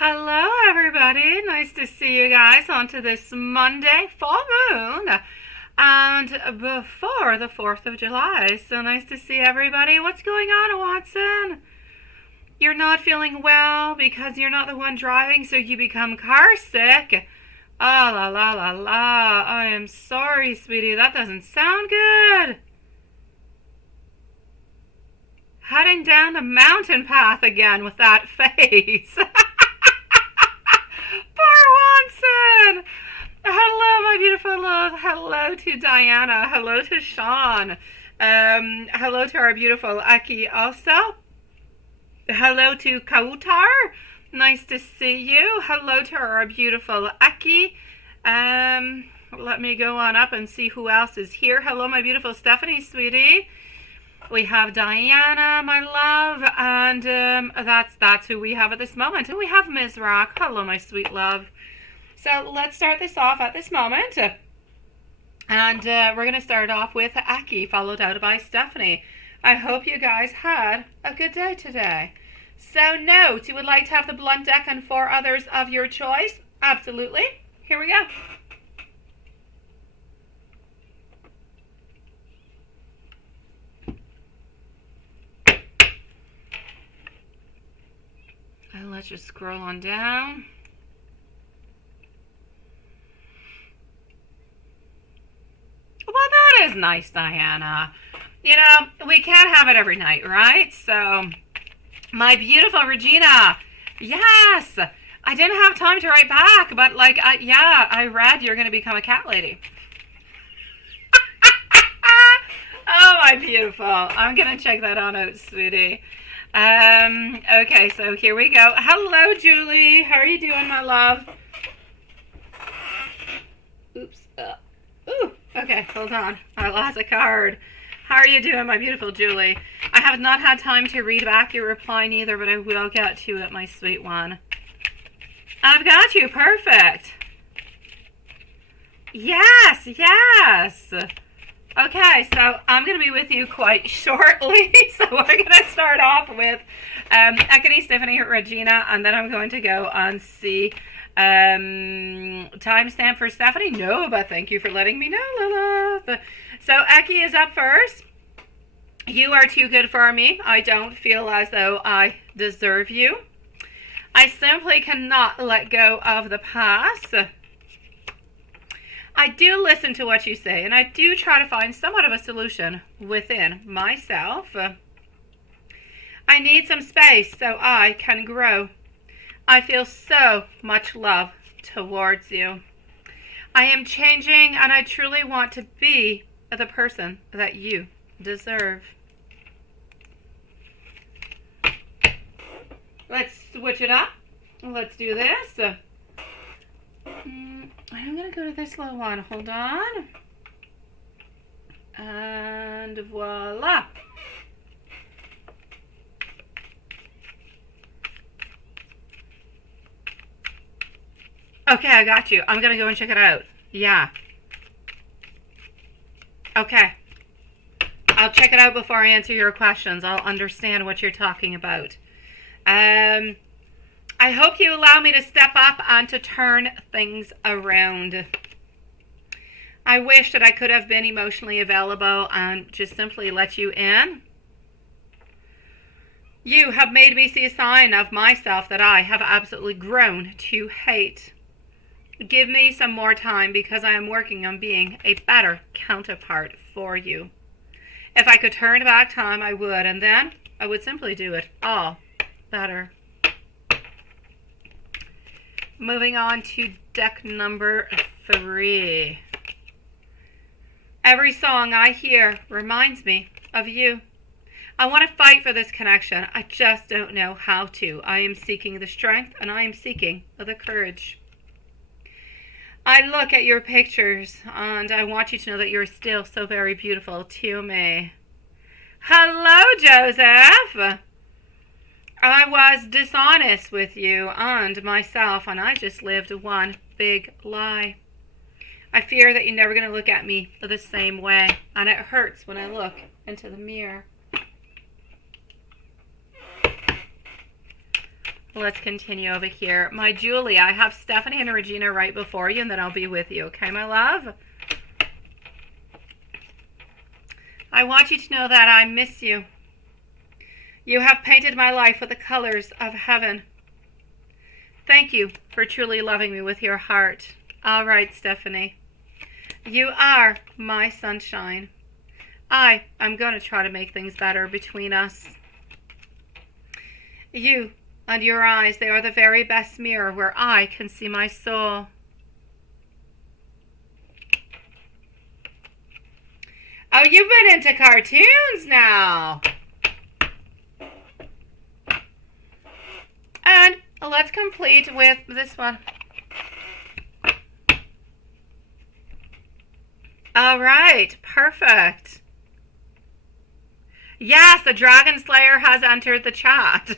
Hello, everybody. Nice to see you guys onto this Monday full moon and before the 4th of July. So nice to see everybody. What's going on, Watson? You're not feeling well because you're not the one driving, so you become car sick. Oh, la, la, la, la. I am sorry, sweetie. That doesn't sound good. Heading down the mountain path again with that face. Poor Watson. Hello, my beautiful love. Hello to Diana. Hello to Sean. Hello to our beautiful Aki also. Hello to Kautar. Nice to see you. Hello to our beautiful Aki. Let me go on up and see who else is here. Hello, my beautiful Stephanie, sweetie. We have Diana, my love, and that's who we have at this moment. And we have Ms. Rock. Hello, my sweet love. So let's start this off at this moment. And we're going to start off with Aki, followed out by Stephanie. I hope you guys had a good day today. So note, you would like to have the blunt deck and 4 others of your choice? Absolutely. Here we go. And let's just scroll on down. Well, that is nice, Diana. You know, we can't have it every night, right? So, my beautiful Regina, yes, I didn't have time to write back, but yeah, I read you're going to become a cat lady. Oh, my beautiful. I'm going to check that on out, sweetie. Okay, so here we go. Hello, Julie. How are you doing, my love? Oops. Ooh, okay, hold on. I lost a card. How are you doing, my beautiful Julie? I have not had time to read back your reply neither, but I will get to it, my sweet one. I've got you. Perfect. Yes, yes. Okay, so I'm going to be with you quite shortly. So we're going to start off with Ekity, Stephanie, Regina, and then I'm going to go and see timestamp for Stephanie. No, but thank you for letting me know, Lila. So Eki is up first. You are too good for me. I don't feel as though I deserve you. I simply cannot let go of the past. I do listen to what you say, and I do try to find somewhat of a solution within myself. I need some space so I can grow. I feel so much love towards you. I am changing, and I truly want to be the person that you deserve. Let's switch it up. Let's do this. I'm going to go to this little one. Hold on. And voila. Okay, I got you. I'm going to go and check it out. Yeah. Okay. I'll check it out before I answer your questions. I'll understand what you're talking about. I hope you allow me to step up and to turn things around. I wish that I could have been emotionally available and just simply let you in. You have made me see a sign of myself that I have absolutely grown to hate. Give me some more time because I am working on being a better counterpart for you. If I could turn back time, I would, and then I would simply do it all better. Moving on to deck number 3. Every song I hear reminds me of you. I want to fight for this connection. I just don't know how to. I am seeking the strength and I am seeking the courage. I look at your pictures and I want you to know that you're still so very beautiful to me. Hello, Joseph. I was dishonest with you and myself, and I just lived one big lie. I fear that you're never going to look at me the same way, and it hurts when I look into the mirror. let's continue over here. My Julie, I have Stephanie and Regina right before you, and then I'll be with you. Okay, my love? I want you to know that I miss you. You have painted my life with the colors of heaven. Thank you for truly loving me with your heart. All right, Stephanie. You are my sunshine. I am going to try to make things better between us. You and your eyes, they are the very best mirror where I can see my soul. Oh, you've been into cartoons now. And let's complete with this one. All right, perfect. Yes, the Dragon Slayer has entered the chat.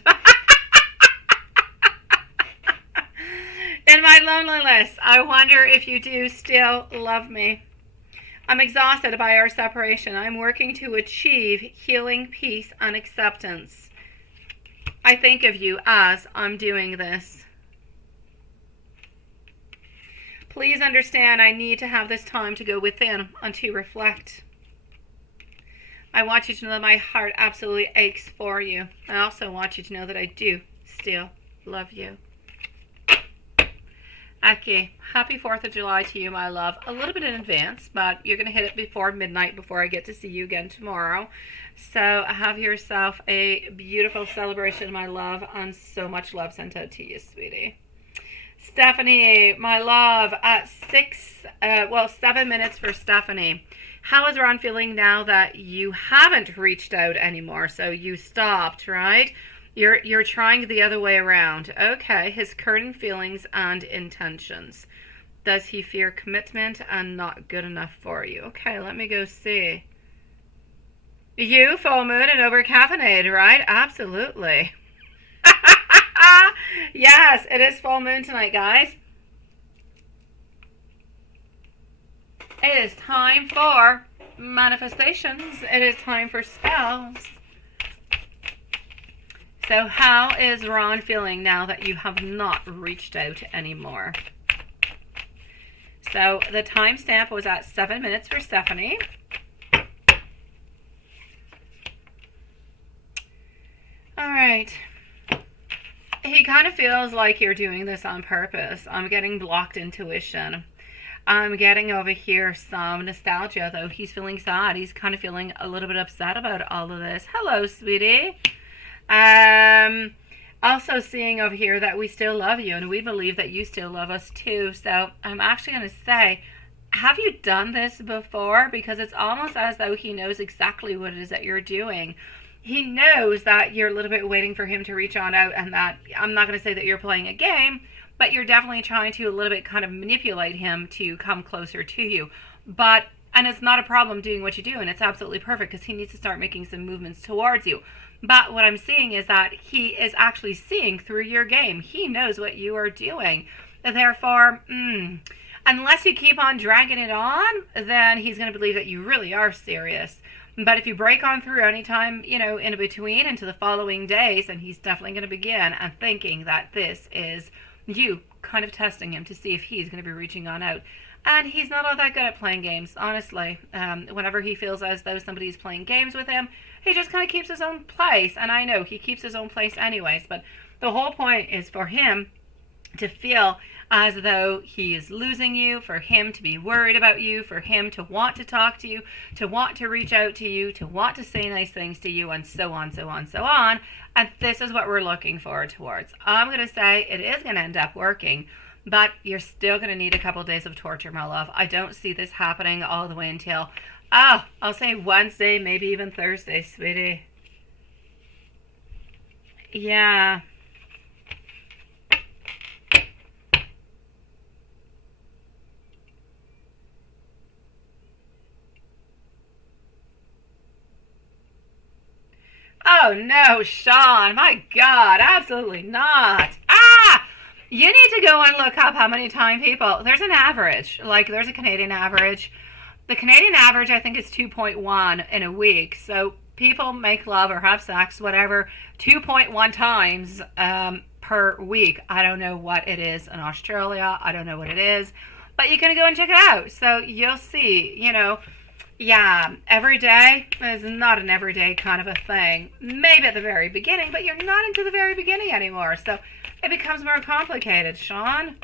In my loneliness, I wonder if you do still love me. I'm exhausted by our separation. I'm working to achieve healing, peace, and acceptance. I think of you as I'm doing this. Please understand I need to have this time to go within and to reflect. I want you to know that my heart absolutely aches for you. I also want you to know that I do still love you. Okay, happy 4th of July to you, my love. A little bit in advance, but you're going to hit it before midnight before I get to see you again tomorrow. So have yourself a beautiful celebration, my love, and so much love sent out to you, sweetie. Stephanie, my love, at 7 minutes for Stephanie. How is Ron feeling now that you haven't reached out anymore? So you stopped, right? You're trying the other way around. Okay, his current feelings and intentions. Does he fear commitment and not good enough for you? Okay, let me go see. You, full moon and over caffeinated, right? Absolutely. Yes, it is full moon tonight, guys. It is time for manifestations. It is time for spells. So how is Ron feeling now that you have not reached out anymore? So the timestamp was at 7 minutes for Stephanie. All right. He kind of feels like you're doing this on purpose. I'm getting blocked intuition. I'm getting over here some nostalgia, though. He's feeling sad. He's kind of feeling a little bit upset about all of this. Hello, sweetie. Also seeing over here that we still love you and we believe that you still love us too. So I'm actually going to say, have you done this before? Because it's almost as though he knows exactly what it is that you're doing. He knows that you're a little bit waiting for him to reach on out, and that I'm not going to say that you're playing a game, but you're definitely trying to a little bit kind of manipulate him to come closer to you. And it's not a problem doing what you do, and it's absolutely perfect because he needs to start making some movements towards you. But what I'm seeing is that he is actually seeing through your game. He knows what you are doing. Therefore, unless you keep on dragging it on, then he's going to believe that you really are serious. But if you break on through anytime, in between into the following days, then he's definitely going to begin and thinking that this is you kind of testing him to see if he's going to be reaching on out. And he's not all that good at playing games, honestly. Whenever he feels as though somebody's playing games with him, he just kind of keeps his own place. And I know he keeps his own place anyways, but the whole point is for him to feel as though he is losing you, for him to be worried about you, for him to want to talk to you, to want to reach out to you, to want to say nice things to you, and so on, so on, so on. And this is what we're looking forward towards. I'm going to say it is going to end up working, but you're still going to need a couple days of torture, my love. I don't see this happening all the way until, I'll say Wednesday, maybe even Thursday, sweetie. Yeah. Oh no, Sean, my God, absolutely not. You need to go and look up how many times people, there's an average, like there's a Canadian average. The Canadian average, I think, is 2.1 in a week. So people make love or have sex, whatever, 2.1 times per week. I don't know what it is in Australia. I don't know what it is, but you can go and check it out. So you'll see, you know, yeah, every day is not an everyday kind of a thing. Maybe at the very beginning, but you're not into the very beginning anymore. So it becomes more complicated, Sean.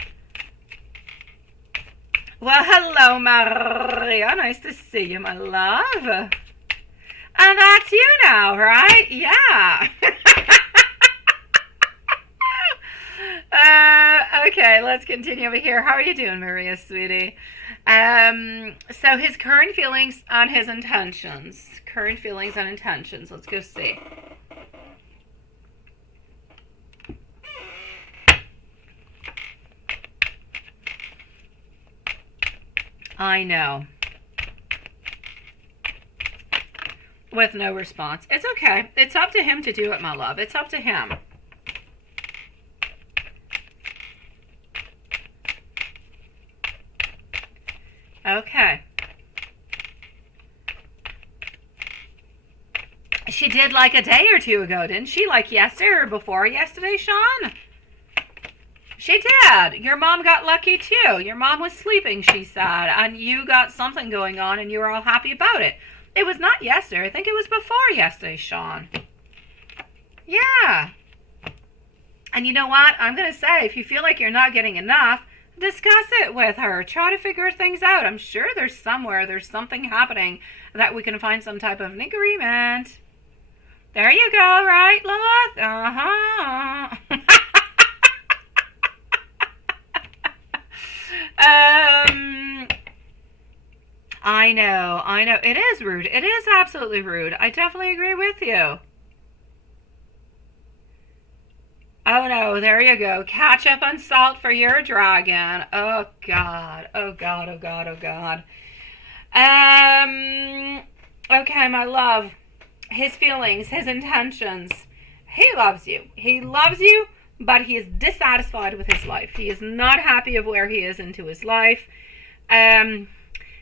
Well, hello, Maria. Nice to see you, my love. And that's you now, right? Yeah. Okay, let's continue over here. How are you doing, Maria, sweetie? So his current feelings and his intentions. Current feelings and intentions. Let's go see. I know. With no response. It's okay. It's up to him to do it, my love. It's up to him. Okay. She did like a day or two ago, didn't she? Like yesterday or before yesterday, Sean? She did. Your mom got lucky too. Your mom was sleeping, she said, and you got something going on and you were all happy about it. It was not yesterday. I think it was before yesterday, Sean. Yeah. And you know what? I'm going to say, if you feel like you're not getting enough, discuss it with her. Try to figure things out. I'm sure there's something happening that we can find some type of an agreement. There you go, right, Lilith? Uh-huh. I know. It is rude. It is absolutely rude. I definitely agree with you. Oh no, there you go. Ketchup and salt for your dragon. Oh God. Oh God, oh God, oh God. Okay, my love. His feelings, his intentions. He loves you. He loves you, but he is dissatisfied with his life. He is not happy of where he is into his life.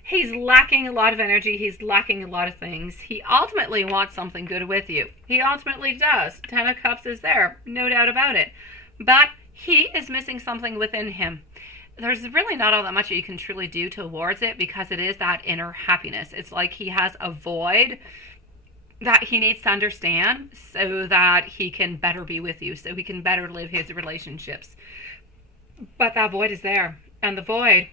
He's lacking a lot of energy. He's lacking a lot of things. He ultimately wants something good with you. He ultimately does. Ten of Cups is there. No doubt about it. But he is missing something within him. There's really not all that much that you can truly do towards it because it is that inner happiness. It's like he has a void that he needs to understand so that he can better be with you, so he can better live his relationships. But that void is there. And the void,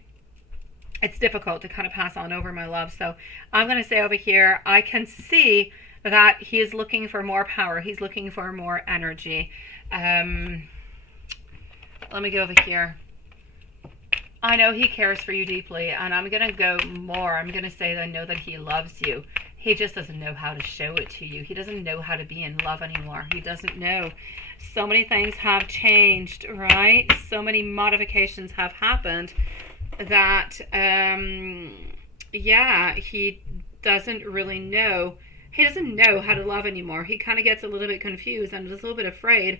it's difficult to kind of pass on over, my love. So I'm going to say over here, I can see that he is looking for more power. He's looking for more energy. Let me go over here. I know he cares for you deeply, and I'm going to go more. I'm going to say that I know that he loves you. He just doesn't know how to show it to you. He doesn't know how to be in love anymore. He doesn't know. So many things have changed, right? So many modifications have happened that, yeah, he doesn't really know. He doesn't know how to love anymore. He kind of gets a little bit confused and is a little bit afraid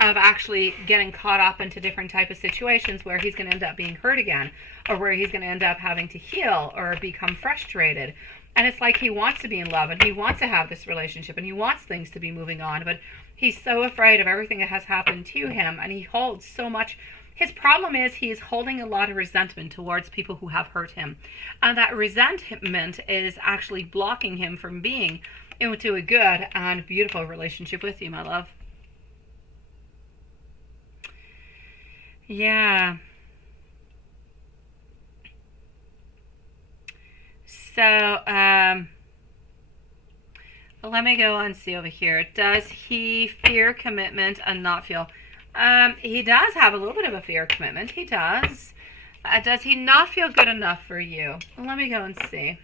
of actually getting caught up into different type of situations where he's going to end up being hurt again, or where he's going to end up having to heal or become frustrated. And it's like he wants to be in love and he wants to have this relationship and he wants things to be moving on, but he's so afraid of everything that has happened to him, and he holds so much. His problem is he's holding a lot of resentment towards people who have hurt him, and that resentment is actually blocking him from being into a good and beautiful relationship with you, my love. Yeah. So, let me go and see over here. Does he fear commitment and not feel? He does have a little bit of a fear of commitment. He does. Does he not feel good enough for you? Let me go and see.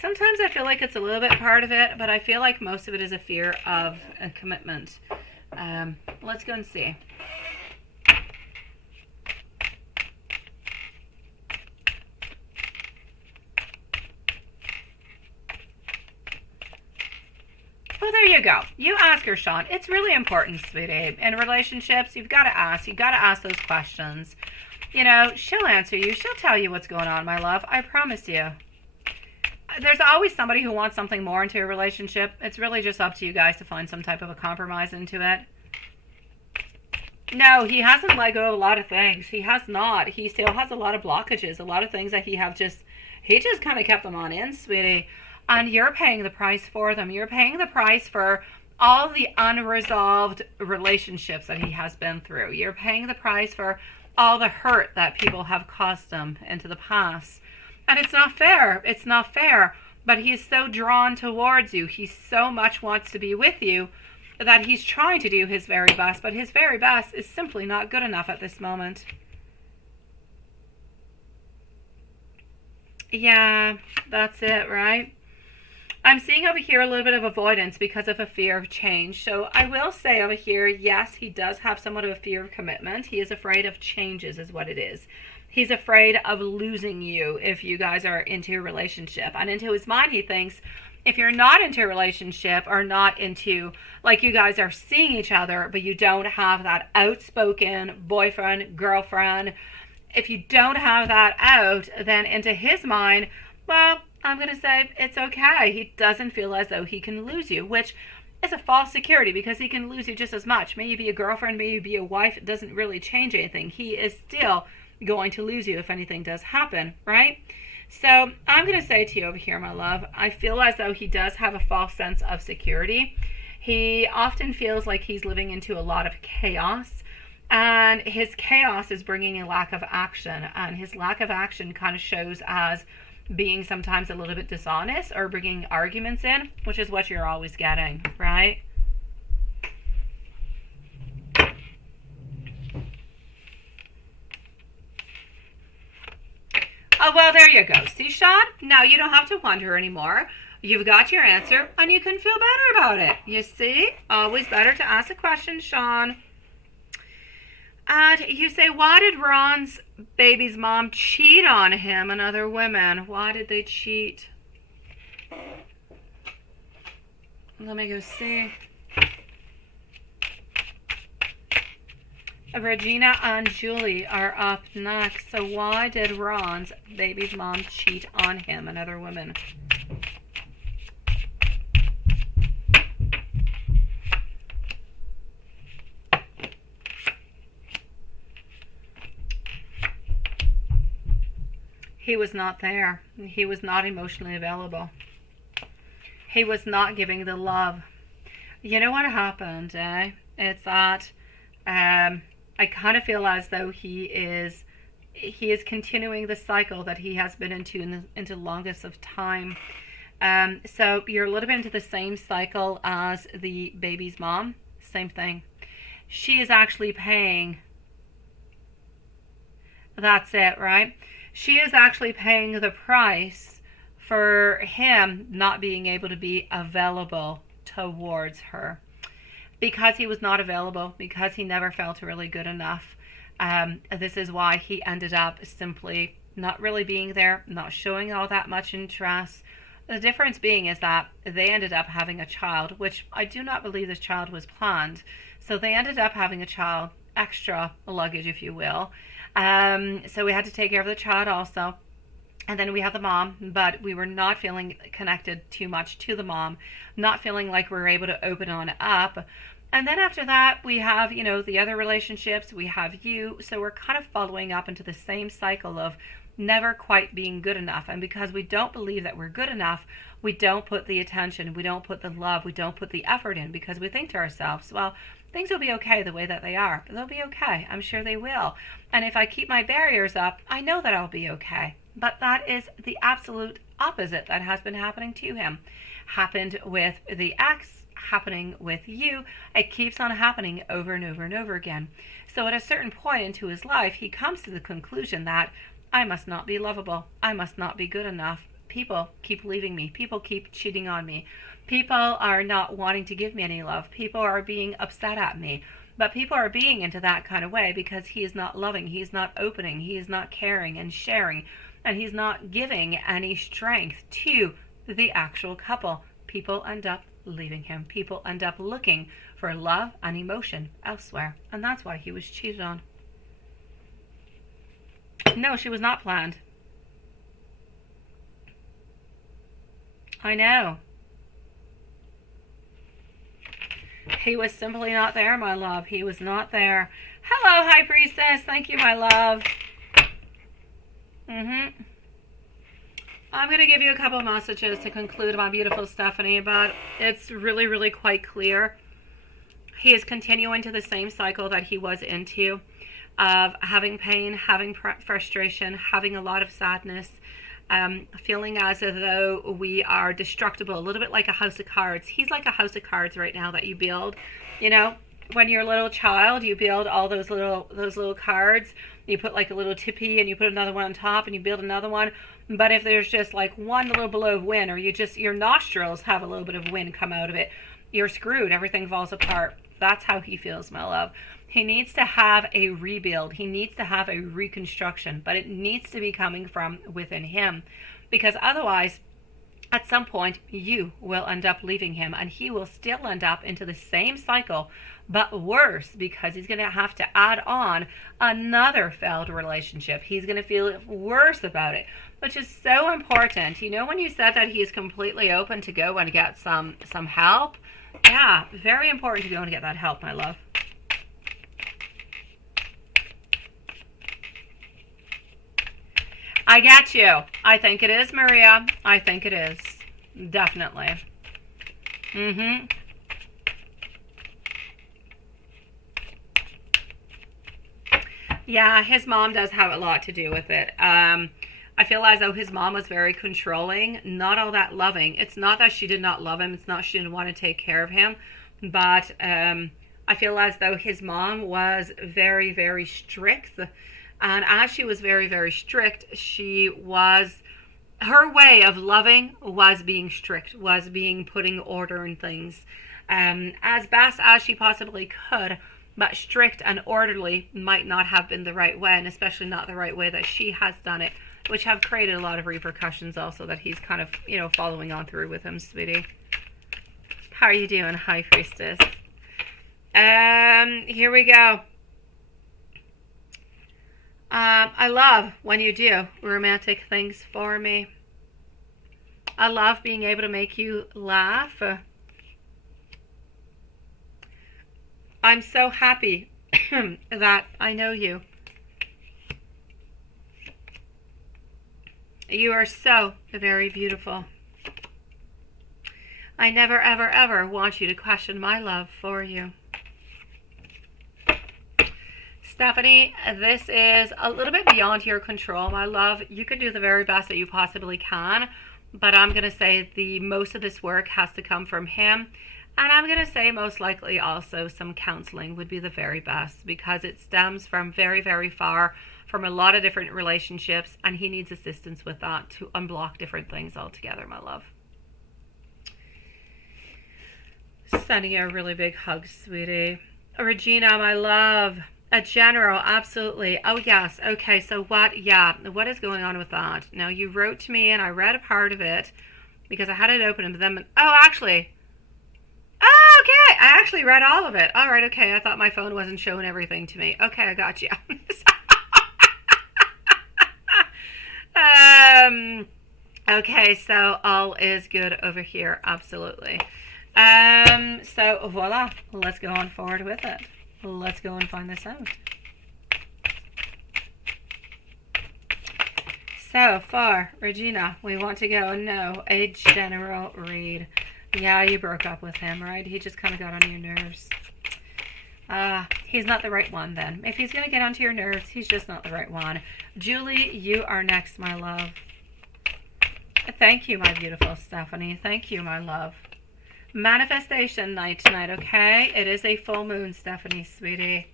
Sometimes I feel like it's a little bit part of it, but I feel like most of it is a fear of a commitment. Let's go and see. Well, there you go. You ask her, Sean. It's really important, sweetie. In relationships, you've got to ask. You've got to ask those questions. You know, she'll answer you. She'll tell you what's going on, my love. I promise you. There's always somebody who wants something more into a relationship. It's really just up to you guys to find some type of a compromise into it. No, he hasn't let go of a lot of things. He has not. He still has a lot of blockages, a lot of things that he just kind of kept them on in, sweetie. And you're paying the price for them. You're paying the price for all the unresolved relationships that he has been through. You're paying the price for all the hurt that people have caused him into the past. And it's not fair. It's not fair. But he's so drawn towards you. He so much wants to be with you that he's trying to do his very best, but his very best is simply not good enough at this moment. Yeah, that's it, right? I'm seeing over here a little bit of avoidance because of a fear of change. So I will say over here, yes, he does have somewhat of a fear of commitment. He is afraid of changes is what it is. He's afraid of losing you if you guys are into a relationship. And into his mind, he thinks, if you're not into a relationship or not into, like you guys are seeing each other, but you don't have that outspoken boyfriend, girlfriend, if you don't have that out, then into his mind, well, I'm going to say it's okay. He doesn't feel as though he can lose you, which is a false security because he can lose you just as much. May you be a girlfriend, may you be a wife, it doesn't really change anything. He is still going to lose you if anything does happen, right? So I'm going to say to you over here, my love, I feel as though he does have a false sense of security. He often feels like he's living into a lot of chaos, and his chaos is bringing a lack of action, and his lack of action kind of shows as being sometimes a little bit dishonest or bringing arguments in, which is what you're always getting, right? Oh, well, there you go. See, Sean? Now you don't have to wonder anymore. You've got your answer, and you can feel better about it. You see? Always better to ask a question, Sean. And you say, why did Ron's baby's mom cheat on him and other women? Why did they cheat? Let me go see. Regina and Julie are up next. So why did Ron's baby's mom cheat on him and other women? He was not there. He was not emotionally available. He was not giving the love. You know what happened, eh? It's that I kind of feel as though he is continuing the cycle that he has been into longest of time. So you're a little bit into the same cycle as the baby's mom. Same thing. She is actually paying. That's it, right? She is actually paying the price for him not being able to be available towards her. Because he was not available, because he never felt really good enough. This is why he ended up simply not really being there, not showing all that much interest. The difference being is that they ended up having a child, which I do not believe this child was planned. So they ended up having a child, extra luggage, if you will. So we had to take care of the child also. And then we have the mom, but we were not feeling connected too much to the mom, not feeling like we were able to open on up. And then after that, we have, the other relationships, we have you. So we're kind of following up into the same cycle of never quite being good enough. And because we don't believe that we're good enough, we don't put the attention, we don't put the love, we don't put the effort in, because we think to ourselves, well, things will be okay the way that they are. They'll be okay. I'm sure they will. And if I keep my barriers up, I know that I'll be okay. But that is the absolute opposite that has been happening to him. Happened with the ex, happening with you. It keeps on happening over and over and over again. So at a certain point into his life, he comes to the conclusion that I must not be lovable. I must not be good enough. People keep leaving me. People keep cheating on me. People are not wanting to give me any love. People are being upset at me. But people are being into that kind of way because he is not loving. He is not opening. He is not caring and sharing. And he's not giving any strength to the actual couple. People end up leaving him. People end up looking for love and emotion elsewhere. And that's why he was cheated on. No, she was not planned. I know. He was simply not there, my love. He was not there. Hello, High Priestess. Thank you, my love. I'm going to give you a couple of messages to conclude, my beautiful Stephanie, but it's really, really quite clear. He is continuing to the same cycle that he was into, of having pain, having frustration, having a lot of sadness, feeling as though we are destructible, a little bit like a house of cards. He's like a house of cards right now that you build. You know, when you're a little child, you build all those little cards. You put like a little tippy and you put another one on top and you build another one. But if there's just like one little blow of wind, or your nostrils have a little bit of wind come out of it, you're screwed. Everything falls apart. That's how he feels, my love. He needs to have a rebuild. He needs to have a reconstruction, but it needs to be coming from within him, because otherwise, at some point, you will end up leaving him, and he will still end up into the same cycle, but worse, because he's going to have to add on another failed relationship. He's going to feel worse about it, which is so important. You know, when you said that he's completely open to go and get some help, yeah, very important to go and get that help, my love. I get you. I think it is, Maria. I think it is. Definitely. Yeah, his mom does have a lot to do with it. I feel as though his mom was very controlling, not all that loving. It's not that she did not love him. It's not she didn't want to take care of him. But I feel as though his mom was very, very strict. And as she was very, very strict, her way of loving was being strict, was being putting order in things as best as she possibly could. But strict and orderly might not have been the right way, and especially not the right way that she has done it, which have created a lot of repercussions also that he's kind of, following on through with him, sweetie. How are you doing, High Priestess? Here we go. I love when you do romantic things for me. I love being able to make you laugh. I'm so happy that I know you. You are so very beautiful. I never, ever, ever want you to question my love for you. Stephanie, this is a little bit beyond your control, my love. You can do the very best that you possibly can, but I'm going to say the most of this work has to come from him. And I'm going to say most likely also some counseling would be the very best, because it stems from very, very far from a lot of different relationships, and he needs assistance with that to unblock different things altogether, my love. Sending you a really big hug, sweetie. Regina, my love. A general, absolutely. Oh, yes. Okay, so what is going on with that? Now, you wrote to me, and I read a part of it, because I had it open, and then, okay. I actually read all of it. All right, okay. I thought my phone wasn't showing everything to me. Okay, I got you. Okay, so all is good over here. Absolutely. So voila. Let's go on forward with it. Let's go and find this out. So for Regina, we want to go a general read. Yeah, you broke up with him, right? He just kind of got on your nerves. He's not the right one then. If he's going to get onto your nerves, he's just not the right one. Julie, you are next, my love. Thank you, my beautiful Stephanie. Thank you, my love. Manifestation night tonight, okay? It is a full moon, Stephanie, sweetie.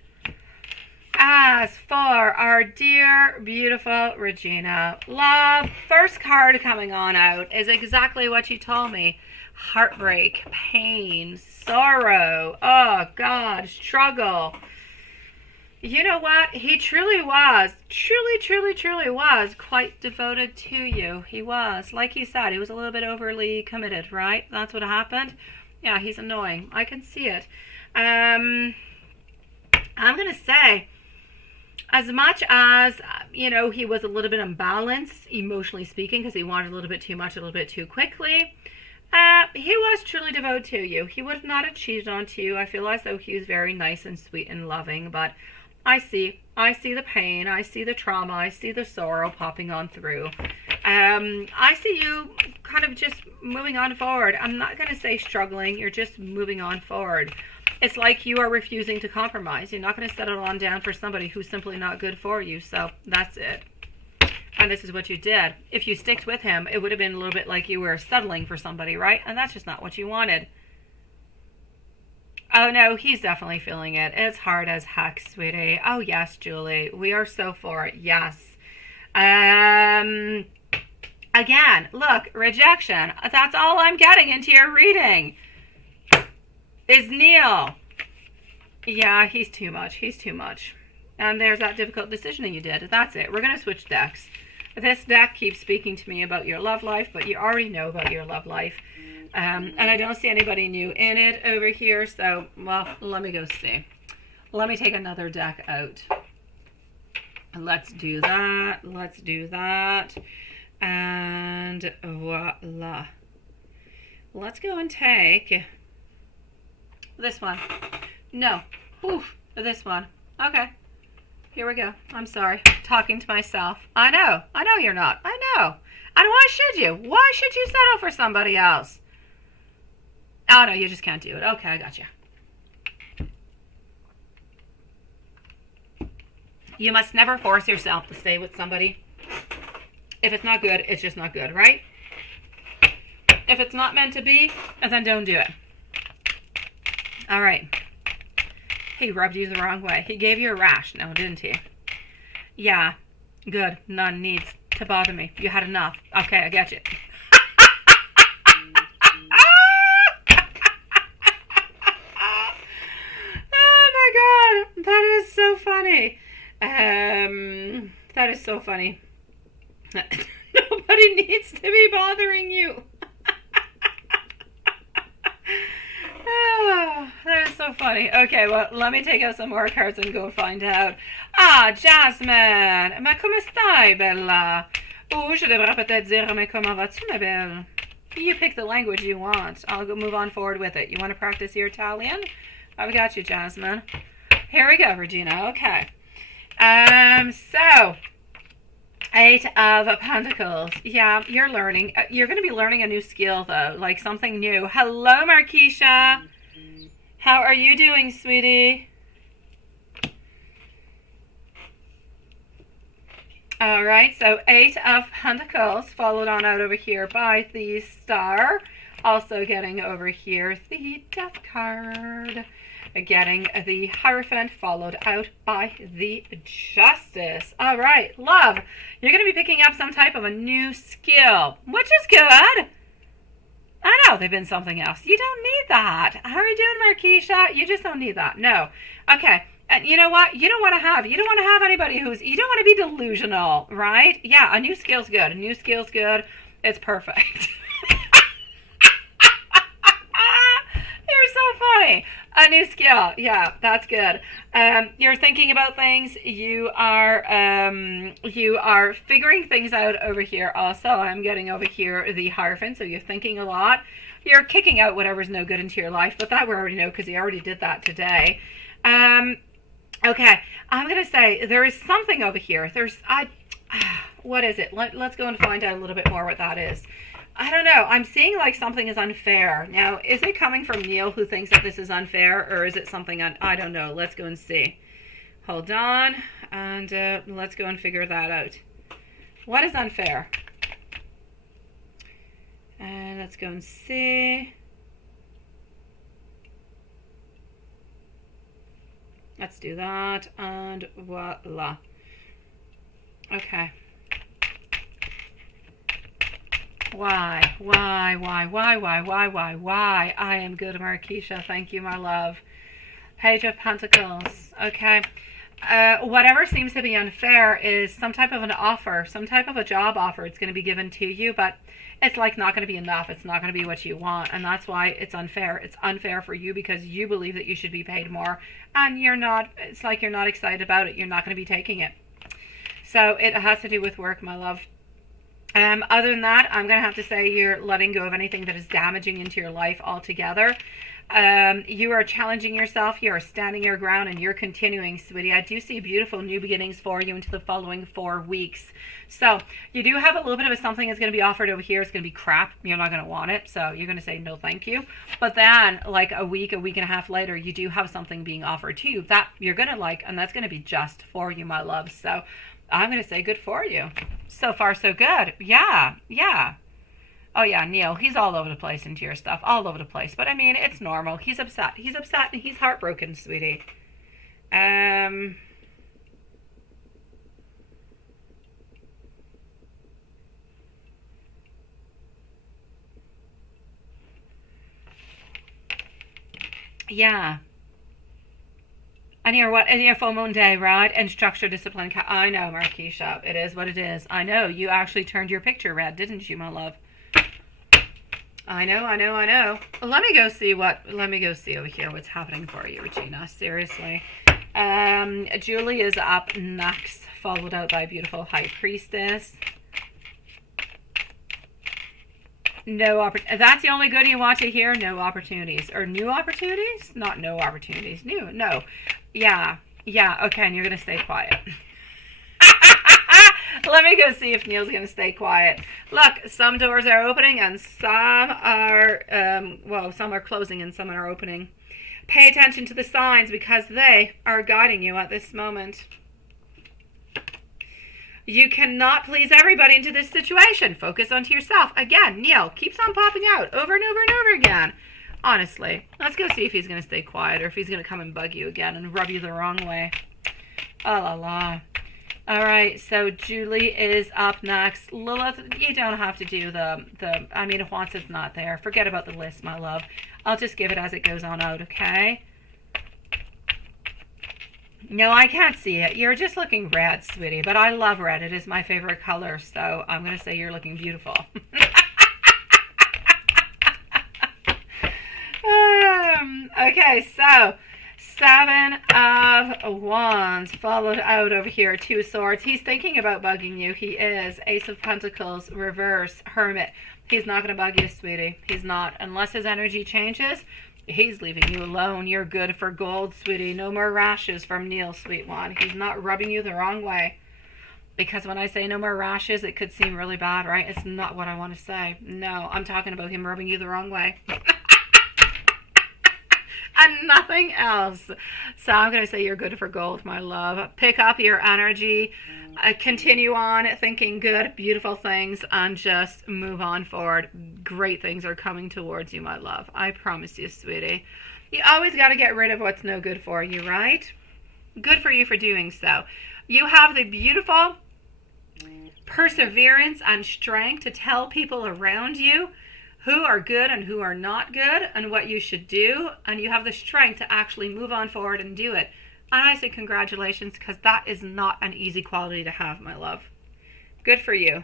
As for our dear, beautiful Regina, love, first card coming on out is exactly what you told me. Heartbreak, pain, sorrow, oh God, struggle. You know what? He truly was, truly was quite devoted to you. He was. Like he said, he was a little bit overly committed, right? That's what happened. Yeah, he's annoying. I can see it. I'm going to say, as much as, he was a little bit imbalanced, emotionally speaking, because he wanted a little bit too much, a little bit too quickly, He was truly devoted to you. He would not have cheated on you. I feel as though he was very nice and sweet and loving, but I see the pain, I see the trauma, I see the sorrow popping on through. I see you kind of just moving on forward. I'm not going to say struggling, you're just moving on forward. It's like you are refusing to compromise. You're not going to settle on down for somebody who's simply not good for you, so that's it. And this is what you did. If you sticked with him, it would have been a little bit like you were settling for somebody, right? And that's just not what you wanted. Oh no, he's definitely feeling it. It's hard as heck, sweetie. Oh yes, Julie. We are so for it. Yes. Again, look, rejection. That's all I'm getting into your reading. Is Neil. Yeah, he's too much. He's too much. And there's that difficult decision that you did. That's it. We're going to switch decks. This deck keeps speaking to me about your love life, but you already know about your love life. And I don't see anybody new in it over here, so, well, let me go see. Let me take another deck out. Let's do that. Let's do that. And voila. Let's go and take this one. No. Oof. This one. Okay. Here we go. I'm sorry. Talking to myself. I know. I know you're not. I know. And why should you? Why should you settle for somebody else? Oh, no, you just can't do it. Okay, I got you. You must never force yourself to stay with somebody. If it's not good, it's just not good, right? If it's not meant to be, then don't do it. All right. He rubbed you the wrong way. He gave you a rash, no, didn't he? Yeah, good. None needs to bother me. You had enough. Okay, I get you. Oh my God, that is so funny. That is so funny. Nobody needs to be bothering you. Oh, that is so funny. Okay, well, let me take out some more cards and go find out. Ah, Jasmine! Ma come stai, bella? Oh, je devrais peut-être dire, mais comment vas-tu, ma belle? You pick the language you want. I'll go move on forward with it. You want to practice your Italian? I've got you, Jasmine. Here we go, Regina. Okay. So, 8 of Pentacles. Yeah, you're learning. You're going to be learning a new skill, though, like something new. Hello, Markeisha. How are you doing, sweetie? All right, so 8 of Pentacles, followed on out over here by the Star. Also getting over here the Death card. Getting the Hierophant, followed out by the Justice. All right, love. You're going to be picking up some type of a new skill, which is good. I know they've been something else. You don't need that. How are you doing, Markeisha? You just don't need that. No. Okay. And you know what? You don't want to have anybody you don't want to be delusional, right? Yeah, a new skill's good. A new skill's good. It's perfect. You're so funny. A new skill. Yeah, that's good. You're thinking about things. You are figuring things out over here also. I'm getting over here the Hierophant, so you're thinking a lot. You're kicking out whatever's no good into your life, but that we already know because you already did that today. Okay, I'm going to say there is something over here. What is it? Let's go and find out a little bit more what that is. I don't know. I'm seeing like something is unfair. Now, is it coming from Neil who thinks that this is unfair, or is it something I don't know. Let's go and see. Hold on, and let's go and figure that out. What is unfair? And let's go and see. Let's do that, and voila. Okay. Why? I am good, Markeisha. Thank you, my love. Page of Pentacles. Okay. Whatever seems to be unfair is some type of an offer, some type of a job offer. It's going to be given to you, but it's like not going to be enough. It's not going to be what you want, and that's why it's unfair. It's unfair for you because you believe that you should be paid more, and you're not. It's like you're not excited about it. You're not going to be taking it. So it has to do with work, my love. Other than that, I'm going to have to say you're letting go of anything that is damaging into your life altogether. You are challenging yourself. You are standing your ground and you're continuing, sweetie. I do see beautiful new beginnings for you into the following 4 weeks. So you do have a little bit of something that's going to be offered over here. It's going to be crap. You're not going to want it. So you're going to say, no, thank you. But then like a week and a half later, you do have something being offered to you that you're going to like. And that's going to be just for you, my love. So I'm going to say good for you. So far, so good. Yeah, yeah. Oh, yeah, Neil, he's all over the place into your stuff. All over the place. But, I mean, it's normal. He's upset. He's upset and he's heartbroken, sweetie. Yeah. And you're what? And your full moon day, right? And structure, discipline. I know, Marquisha. It is what it is. I know. You actually turned your picture red, didn't you, my love? I know, I know, I know. Let me go see over here what's happening for you, Regina. Seriously. Julie is up next, followed out by beautiful high priestess. That's the only good you want to hear. No opportunities. Or new opportunities? Not no opportunities. New. No. Yeah. Yeah. Okay. And you're going to stay quiet. Let me go see if Neil's going to stay quiet. Look, some doors are opening and some are, some are closing and some are opening. Pay attention to the signs because they are guiding you at this moment. You cannot please everybody into this situation. Focus onto yourself. Again, Neil keeps on popping out over and over and over again. Honestly, let's go see if he's going to stay quiet or if he's going to come and bug you again and rub you the wrong way. Oh la la. All right, so Julie is up next. Lilith, you don't have to do once it's not there. Forget about the list, my love. I'll just give it as it goes on out, okay? No, I can't see it. You're just looking red, sweetie, but I love red. It is my favorite color, so I'm going to say you're looking beautiful. Okay, so 7 of Wands, followed out over here, 2 Swords. He's thinking about bugging you. He is. Ace of Pentacles, reverse, Hermit. He's not going to bug you, sweetie. He's not. Unless his energy changes, he's leaving you alone. You're good for gold, sweetie. No more rashes from Neil, sweet one. He's not rubbing you the wrong way. Because when I say no more rashes, it could seem really bad, right? It's not what I want to say. No, I'm talking about him rubbing you the wrong way. And nothing else. So I'm going to say you're good for gold, my love. Pick up your energy. Continue on thinking good, beautiful things, and just move on forward. Great things are coming towards you, my love. I promise you, sweetie. You always got to get rid of what's no good for you, right? Good for you for doing so. You have the beautiful perseverance and strength to tell people around you who are good and who are not good and what you should do, and you have the strength to actually move on forward and do it. And I say congratulations, because that is not an easy quality to have, my love. Good for you.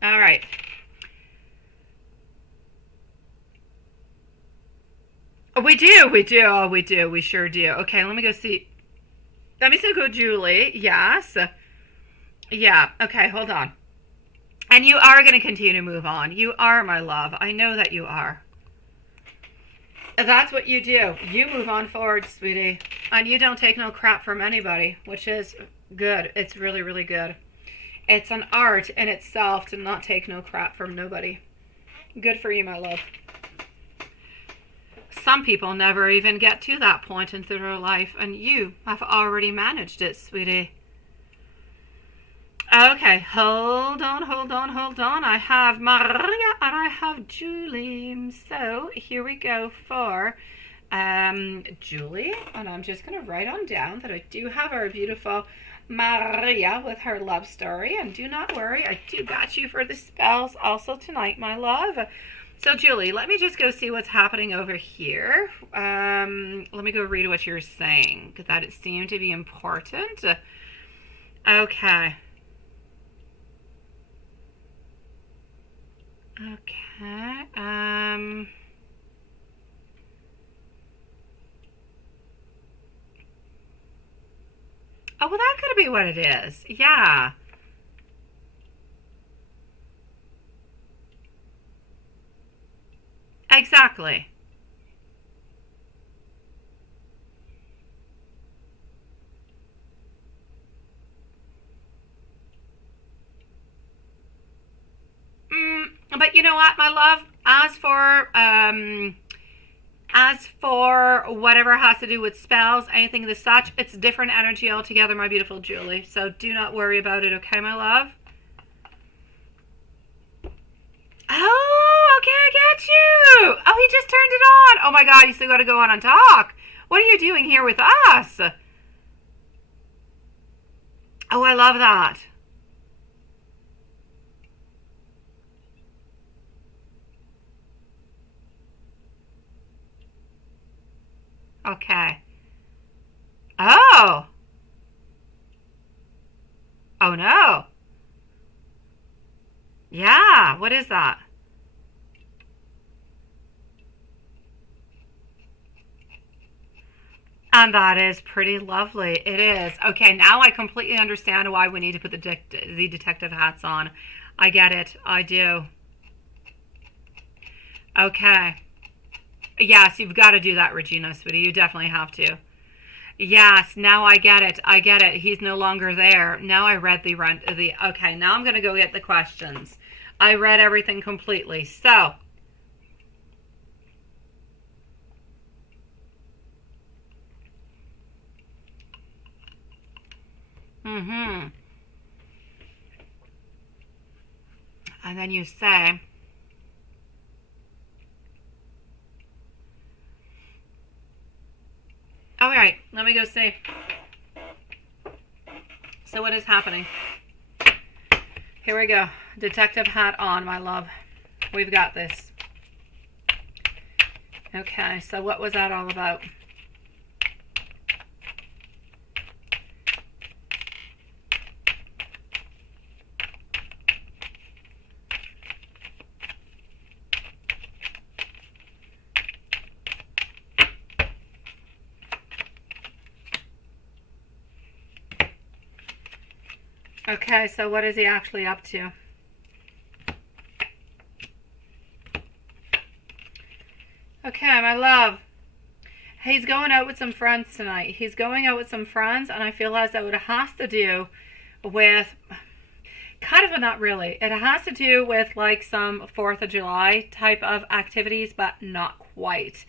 All right. We do. We sure do. Okay, let me go see. Let me see go Julie. Yes. Yeah, okay, hold on. And you are going to continue to move on. You are, my love. I know that you are. That's what you do. You move on forward, sweetie. And you don't take no crap from anybody, which is good. It's really, really good. It's an art in itself to not take no crap from nobody. Good for you, my love. Some people never even get to that point in their life, and you have already managed it, sweetie. Okay, hold on. I have Maria and I have Julie. So here we go for Julie. And I'm just going to write on down that I do have our beautiful Maria with her love story. And do not worry, I do got you for the spells also tonight, my love. So Julie, let me just go see what's happening over here. Let me go read what you're saying, because that it seemed to be important. Okay. Okay, Oh, well, that could be what it is. Yeah. Exactly. But you know what, my love? As for whatever has to do with spells, anything of the such, it's different energy altogether, my beautiful Julie. So do not worry about it, okay, my love? Oh, okay, I get you. Oh, he just turned it on. Oh my God, you still got to go on and talk. What are you doing here with us? Oh, I love that. Okay. Oh. Oh no. Yeah, what is that? And that is pretty lovely. It is. Okay, now I completely understand why we need to put the detective hats on. I get it. I do. Okay. Yes, you've got to do that, Regina, sweetie. You definitely have to. Yes, now I get it. I get it. He's no longer there. Now I read the okay, now I'm going to go get the questions. I read everything completely. So, mhm. And then you say, all right, let me go see. So what is happening? Here we go. Detective hat on, my love. We've got this. Okay, so what was that all about? Okay, so what is he actually up to? Okay, my love. He's going out with some friends tonight. He's going out with some friends, and I feel as though it has to do with kind of, but not really. It has to do with like some 4th of July type of activities, but not quite.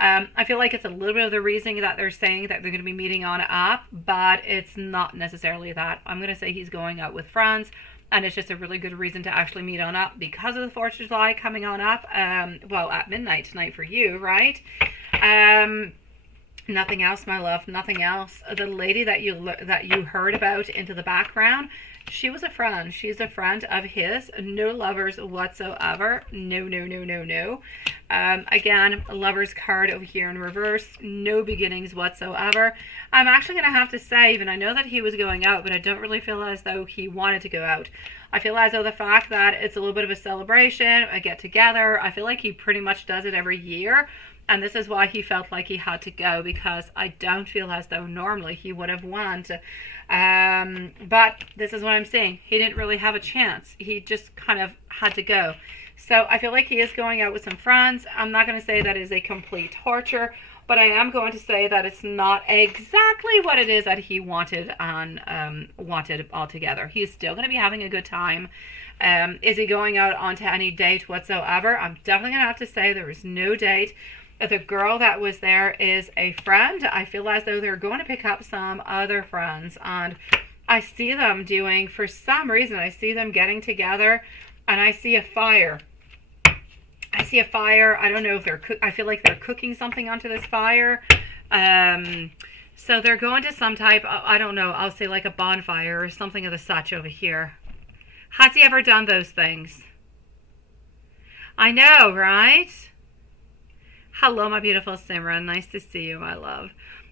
I feel like it's a little bit of the reasoning that they're saying that they're going to be meeting on up, but it's not necessarily that. I'm going to say he's going out with friends, and it's just a really good reason to actually meet on up because of the 4th of July coming on up. Well, at midnight tonight for you, right? Nothing else, my love. Nothing else. The lady that you heard about into the background, she was a friend. She's a friend of his. No lovers whatsoever. No, no, no, no, no. Again, lover's card over here in reverse. No beginnings whatsoever. I'm actually going to have to say, even I know that he was going out, but I don't really feel as though he wanted to go out. I feel as though the fact that it's a little bit of a celebration, a get together, I feel like he pretty much does it every year. And this is why he felt like he had to go, because I don't feel as though normally he would have won. But this is what I'm saying. He didn't really have a chance. He just kind of had to go. So I feel like he is going out with some friends. I'm not going to say that is a complete torture, but I am going to say that it's not exactly what it is that he wanted and wanted altogether. He's still going to be having a good time. Is he going out onto any date whatsoever? I'm definitely going to have to say there is no date. The girl that was there is a friend. I feel as though they're going to pick up some other friends, and I see them doing, for some reason, I see them getting together, and I see a fire. I see a fire. I don't know if I feel like they're cooking something onto this fire. So they're going to some type, I don't know, I'll say like a bonfire or something of the such over here. Has he ever done those things? I know, right? Hello, my beautiful Simran. Nice to see you, my love.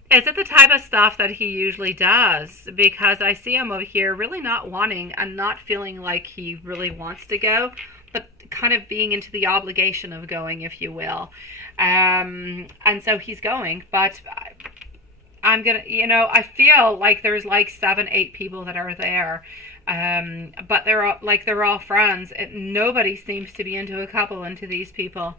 Is it the type of stuff that he usually does? Because I see him over here really not wanting and not feeling like he really wants to go, but kind of being into the obligation of going, if you will. And so he's going, but I feel like there's like 7, 8 people that are there. But they're all friends. Nobody seems to be into a couple, into these people.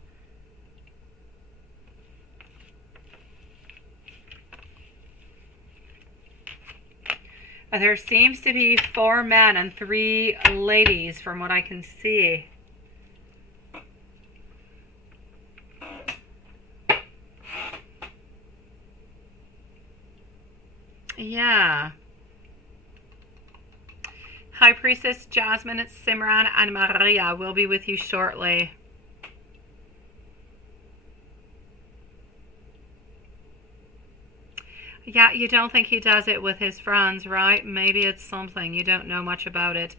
There seems to be 4 men and 3 ladies from what I can see. Yeah. High Priestess, Jasmine, Simran, and Maria will be with you shortly. Yeah, you don't think he does it with his friends, right? Maybe it's something. You don't know much about it.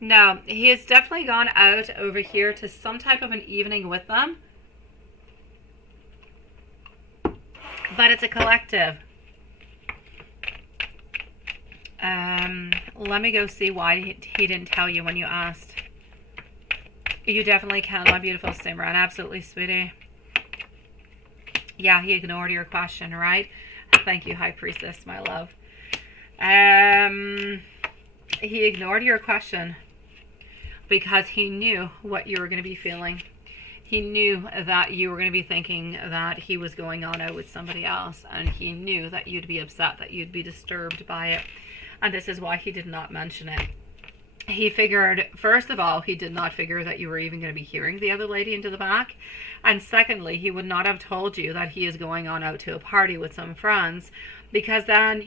No, he has definitely gone out over here to some type of an evening with them. But it's a collective. Let me go see why he didn't tell you when you asked. You definitely can, my beautiful Simran. Absolutely, sweetie. Yeah, he ignored your question, right? Thank you, High Priestess, my love. He ignored your question because he knew what you were going to be feeling. He knew that you were going to be thinking that he was going on out with somebody else, and he knew that you'd be upset, that you'd be disturbed by it. And this is why he did not mention it. He figured, first of all, he did not figure that you were even going to be hearing the other lady into the back. And secondly, he would not have told you that he is going on out to a party with some friends, because then,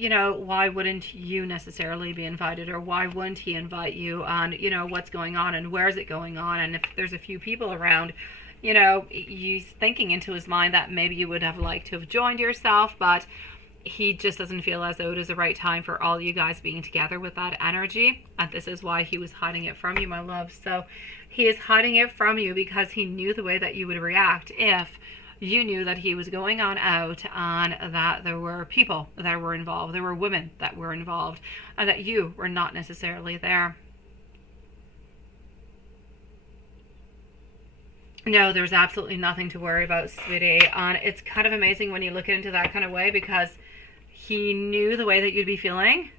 why wouldn't you necessarily be invited, or why wouldn't he invite you on, what's going on and where is it going on? And if there's a few people around, he's thinking into his mind that maybe you would have liked to have joined yourself, but he just doesn't feel as though it is the right time for all you guys being together with that energy. And this is why he was hiding it from you, my love. So he is hiding it from you because he knew the way that you would react if you knew that he was going on out and that there were people that were involved, there were women that were involved, and that you were not necessarily there. No, there's absolutely nothing to worry about, sweetie. And it's kind of amazing when you look into that kind of way, because he knew the way that you'd be feeling.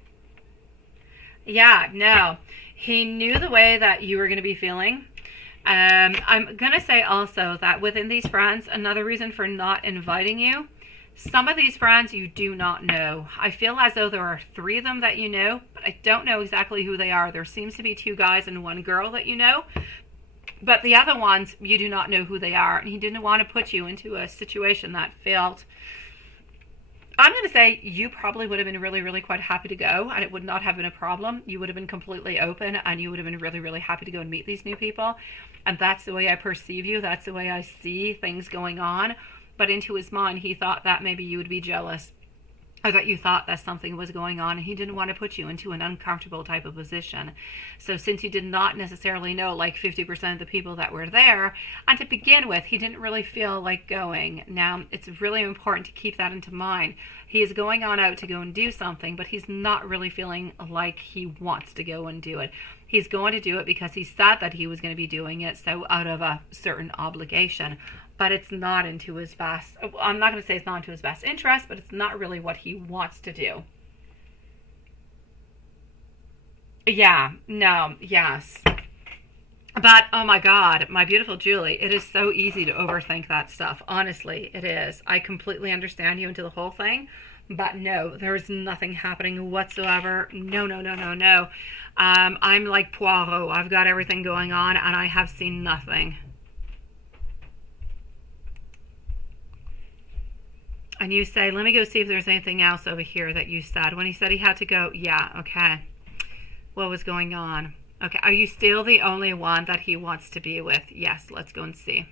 Yeah, no. He knew the way that you were going to be feeling. I'm going to say also that within these friends, another reason for not inviting you, some of these friends you do not know. I feel as though there are 3 of them that you know, but I don't know exactly who they are. There seems to be 2 guys and 1 girl that you know. But the other ones, you do not know who they are. And he didn't want to put you into a situation that felt... I'm going to say you probably would have been really, really quite happy to go, and it would not have been a problem. You would have been completely open, and you would have been really, really happy to go and meet these new people. And that's the way I perceive you. That's the way I see things going on. But into his mind, he thought that maybe you would be jealous, or that you thought that something was going on, and he didn't want to put you into an uncomfortable type of position. So since you did not necessarily know like 50% of the people that were there, and to begin with, he didn't really feel like going. Now, it's really important to keep that into mind. He is going on out to go and do something, but he's not really feeling like he wants to go and do it. He's going to do it because he said that he was going to be doing it, so out of a certain obligation. But it's not into his best, I'm not going to say it's not into his best interest, but it's not really what he wants to do. Yeah, no, yes. But, oh my God, my beautiful Julie, it is so easy to overthink that stuff. Honestly, it is. I completely understand you into the whole thing. But no, there's nothing happening whatsoever. No, no, no, no, no. I'm like Poirot. I've got everything going on, and I have seen nothing. And you say, let me go see if there's anything else over here that you said. When he said he had to go, yeah, okay. What was going on? Okay, are you still the only one that he wants to be with? Yes, let's go and see.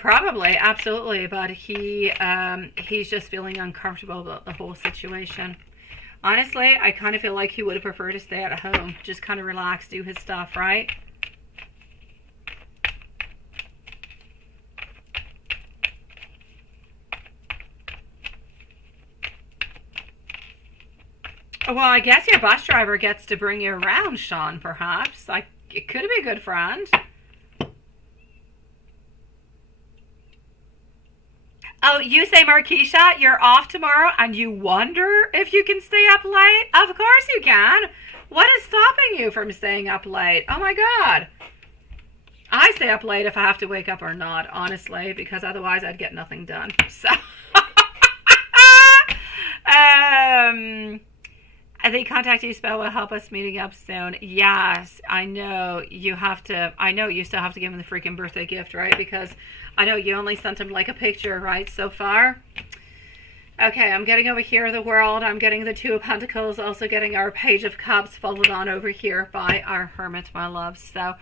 Probably, absolutely, but he's just feeling uncomfortable about the whole situation. Honestly, I kind of feel like he would have preferred to stay at home, just kind of relax, do his stuff, right? Well, I guess your bus driver gets to bring you around, Sean, perhaps. Like, it could be a good friend. Oh, you say, Markeisha, you're off tomorrow and you wonder if you can stay up late? Of course you can. What is stopping you from staying up late? Oh my God. I stay up late if I have to wake up or not, honestly, because otherwise I'd get nothing done. So, the contact you spell will help us meeting up soon. Yes, I know you have to. I know you still have to give him the freaking birthday gift, right? Because I know you only sent him like a picture, right, so far. Okay, I'm getting over here the world. I'm getting the Two of Pentacles. Also getting our Page of Cups followed on over here by our Hermit, my love. So,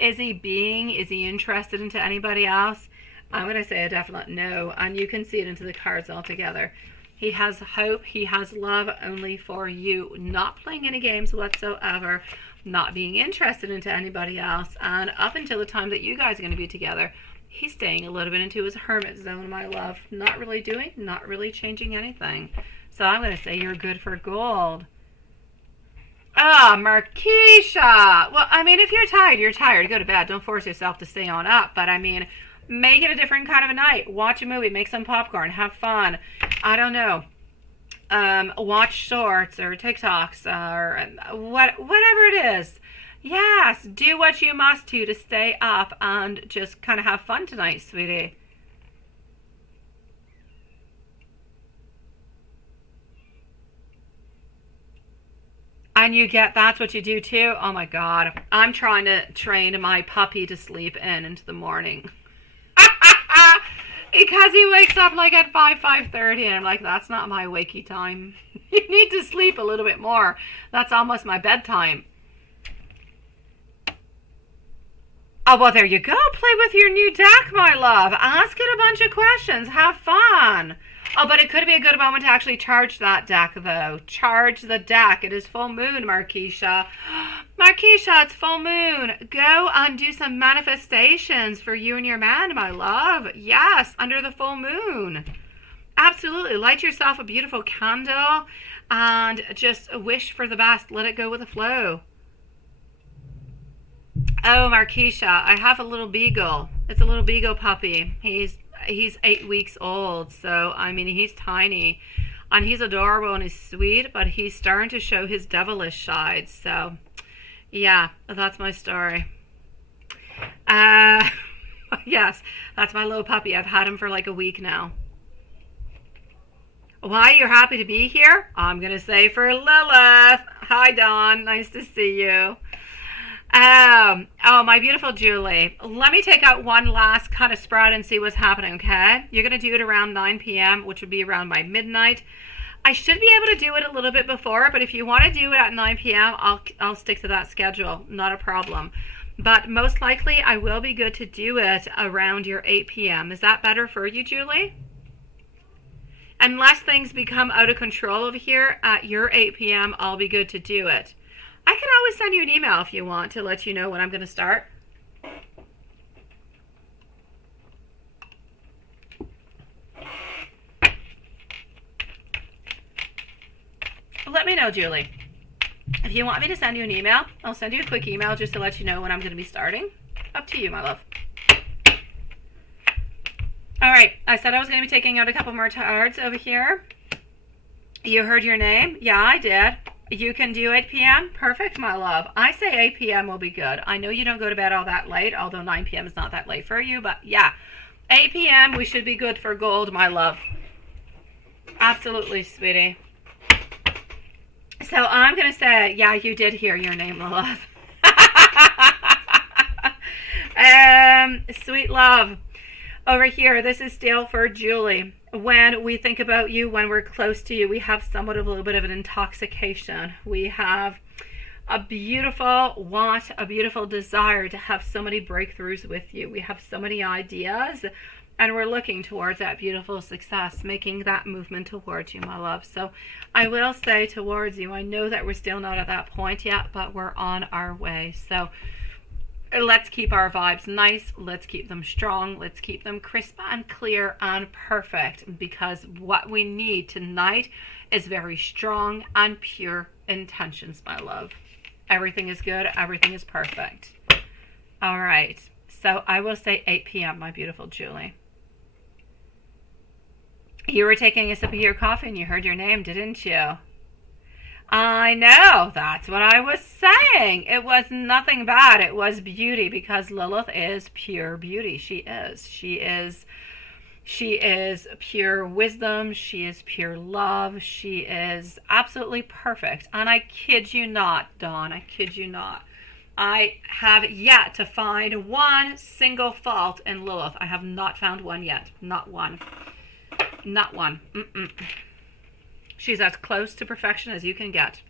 is he interested into anybody else? I'm going to say a definite no, and you can see it into the cards altogether. He has hope, he has love only for you, not playing any games whatsoever, not being interested into anybody else, and up until the time that you guys are going to be together, he's staying a little bit into his hermit zone, my love. Not really doing, not really changing anything. So I'm going to say you're good for gold. Ah, Markeisha. Well, I mean, if you're tired, you're tired. Go to bed. Don't force yourself to stay on up. But I mean, make it a different kind of a night. Watch a movie. Make some popcorn. Have fun. I don't know. Watch shorts or TikToks or whatever it is. Yes, do what you must to stay up and just kind of have fun tonight, sweetie. And you get, that's what you do too? Oh my God. I'm trying to train my puppy to sleep into the morning. Because he wakes up like at 5:30 and I'm like, that's not my wakey time. You need to sleep a little bit more. That's almost my bedtime. Oh, well, there you go. Play with your new deck, my love. Ask it a bunch of questions. Have fun. Oh, but it could be a good moment to actually charge that deck, though. Charge the deck. It is full moon, Markeisha. Markeisha, it's full moon. Go and do some manifestations for you and your man, my love. Yes, under the full moon. Absolutely. Light yourself a beautiful candle and just wish for the best. Let it go with the flow. Oh, Markeisha, I have a little beagle. It's a little beagle puppy. He's 8 weeks old, so I mean he's tiny and he's adorable and he's sweet, but he's starting to show his devilish side. So yeah, that's my story. Yes, that's my little puppy. I've had him for like a week now. Why you're happy to be here? I'm gonna say for Lilith. Hi Dawn, nice to see you. Oh, my beautiful Julie. Let me take out one last kind of spread and see what's happening, okay? You're going to do it around 9 p.m., which would be around by midnight. I should be able to do it a little bit before, but if you want to do it at 9 p.m., I'll stick to that schedule. Not a problem. But most likely, I will be good to do it around your 8 p.m. Is that better for you, Julie? Unless things become out of control over here at your 8 p.m., I'll be good to do it. I can always send you an email if you want to let you know when I'm going to start. Let me know, Julie. If you want me to send you an email, I'll send you a quick email just to let you know when I'm going to be starting. Up to you, my love. All right. I said I was going to be taking out a couple more cards over here. You heard your name? Yeah, I did. You can do 8 p.m.? Perfect, my love. I say 8 p.m. will be good. I know you don't go to bed all that late, although 9 p.m. is not that late for you, but yeah. 8 p.m. we should be good for gold, my love. Absolutely, sweetie. So I'm going to say, yeah, you did hear your name, my love. Sweet love. Over here, this is still for Julie. When we think about you, when we're close to you, we have somewhat of a little bit of an intoxication. We have a beautiful want, a beautiful desire to have so many breakthroughs with you. We have so many ideas, and we're looking towards that beautiful success, making that movement towards you, my love. So I will say towards you, I know that we're still not at that point yet, but we're on our way. So let's keep our vibes nice. Let's keep them strong. Let's keep them crisp and clear and perfect, because what we need tonight is very strong and pure intentions, my love. Everything is good. Everything is perfect. All right. So I will say 8 p.m., my beautiful Julie. You were taking a sip of your coffee and you heard your name, didn't you? I know. That's what I was saying. It was nothing bad. It was beauty, because Lilith is pure beauty. She is. She is pure wisdom. She is pure love. She is absolutely perfect. And I kid you not, Dawn, I kid you not. I have yet to find one single fault in Lilith. I have not found one yet. Not one. Not one. Mm-mm. She's as close to perfection as you can get.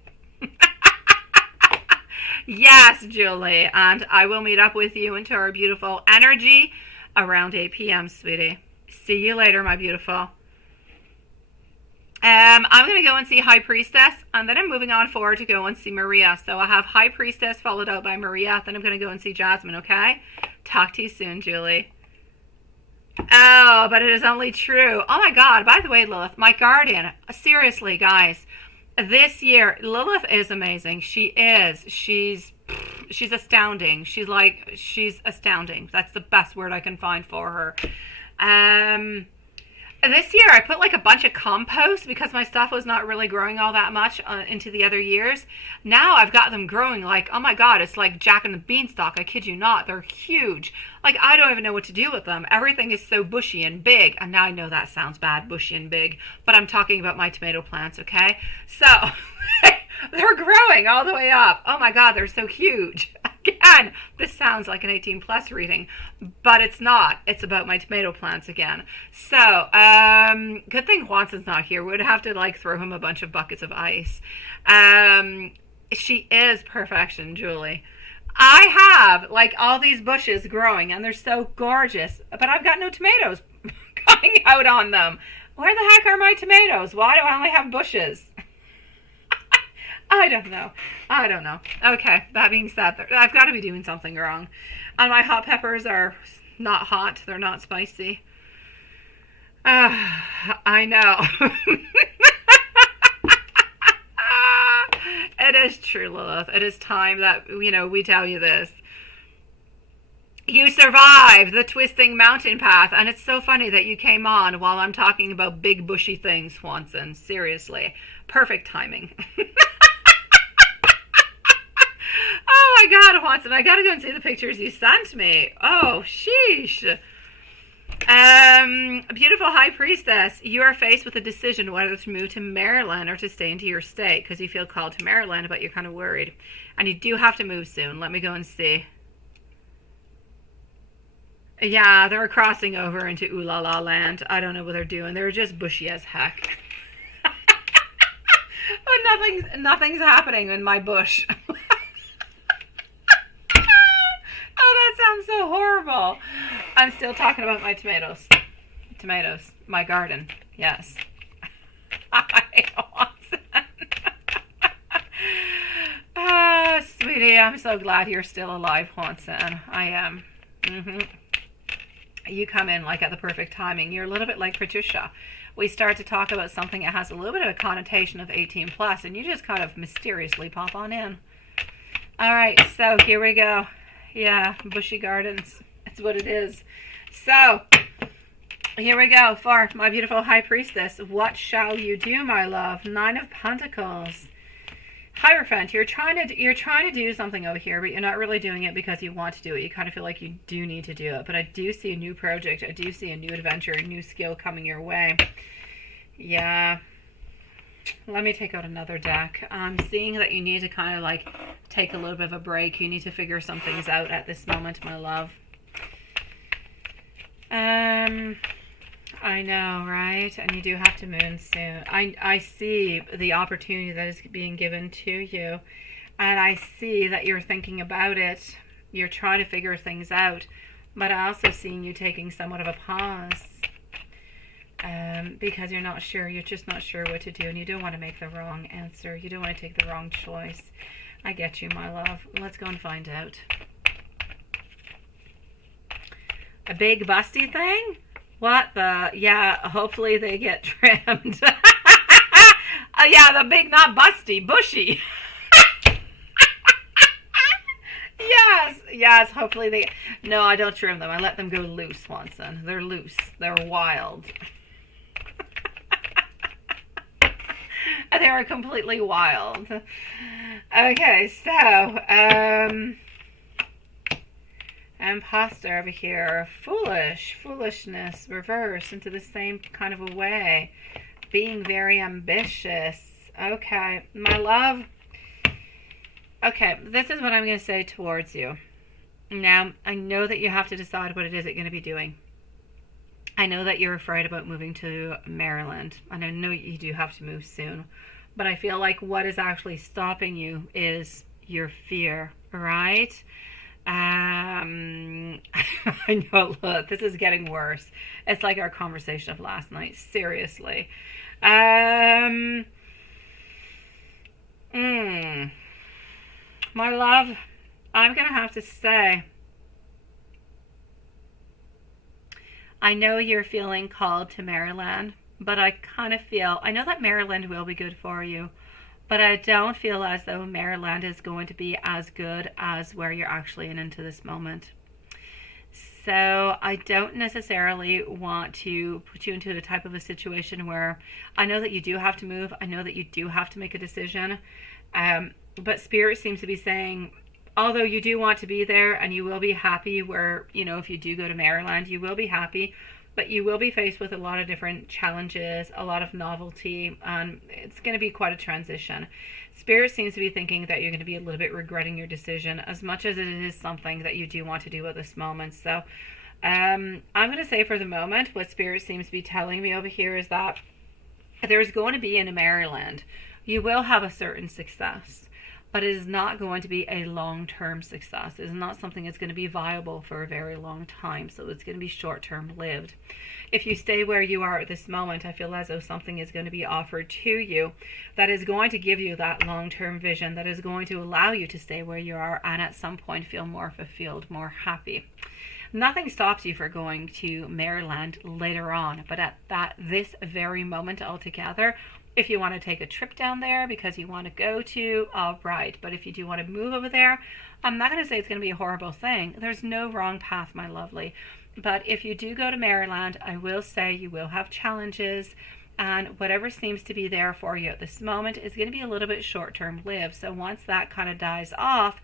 Yes, Julie. And I will meet up with you into our beautiful energy around 8 p.m., sweetie. See you later, my beautiful. I'm going to go and see High Priestess, and then I'm moving on forward to go and see Maria. So I have High Priestess followed out by Maria. Then I'm going to go and see Jasmine, okay? Talk to you soon, Julie. Oh, but it is only true. Oh my God, by the way, Lilith, my guardian. Seriously, guys. This year, Lilith is amazing. She is. She's astounding. She's astounding. That's the best word I can find for her. This year I put like a bunch of compost because my stuff was not really growing all that much into the other years. Now I've got them growing like, oh my God, it's like Jack and the Beanstalk. I kid you not. They're huge. Like, I don't even know what to do with them. Everything is so bushy and big. And now I know that sounds bad, bushy and big, but I'm talking about my tomato plants, okay? So they're growing all the way up. Oh my God, they're so huge. Again, this sounds like an 18 plus reading, but it's not. It's about my tomato plants again. So, good thing Watson's not here. We would have to like throw him a bunch of buckets of ice. She is perfection, Julie. I have like all these bushes growing and they're so gorgeous, but I've got no tomatoes coming out on them. Where the heck are my tomatoes? Why do I only have bushes? I don't know. Okay, that being said, I've got to be doing something wrong. And my hot peppers are not hot. They're not spicy. I know. It is true, Lilith. It is time that, we tell you this. You survived the twisting mountain path, and it's so funny that you came on while I'm talking about big bushy things, Swanson. Seriously. Perfect timing. Oh my God, Watson, I gotta go and see the pictures you sent me. Oh, sheesh. Beautiful High Priestess, you are faced with a decision whether to move to Maryland or to stay into your state because you feel called to Maryland, but you're kind of worried. And you do have to move soon. Let me go and see. Yeah, they're crossing over into Ooh La La land. I don't know what they're doing. They're just bushy as heck. But nothing's happening in my bush. Oh, that sounds so horrible. I'm still talking about my tomatoes. Tomatoes. My garden. Yes. Oh, sweetie, I'm so glad you're still alive, Watson. I am. You come in like at the perfect timing. You're a little bit like Patricia. We start to talk about something that has a little bit of a connotation of 18 plus, and you just kind of mysteriously pop on in. All right, so here we go. Yeah, bushy gardens. That's what it is. So, here we go for my beautiful High Priestess. What shall you do, my love? 9 of Pentacles. Hierophant, you're trying to do something over here, but you're not really doing it because you want to do it. You kind of feel like you do need to do it. But I do see a new project. I do see a new adventure, a new skill coming your way. Yeah. Let me take out another deck. I'm seeing that you need to kind of like take a little bit of a break. You need to figure some things out at this moment, my love. I know, right? And you do have to moon soon. I see the opportunity that is being given to you. And I see that you're thinking about it. You're trying to figure things out. But I also see you taking somewhat of a pause. Because you're not sure. You're just not sure what to do. And you don't want to make the wrong answer. You don't want to take the wrong choice. I get you, my love. Let's go and find out. A big busty thing? What the? Yeah, hopefully they get trimmed. Yeah, the big, not busty, bushy. Yes, hopefully they... No, I don't trim them. I let them go loose, Watson. They're loose. They're wild. They are completely wild. Okay, so, imposter over here. Foolishness, reverse into the same kind of a way. Being very ambitious. Okay, my love. Okay, this is what I'm going to say towards you. Now, I know that you have to decide what it is that you're going to be doing. I know that you're afraid about moving to Maryland, and I know you do have to move soon. But I feel like what is actually stopping you is your fear, right? I know, look, this is getting worse. It's like our conversation of last night, seriously. My love, I'm going to have to say, I know you're feeling called to Maryland, but I kind of feel, I know that Maryland will be good for you, but I don't feel as though Maryland is going to be as good as where you're actually into this moment. So I don't necessarily want to put you into a type of a situation where I know that you do have to move. I know that you do have to make a decision. But Spirit seems to be saying, although you do want to be there and you will be happy where, you know, if you do go to Maryland, you will be happy, but you will be faced with a lot of different challenges, a lot of novelty, and it's going to be quite a transition. Spirit seems to be thinking that you're going to be a little bit regretting your decision as much as it is something that you do want to do at this moment. So I'm going to say for the moment, what Spirit seems to be telling me over here is that there's going to be in Maryland, you will have a certain success, but it is not going to be a long-term success. It is not something that's going to be viable for a very long time. So it's going to be short-term lived. If you stay where you are at this moment, I feel as though something is going to be offered to you that is going to give you that long-term vision, that is going to allow you to stay where you are and at some point feel more fulfilled, more happy. Nothing stops you from going to Maryland later on, but at this very moment altogether, if you want to take a trip down there because you want to go to, all right. But if you do want to move over there, I'm not going to say it's going to be a horrible thing. There's no wrong path, my lovely. But if you do go to Maryland, I will say you will have challenges, and whatever seems to be there for you at this moment is going to be a little bit short-term lived. So once that kind of dies off,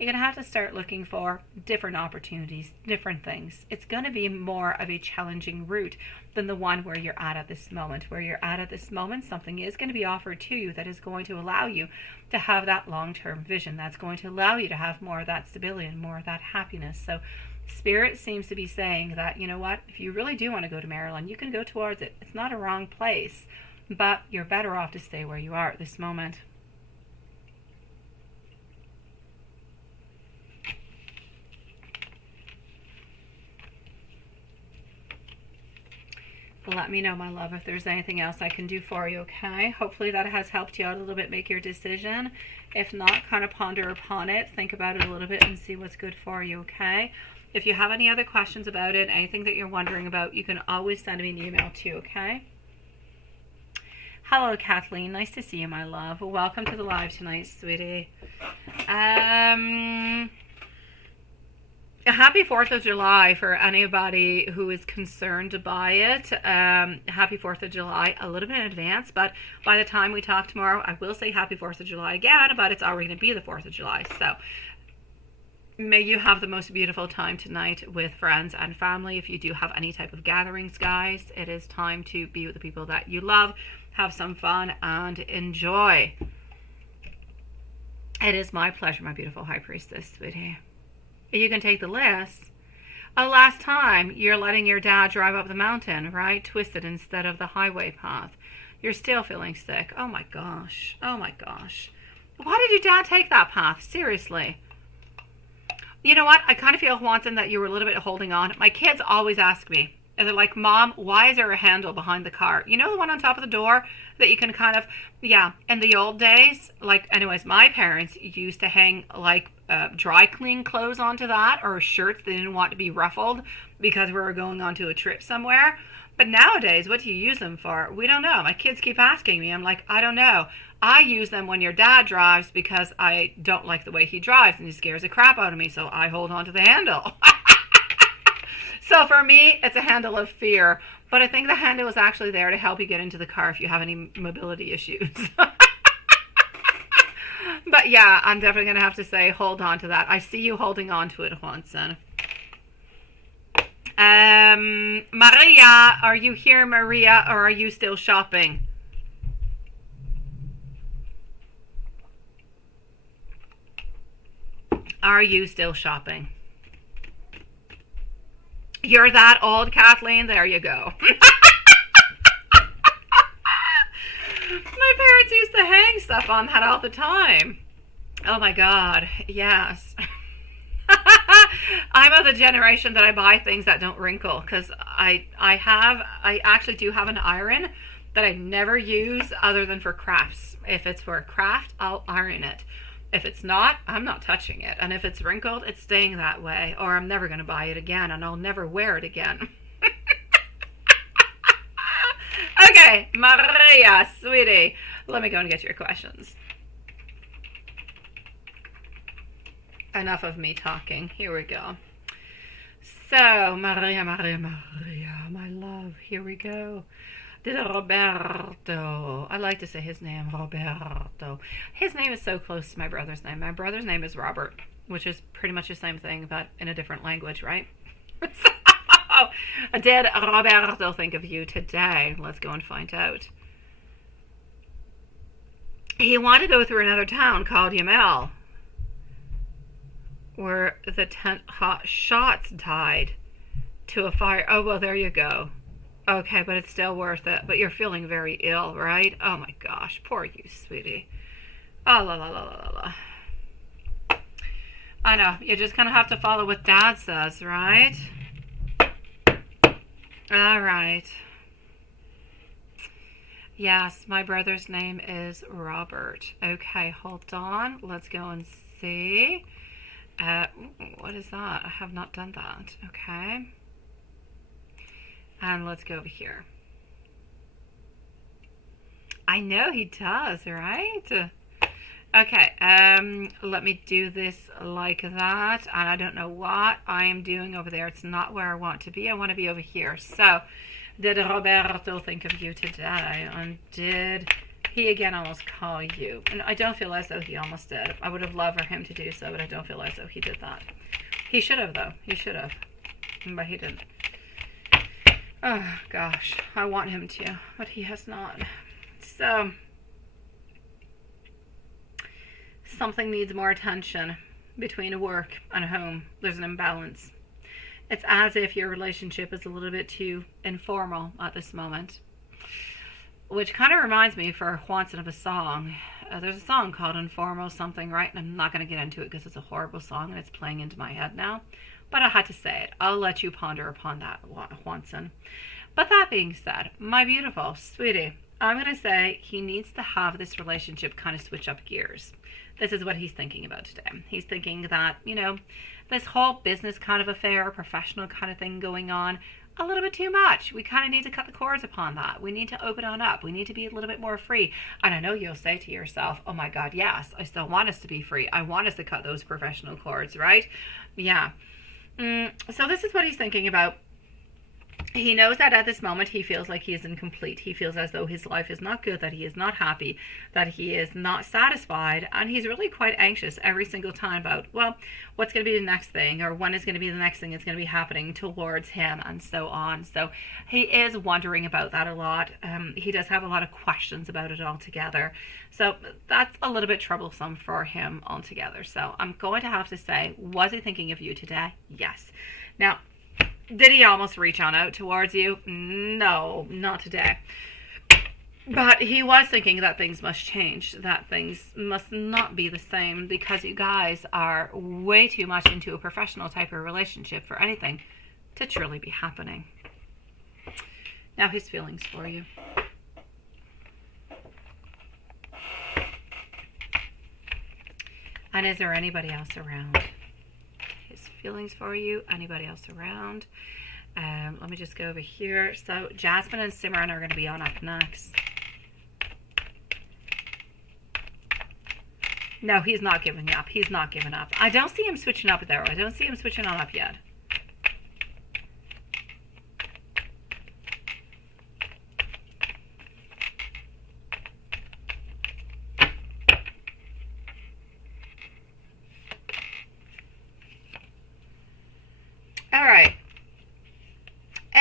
you're going to have to start looking for different opportunities, different things. It's going to be more of a challenging route than the one where you're at this moment. Where you're at this moment, something is going to be offered to you that is going to allow you to have that long-term vision. That's going to allow you to have more of that stability and more of that happiness. So Spirit seems to be saying that, you know what, if you really do want to go to Maryland, you can go towards it. It's not a wrong place, but you're better off to stay where you are at this moment. Let me know, my love, if there's anything else I can do for you, okay? Hopefully that has helped you out a little bit, make your decision. If not, kind of ponder upon it, think about it a little bit and see what's good for you, okay? If you have any other questions about it, anything that you're wondering about, you can always send me an email too, okay? Hello, Kathleen. Nice to see you, my love. Welcome to the live tonight, sweetie. Happy 4th of July for anybody who is concerned by it. Happy 4th of July a little bit in advance, but by the time we talk tomorrow, I will say happy 4th of July again, but it's already going to be the 4th of July. So may you have the most beautiful time tonight with friends and family. If you do have any type of gatherings, guys, it is time to be with the people that you love, have some fun, and enjoy. It is my pleasure, my beautiful high priestess, sweetie. You can take the list. Oh, last time you're letting your dad drive up the mountain, right? Twisted instead of the highway path. You're still feeling sick. Oh my gosh. Oh my gosh. Why did your dad take that path? Seriously. You know what? I kind of feel, Juanson, that you were a little bit holding on. My kids always ask me, and they're like, Mom, why is there a handle behind the car? You know the one on top of the door that you can kind of, yeah, in the old days, like, anyways, my parents used to hang, like, dry clean clothes onto that, or shirts they didn't want to be ruffled because we were going on to a trip somewhere. But nowadays, what do you use them for? We don't know. My kids keep asking me. I'm like, I don't know. I use them when your dad drives because I don't like the way he drives and he scares the crap out of me, so I hold on to the handle. So for me, it's a handle of fear. But I think the handle is actually there to help you get into the car if you have any mobility issues. But yeah, I'm definitely going to have to say hold on to that. I see you holding on to it, Juanson. Maria, are you here, Maria, or are you still shopping? Are you still shopping? You're that old, Kathleen? There you go. My parents used to hang stuff on that all the time. Oh my God, yes. I'm of the generation that I buy things that don't wrinkle, because I actually do have an iron that I never use other than for crafts. If it's for a craft, I'll iron it. If it's not, I'm not touching it. And if it's wrinkled, it's staying that way, or I'm never going to buy it again, and I'll never wear it again. Okay, Maria, sweetie, let me go and get your questions. Enough of me talking. Here we go. So, Maria, my love, here we go. Did Roberto. I like to say his name, Roberto. His name is so close to my brother's name. My brother's name is Robert, which is pretty much the same thing, but in a different language, right? So, did Roberto think of you today? Let's go and find out. He wanted to go through another town called Yamel, where the 10 hot shots died to a fire. Oh, well, there you go. Okay, but it's still worth it. But you're feeling very ill, right? Oh my gosh, poor you, sweetie. Oh, la la la la la la. I know, you just kind of have to follow what Dad says, right? All right. Yes, my brother's name is Robert. Okay, hold on. Let's go and see. What is that? I have not done that. Okay. And let's go over here. I know he does, right? Okay, let me do this like that. And I don't know what I am doing over there. It's not where I want to be. I want to be over here. So, did Roberto think of you today? And did he again almost call you? And I don't feel as though he almost did. I would have loved for him to do so, but I don't feel as though he did that. He should have, though. He should have. But he didn't. Oh, gosh. I want him to, but he has not. So, something needs more attention between work and home. There's an imbalance. It's as if your relationship is a little bit too informal at this moment. Which kind of reminds me for Juanson of a song. There's a song called Informal Something, right? And I'm not going to get into it because it's a horrible song and it's playing into my head now. But I had to say it. I'll let you ponder upon that, Juanson. But that being said, my beautiful sweetie, I'm going to say he needs to have this relationship kind of switch up gears. This is what he's thinking about today. He's thinking that, you know, this whole business kind of affair, professional kind of thing going on, a little bit too much. We kind of need to cut the cords upon that. We need to open on up. We need to be a little bit more free. And I know you'll say to yourself, oh my God, yes, I still want us to be free. I want us to cut those professional cords, right? Yeah. So this is what he's thinking about. He knows that at this moment he feels like he is incomplete. He feels as though his life is not good, that he is not happy, that he is not satisfied, and he's really quite anxious every single time about, well, what's going to be the next thing, or when is going to be the next thing that's going to be happening towards him, and so on. So he is wondering about that a lot. He does have a lot of questions about it altogether. So that's a little bit troublesome for him altogether. So I'm going to have to say, was he thinking of you today? Yes. Now, did he almost reach on out towards you? No, not today. But he was thinking that things must change, that things must not be the same, because you guys are way too much into a professional type of relationship for anything to truly be happening. Now his feelings for you. And is there anybody else around? His feelings for you, anybody else around? Let me just go over here. So Jasmine and Simran are going to be on up next. No, he's not giving up. He's not giving up. I don't see him switching up there. I don't see him switching on up yet.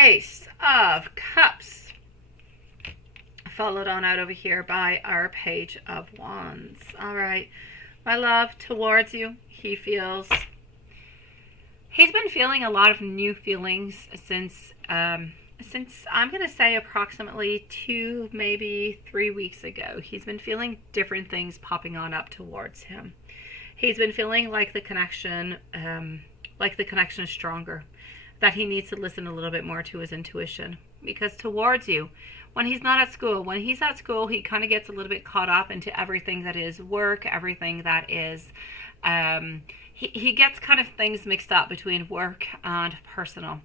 Ace of Cups, followed on out over here by our Page of Wands. All right, my love, towards you, he's been feeling a lot of new feelings since I'm going to say approximately 2, maybe 3 weeks ago. He's been feeling different things popping on up towards him. He's been feeling like the connection is stronger, that he needs to listen a little bit more to his intuition. Because towards you, when he's not at school, he kind of gets a little bit caught up into everything that is work, everything that is, he gets kind of things mixed up between work and personal.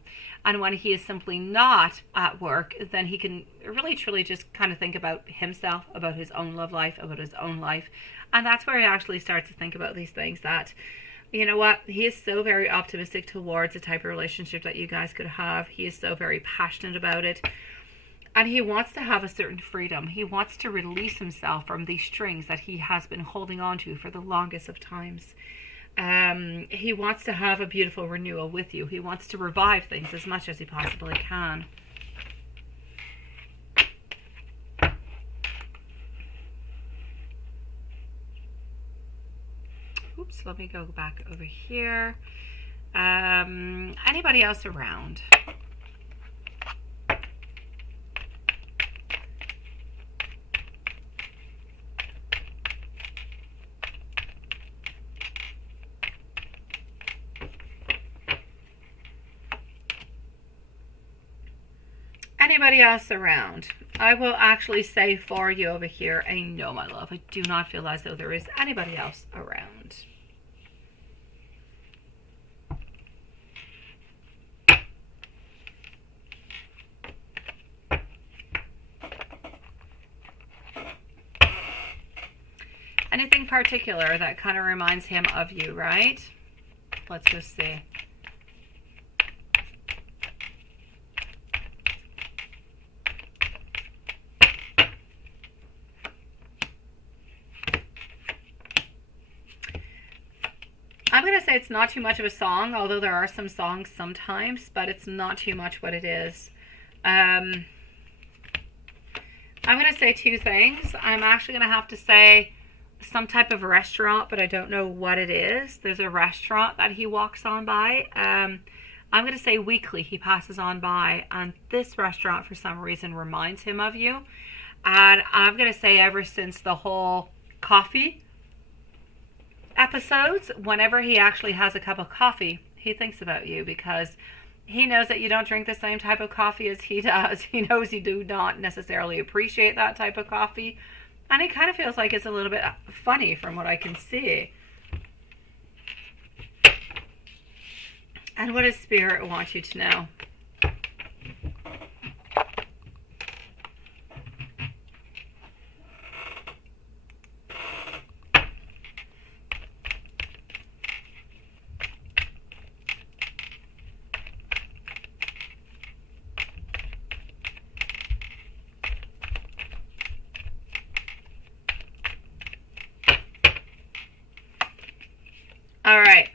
And when he is simply not at work, then he can really truly just kind of think about himself, about his own love life, about his own life. And that's where he actually starts to think about these things, that, you know what, he is so very optimistic towards the type of relationship that you guys could have. He is so very passionate about it. And he wants to have a certain freedom. He wants to release himself from these strings that he has been holding on to for the longest of times. He wants to have a beautiful renewal with you. He wants to revive things as much as he possibly can. Oops, let me go back over here. Anybody else around? Anybody else around? I will actually say for you over here, a no, my love. I do not feel as though there is anybody else around. Anything particular that kind of reminds him of you, right? Let's just see. I'm going to say it's not too much of a song, although there are some songs sometimes, but it's not too much what it is. I'm going to say two things. I'm actually going to have to say some type of restaurant, but I don't know what it is. There's a restaurant that he walks on by. I'm going to say weekly he passes on by, and this restaurant for some reason reminds him of you. And I'm going to say ever since the whole coffee episodes, whenever he actually has a cup of coffee, he thinks about you, because he knows that you don't drink the same type of coffee as he does. He knows you do not necessarily appreciate that type of coffee. And he kind of feels like it's a little bit funny from what I can see. And what does Spirit want you to know? All right.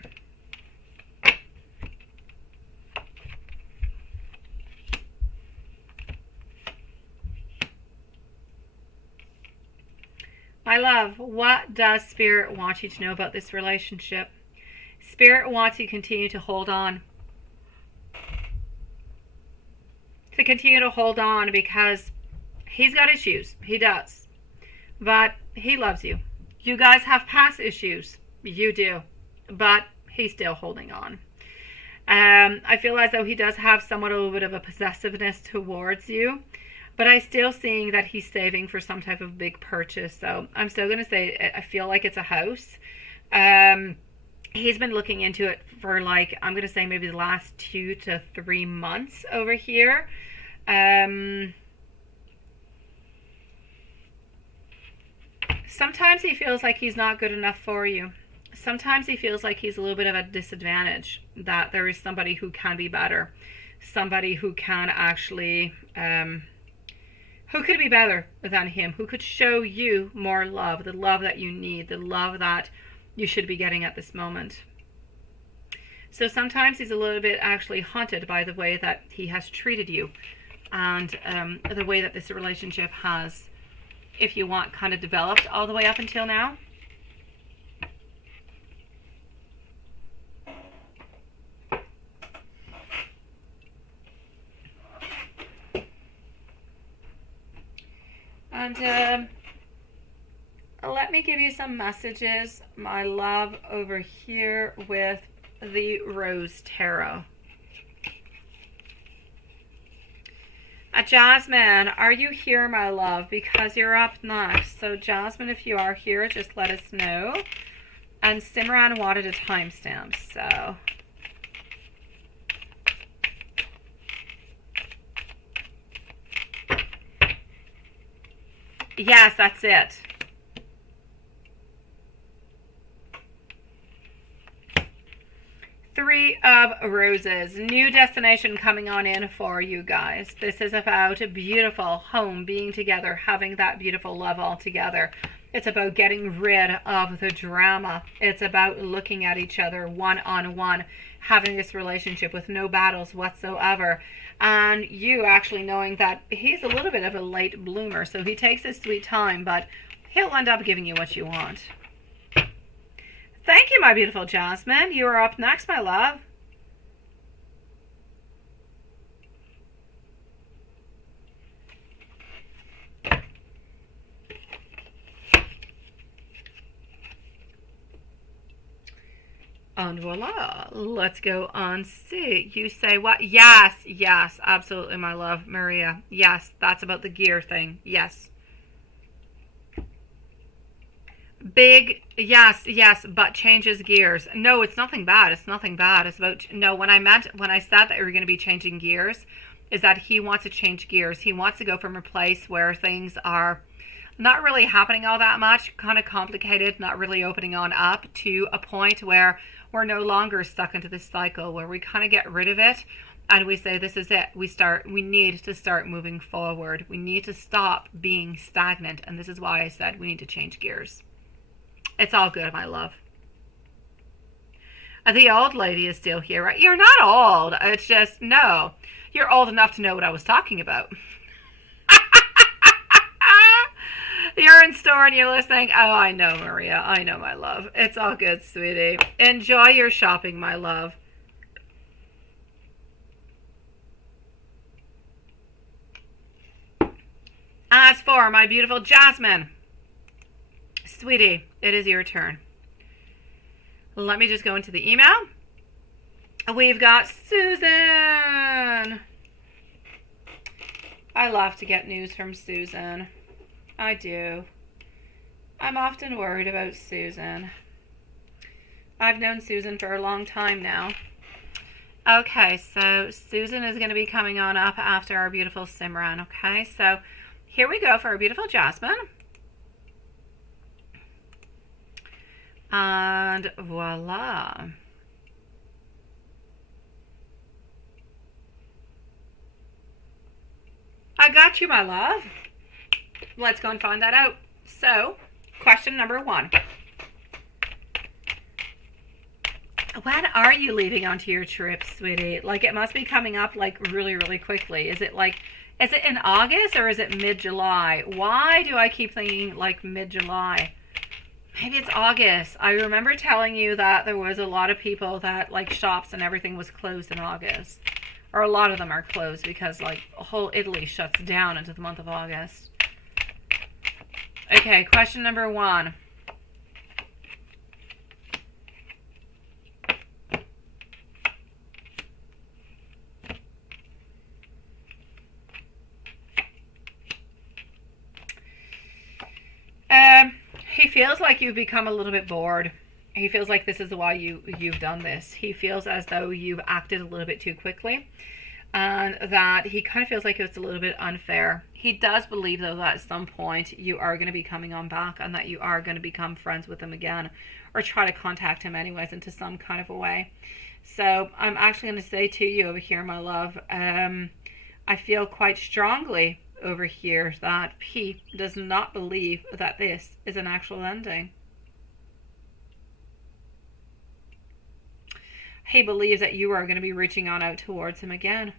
My love, what does Spirit want you to know about this relationship? Spirit wants you to continue to hold on. To continue to hold on, because he's got issues. He does. But he loves you. You guys have past issues. You do. But he's still holding on. I feel as though he does have somewhat a little bit of a possessiveness towards you, but I'm still seeing that he's saving for some type of big purchase. So I'm still going to say I feel like it's a house. He's been looking into it for, like, I'm going to say maybe the last 2 to 3 months over here. Sometimes he feels like he's not good enough for you. Sometimes he feels like he's a little bit of a disadvantage, that there is somebody who can be better, somebody who can actually, who could be better than him, who could show you more love, the love that you need, the love that you should be getting at this moment. So sometimes he's a little bit actually haunted by the way that he has treated you, and the way that this relationship has, if you want, kind of developed all the way up until now. And let me give you some messages, my love, over here with the Rose Tarot. Jasmine, are you here, my love? Because you're up next. So Jasmine, if you are here, just let us know. And Simran wanted a timestamp, so... Yes, that's it. Three of Roses. New destination coming on in for you guys. This is about a beautiful home, being together, having that beautiful love all together. It's about getting rid of the drama. It's about looking at each other one-on-one, having this relationship with no battles whatsoever. And you actually knowing that he's a little bit of a late bloomer, so he takes his sweet time, but he'll end up giving you what you want. Thank you, my beautiful Jasmine. You are up next, my love. And voila, let's go on. See, you say what? Yes, yes, absolutely, my love, Maria. Yes, that's about the gear thing. Yes. Big, yes, yes, but changes gears. No, it's nothing bad. It's nothing bad. It's about, no, when I said that we were going to be changing gears, is that he wants to change gears. He wants to go from a place where things are not really happening all that much, kind of complicated, not really opening on up, to a point where we're no longer stuck into this cycle, where we kind of get rid of it and we say, this is it. We need to start moving forward. We need to stop being stagnant. And this is why I said we need to change gears. It's all good, my love. The old lady is still here, right? You're not old. It's just, no. You're old enough to know what I was talking about. You're in store and you're listening. Oh, I know, Maria. I know, my love. It's all good, sweetie. Enjoy your shopping, my love. As for my beautiful Jasmine, sweetie, it is your turn. Let me just go into the email. We've got Susan. I love to get news from Susan. I do. I'm often worried about Susan. I've known Susan for a long time now. Okay, so Susan is going to be coming on up after our beautiful Simran. Okay, so here we go for our beautiful Jasmine. And voila. I got you, my love. Let's go and find that out. So, question number 1. When are you leaving onto your trip, sweetie? Like, it must be coming up, like, really, really quickly. Is it in August or is it mid-July? Why do I keep thinking, like, mid-July? Maybe it's August. I remember telling you that there was a lot of people that, like, shops and everything was closed in August. Or a lot of them are closed because, like, whole Italy shuts down into the month of August. Okay, question number 1. He feels like you've become a little bit bored. He feels like this is why you've done this. He feels as though you've acted a little bit too quickly, and that he kind of feels like it's a little bit unfair. He does believe, though, that at some point you are going to be coming on back and that you are going to become friends with him again, or try to contact him anyways into some kind of a way. So I'm actually going to say to you over here, my love, I feel quite strongly over here that he does not believe that this is an actual ending. he believes that you are going to be reaching on out towards him again.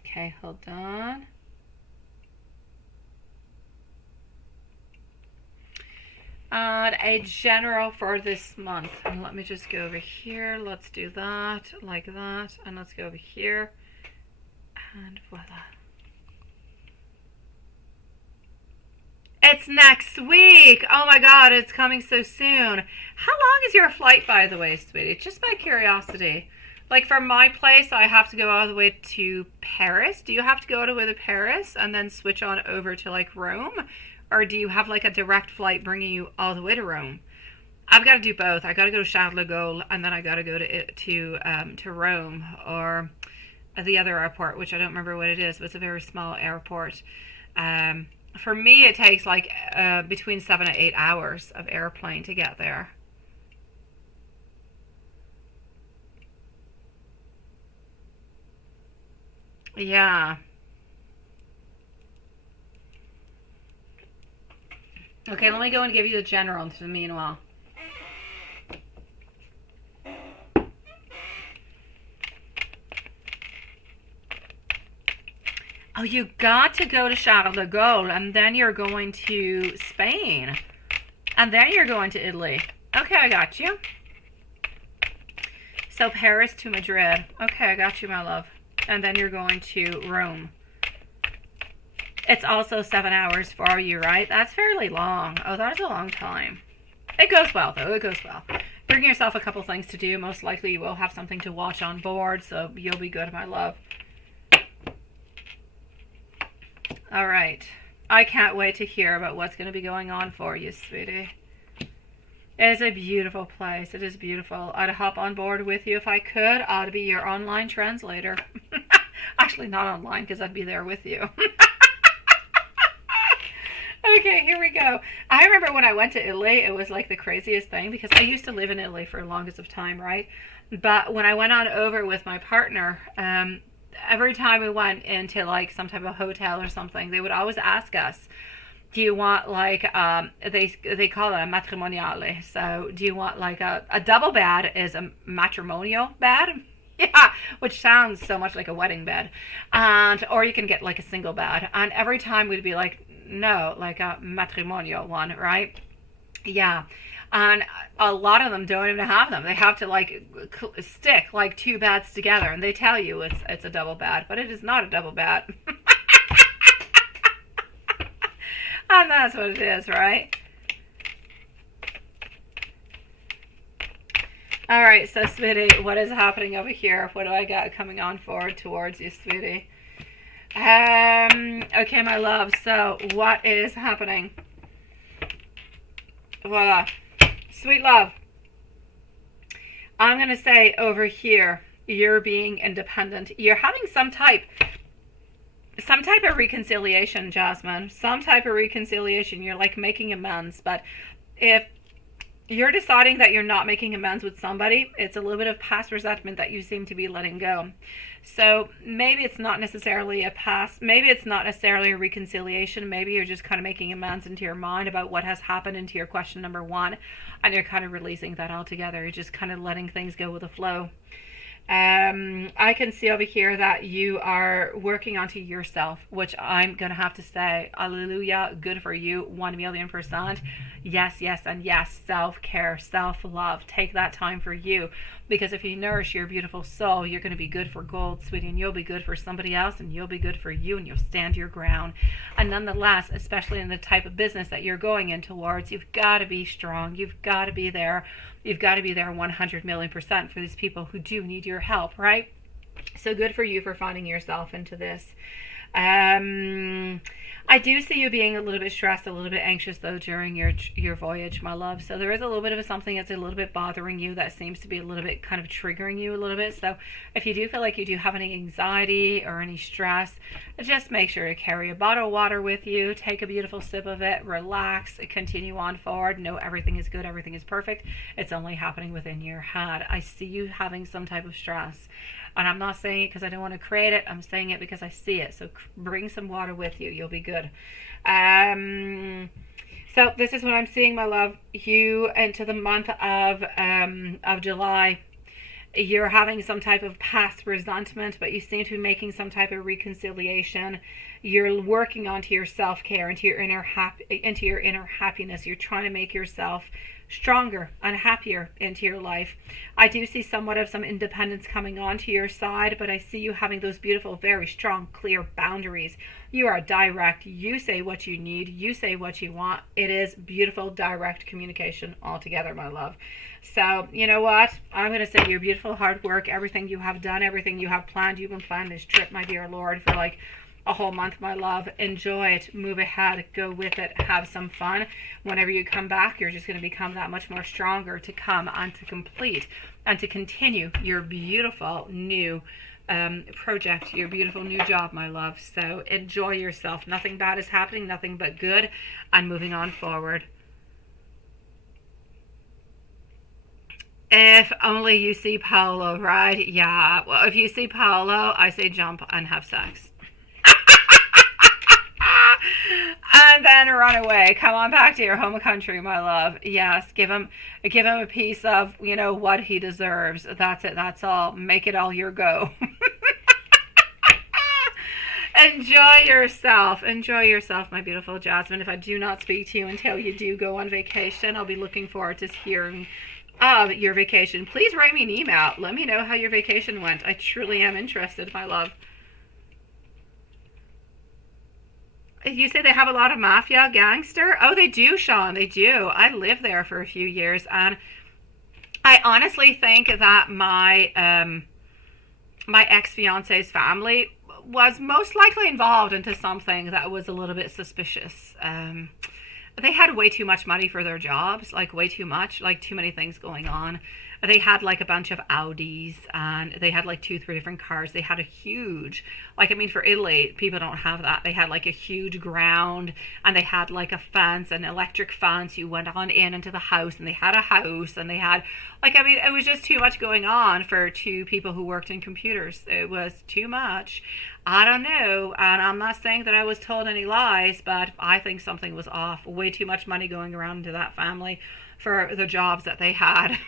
Okay, hold on. And a general for this month. And let me just go over here. Let's do that, like that. And let's go over here. And voila. It's next week. Oh my God, it's coming so soon. How long is your flight, by the way, sweetie? Just by curiosity. Like for my place, I have to go all the way to Paris. Do you have to go all the way to Paris and then switch on over to like Rome? Or do you have like a direct flight bringing you all the way to Rome? I've got to do both. I got to go to Charles de Gaulle and then I got to go to Rome or the other airport, which I don't remember what it is, but it's a very small airport. For me, it takes like between 7 and 8 hours of airplane to get there. Yeah. Okay, let me go and give you the general into the meanwhile. Oh, you got to go to Charles de Gaulle, and then you're going to Spain. And then you're going to Italy. Okay, I got you. So Paris to Madrid. Okay, I got you, my love. And then you're going to Rome. It's also 7 hours for you, right? That's fairly long. Oh, that's a long time. It goes well, though. It goes well. Bring yourself a couple things to do. Most likely you will have something to watch on board, so you'll be good, my love. All right. I can't wait to hear about what's going to be going on for you, sweetie. It is a beautiful place. It is beautiful. I'd hop on board with you if I could. I'd be your online translator. Actually, not online, because I'd be there with you. Okay, here we go. I remember when I went to Italy, it was like the craziest thing, because I used to live in Italy for the longest of time, right? But when I went on over with my partner, every time we went into like some type of hotel or something, they would always ask us, do you want like they call it a matrimoniale? So do you want like a double bed is a matrimonial bed? Yeah, which sounds so much like a wedding bed. And or you can get like a single bed. And every time we'd be like, no, like a matrimonial one, right? Yeah. And a lot of them don't even have them. They have to like stick like two beds together, and they tell you it's a double bed, but it is not a double bed. And that's what it is, right? All right, so sweetie, what is happening over here? What do I got coming on forward towards you, sweetie? Okay, my love. So what is happening? Voila. Sweet love. I'm going to say over here, you're being independent. You're having some type of reconciliation, Jasmine. Some type of reconciliation. You're like making amends. But if you're deciding that you're not making amends with somebody, it's a little bit of past resentment that you seem to be letting go. So maybe it's not necessarily a past, maybe it's not necessarily a reconciliation, maybe you're just kind of making amends into your mind about what has happened into your question number one, and you're kind of releasing that altogether. You're just kind of letting things go with the flow. I can see over here that you are working onto yourself, which I'm going to have to say, hallelujah, good for you, 1,000,000%. Yes, yes, and yes, self-care, self-love. Take that time for you, because if you nourish your beautiful soul, you're going to be good for gold, sweetie, and you'll be good for somebody else, and you'll be good for you, and you'll stand your ground. And nonetheless, especially in the type of business that you're going in towards, you've got to be strong. You've got to be there. You've got to be there 100,000,000% for these people who do need your help, right? So good for you for finding yourself into this. I do see you being a little bit stressed, a little bit anxious though during your voyage, my love. So there is a little bit of something that's a little bit bothering you, that seems to be a little bit kind of triggering you a little bit. So if you do feel like you do have any anxiety or any stress, just make sure to carry a bottle of water with you. Take a beautiful sip of it, relax, continue on forward. Know everything is good, everything is perfect. It's only happening within your head. I see you having some type of stress. And I'm not saying it because I don't want to create it. I'm saying it because I see it. So bring some water with you. You'll be good. So this is what I'm seeing, my love. You into the month of July. You're having some type of past resentment, but you seem to be making some type of reconciliation. You're working onto your self-care, into your inner happiness. You're trying to make yourself stronger and happier into your life. I do see somewhat of some independence coming onto your side, but I see you having those beautiful, very strong, clear boundaries. You are direct. You say what you need. You say what you want. It is beautiful, direct communication altogether, my love. So, you know what? I'm going to say your beautiful hard work, everything you have done, everything you have planned. You've been planning this trip, my dear Lord, for like a whole month, my love. Enjoy it, move ahead, go with it, have some fun. Whenever you come back, you're just going to become that much more stronger to come and to complete and to continue your beautiful new project, your beautiful new job, my love. So enjoy yourself. Nothing bad is happening, nothing but good, and moving on forward. If only you see Paolo, right? Yeah, well, if you see Paolo, I say jump and have sex. And then run away. Come on back to your home country, my love. Yes, give him a piece of, you know, what he deserves. That's it. That's all. Make it all your go. Enjoy yourself. Enjoy yourself, my beautiful Jasmine. If I do not speak to you until you do go on vacation, I'll be looking forward to hearing of your vacation. Please write me an email. Let me know how your vacation went. I truly am interested, my love. You say they have a lot of mafia gangster? Oh, they do, Sean. They do. I lived there for a few years, and I honestly think that my my ex-fiance's family was most likely involved into something that was a little bit suspicious. They had way too much money for their jobs, like way too much, like too many things going on. They had like a bunch of Audis, and they had like 2-3 different cars. They had a huge, like, I mean, for Italy, people don't have that. They had like a huge ground, and they had like a fence, an electric fence. You went on into the house, and they had a house, and they had, like, I mean, it was just too much going on for two people who worked in computers. It was too much. I don't know, and I'm not saying that I was told any lies, but I think something was off. Way too much money going around into that family for the jobs that they had.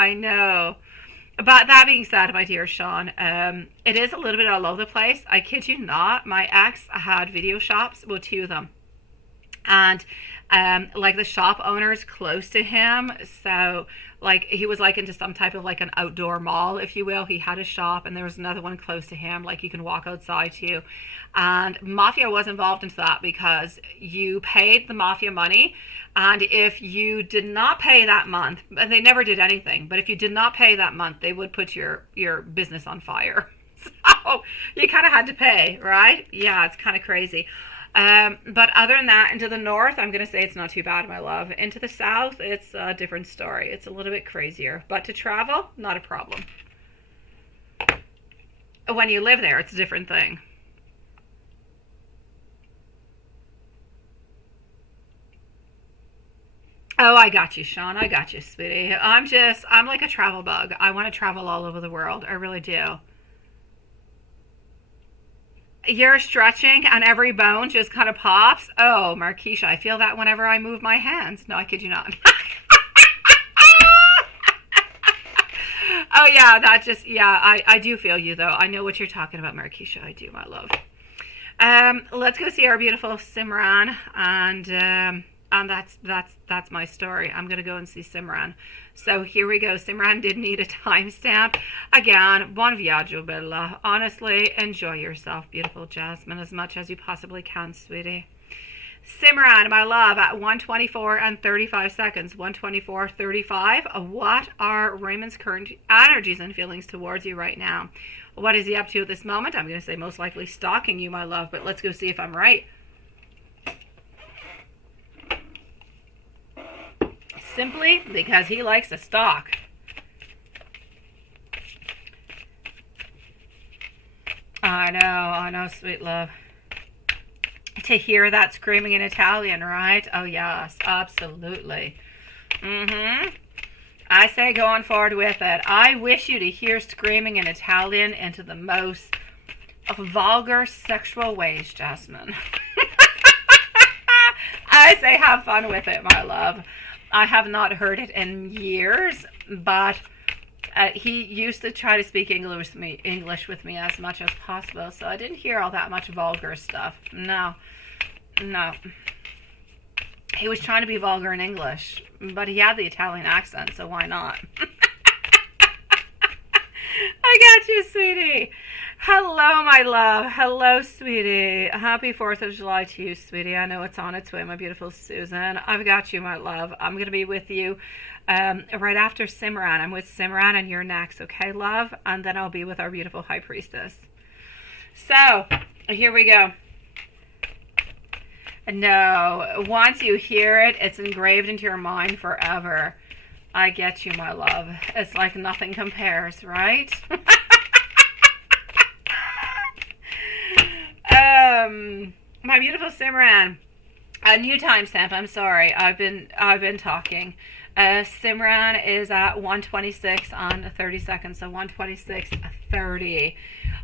I know. But that being said, my dear Sean, it is a little bit all over the place. I kid you not. My ex had video shops, well, 2 of them. And like the shop owners close to him, so like he was like into some type of like an outdoor mall, if you will. He had a shop, and there was another one close to him, like you can walk outside to. And mafia was involved into that, because you paid the mafia money, and if you did not pay that month, and they never did anything, but if you did not pay that month, they would put your business on fire. So you kind of had to pay, right? Yeah, it's kind of crazy. But other than that, into the north, I'm going to say it's not too bad, my love. Into the south, it's a different story. It's a little bit crazier. But to travel, not a problem. When you live there, it's a different thing. Oh, I got you, Sean. I got you, sweetie. I'm like a travel bug. I want to travel all over the world. I really do. You're stretching and every bone just kind of pops. Oh, Markeisha, I feel that whenever I move my hands. No, I kid you not. Oh, yeah, I do feel you, though. I know what you're talking about, Markeisha. I do, my love. Let's go see our beautiful Simran, and that's my story. I'm gonna go and see Simran. So here we go. Simran did need a timestamp. Again, buon viaggio, bella. Honestly, enjoy yourself, beautiful Jasmine, as much as you possibly can, sweetie. Simran, my love, at 1:24 and 35 seconds. 1:24:35. What are Raymond's current energies and feelings towards you right now? What is he up to at this moment? I'm going to say most likely stalking you, my love, but let's go see if I'm right. Simply because he likes to stalk. I know, sweet love. To hear that screaming in Italian, right? Oh, yes, absolutely. I say going forward with it. I wish you to hear screaming in Italian into the most vulgar sexual ways, Jasmine. I say have fun with it, my love. I have not heard it in years, but he used to try to speak English with me as much as possible, so I didn't hear all that much vulgar stuff. No. He was trying to be vulgar in English, but he had the Italian accent, so why not? I got you, sweetie. Hello, my love. Hello, sweetie. Happy 4th of July to you, sweetie. I know it's on its way, my beautiful Susan. I've got you, my love. I'm going to be with you right after Simran. I'm with Simran and you're next, okay, love? And then I'll be with our beautiful high priestess. So, here we go. No, once you hear it, it's engraved into your mind forever. I get you, my love. It's like nothing compares, right? My beautiful Simran. A new timestamp. I'm sorry. I've been talking. Simran is at 1:26 on 30 seconds, so 1:26:30.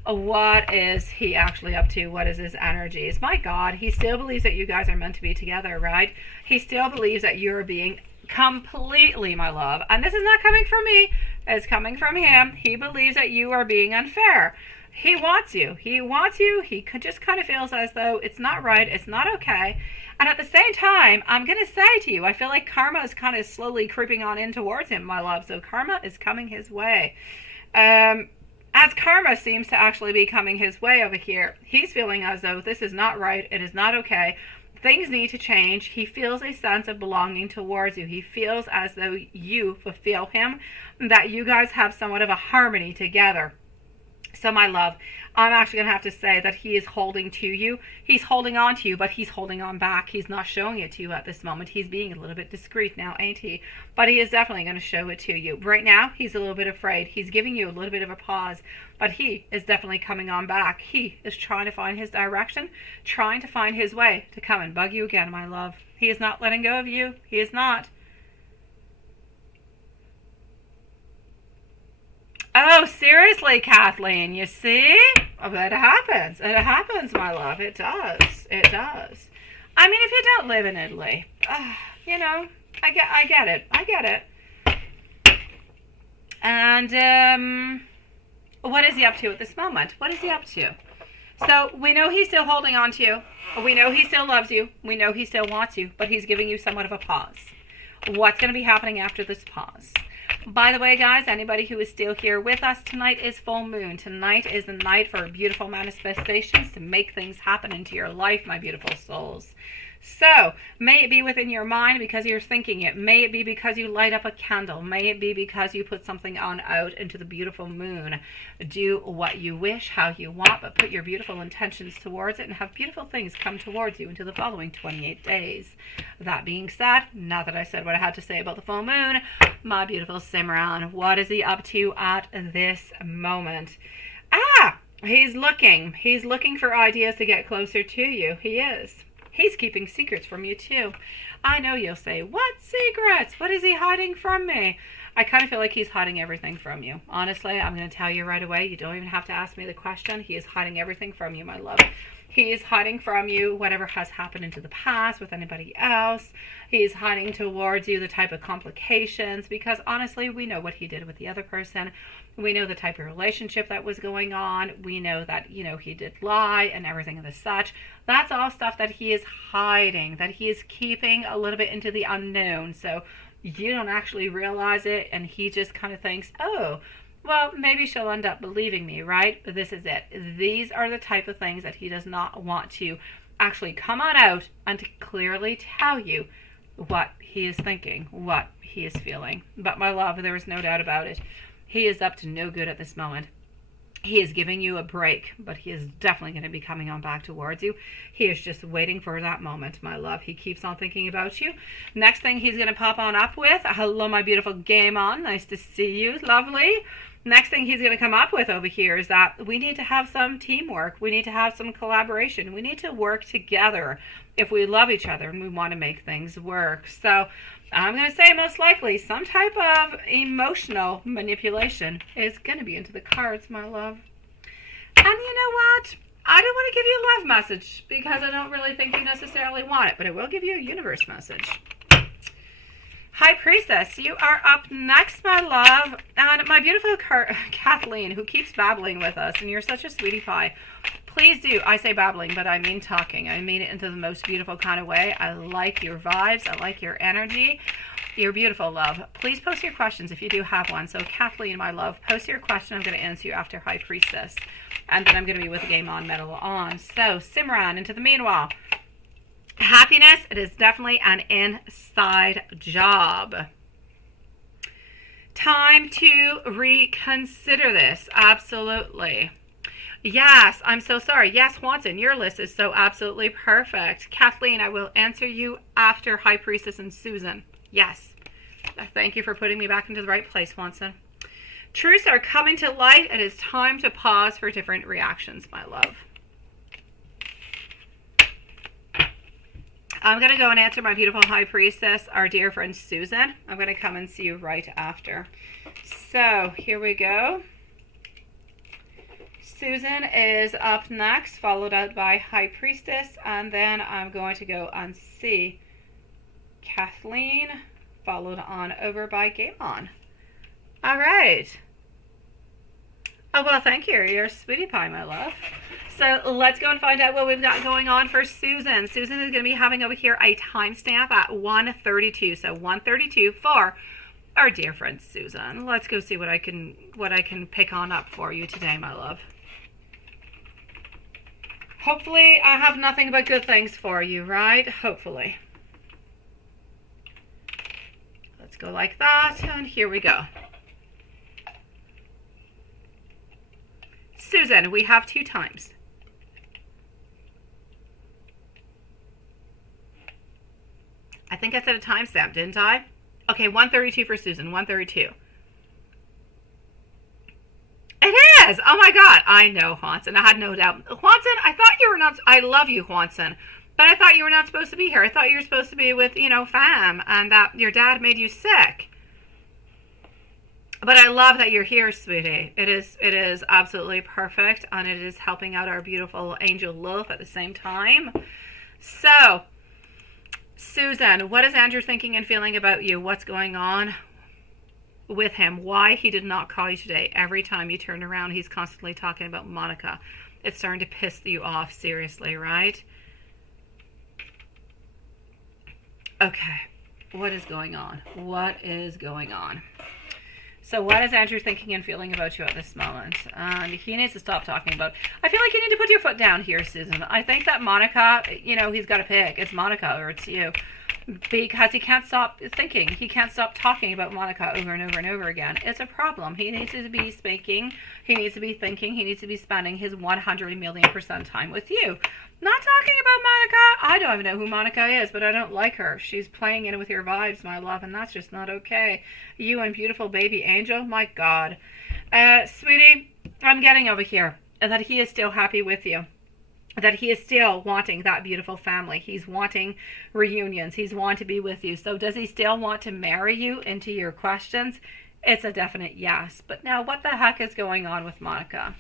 What is he actually up to? What is his energies? My God, he still believes that you guys are meant to be together, right? He still believes that you're being completely, my love, and this is not coming from me, it's coming from him. He believes that you are being unfair. He wants you. He just kind of feels as though it's not right, it's not okay. And at the same time, I'm going to say to you, I feel like karma is kind of slowly creeping on in towards him, my love. So karma is coming his way. As karma seems to actually be coming his way over here, he's feeling as though this is not right, it is not okay. Things need to change. He feels a sense of belonging towards you. He feels as though you fulfill him, that you guys have somewhat of a harmony together. So, my love, I'm actually going to have to say that he is holding to you. He's holding on to you, but he's holding on back. He's not showing it to you at this moment. He's being a little bit discreet now, ain't he? But he is definitely going to show it to you. Right now, he's a little bit afraid. He's giving you a little bit of a pause, but he is definitely coming on back. He is trying to find his direction, trying to find his way to come and bug you again, my love. He is not letting go of you. He is not. Oh, seriously, Kathleen, you see? Oh, it happens. It happens, my love. It does. It does. I mean, if you don't live in Italy, you know, I get it. I get it. And what is he up to at this moment? What is he up to? So we know he's still holding on to you. We know he still loves you. We know he still wants you, but he's giving you somewhat of a pause. What's going to be happening after this pause? By the way, guys, anybody who is still here with us, tonight is full moon. Tonight is the night for beautiful manifestations to make things happen into your life, my beautiful souls. So, may it be within your mind because you're thinking it. May it be because you light up a candle. May it be because you put something on out into the beautiful moon. Do what you wish, how you want, but put your beautiful intentions towards it and have beautiful things come towards you into the following 28 days. That being said, now that I said what I had to say about the full moon, my beautiful Simran, what is he up to at this moment? He's looking for ideas to get closer to you. He is. He's keeping secrets from you too. I know you'll say, what secrets? What is he hiding from me? I kind of feel like he's hiding everything from you. Honestly, I'm going to tell you right away. You don't even have to ask me the question. He is hiding everything from you, my love. He is hiding from you whatever has happened into the past with anybody else. He is hiding towards you the type of complications because honestly, we know what he did with the other person. We know the type of relationship that was going on. We know that, you know, he did lie and everything of the such. That's all stuff that he is hiding, that he is keeping a little bit into the unknown. So you don't actually realize it and he just kind of thinks, oh, well, maybe she'll end up believing me, right? This is it. These are the type of things that he does not want to actually come on out and to clearly tell you what he is thinking, what he is feeling. But my love, there is no doubt about it. He is up to no good at this moment. He is giving you a break, but he is definitely going to be coming on back towards you. He is just waiting for that moment, my love. He keeps on thinking about you. Next thing he's going to pop on up with, hello, my beautiful game on. Nice to see you. Lovely. Next thing he's going to come up with over here is that we need to have some teamwork. We need to have some collaboration. We need to work together if we love each other and we want to make things work. So I'm going to say most likely some type of emotional manipulation is going to be into the cards, my love. And you know what? I don't want to give you a love message because I don't really think you necessarily want it, but I will give you a universe message. High Priestess, you are up next, my love. And my beautiful Kathleen, who keeps babbling with us, and you're such a sweetie pie. Please do. I say babbling, but I mean talking. I mean it into the most beautiful kind of way. I like your vibes. I like your energy. You're beautiful, love. Please post your questions if you do have one. So Kathleen, my love, post your question. I'm going to answer you after High Priestess. And then I'm going to be with the game on, medal on. So Simran, into the meanwhile. Happiness, it is definitely an inside job. Time to reconsider this. Absolutely. Yes, I'm so sorry. Yes, Juanson, your list is so absolutely perfect. Kathleen, I will answer you after High Priestess and Susan. Yes. Thank you for putting me back into the right place, Juanson. Truths are coming to light. It is time to pause for different reactions, my love. I'm going to go and answer my beautiful High Priestess, our dear friend Susan. I'm going to come and see you right after. So, here we go. Susan is up next, followed out by High Priestess, and then I'm going to go and see Kathleen, followed on over by Galen. All right. Oh, well, thank you. You're a sweetie pie, my love. So let's go and find out what we've got going on for Susan. Susan is going to be having over here a timestamp at 1:32. So 1:32 for our dear friend Susan. Let's go see what I can pick on up for you today, my love. Hopefully I have nothing but good things for you, right? Hopefully. Let's go like that, and here we go. Susan, we have 2 times. I think I said a timestamp, didn't I? Okay, 1:32 for Susan, 1:32. It is! Oh my God, I know, Juanson. I had no doubt. Juanson, I thought you were not, I love you, Juanson, but I thought you were not supposed to be here. I thought you were supposed to be with, you know, fam, and that your dad made you sick. But I love that you're here, sweetie. It is absolutely perfect, and it is helping out our beautiful angel love at the same time. So, Susan, what is Andrew thinking and feeling about you? What's going on with him? Why he did not call you today? Every time you turn around, he's constantly talking about Monica. It's starting to piss you off, seriously, right? Okay, what is going on? What is going on? So what is Andrew thinking and feeling about you at this moment? He needs to stop talking about... I feel like you need to put your foot down here, Susan. I think that Monica, you know, he's got to pick. It's Monica or it's you. Because he can't stop thinking. He can't stop talking about Monica over and over and over again. It's a problem. He needs to be speaking. He needs to be thinking. He needs to be spending his 100,000,000% time with you. Not talking about Monica. I don't even know who Monica is, but I don't like her. She's playing in with your vibes, my love, and that's just not okay. You and beautiful baby angel, my God. Sweetie, I'm getting over here that he is still happy with you. That he is still wanting that beautiful family. He's wanting reunions. He's wanting to be with you. So does he still want to marry you? Into your questions, it's a definite yes. But now what the heck is going on with Monica?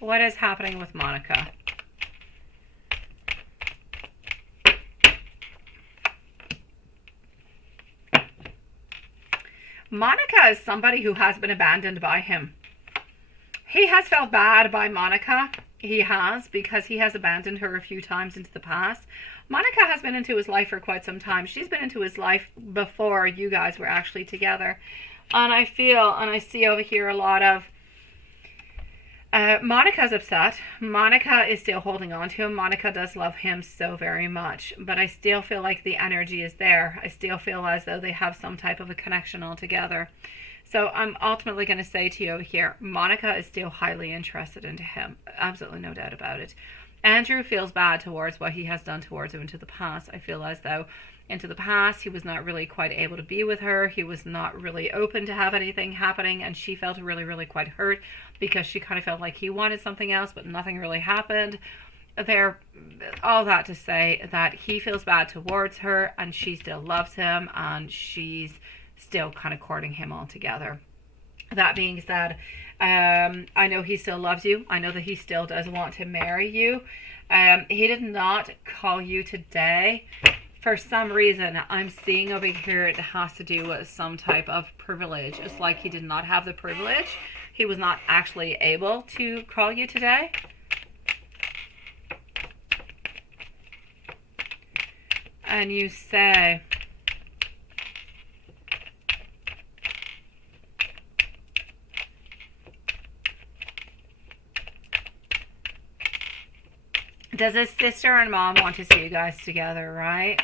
What is happening with Monica? Monica is somebody who has been abandoned by him. He has felt bad by Monica, He has, because he has abandoned her a few times into the past. Monica has been into his life for quite some time. She's been into his life before you guys were actually together. And I feel, and I see over here a lot of, Monica's upset. Monica is still holding on to him. Monica does love him so very much. But I still feel like the energy is there. I still feel as though they have some type of a connection altogether. So I'm ultimately going to say to you over here, Monica is still highly interested into him. Absolutely no doubt about it. Andrew feels bad towards what he has done towards him into the past. I feel as though into the past he was not really quite able to be with her. He was not really open to have anything happening, and she felt really, really quite hurt because she kind of felt like he wanted something else, but nothing really happened. All that to say that he feels bad towards her, and she still loves him, and she's still kind of courting him altogether. That being said, I know he still loves you. I know that he still does want to marry you. He did not call you today. For some reason, I'm seeing over here it has to do with some type of privilege. It's like he did not have the privilege. He was not actually able to call you today. And you say, does his sister and mom want to see you guys together, right?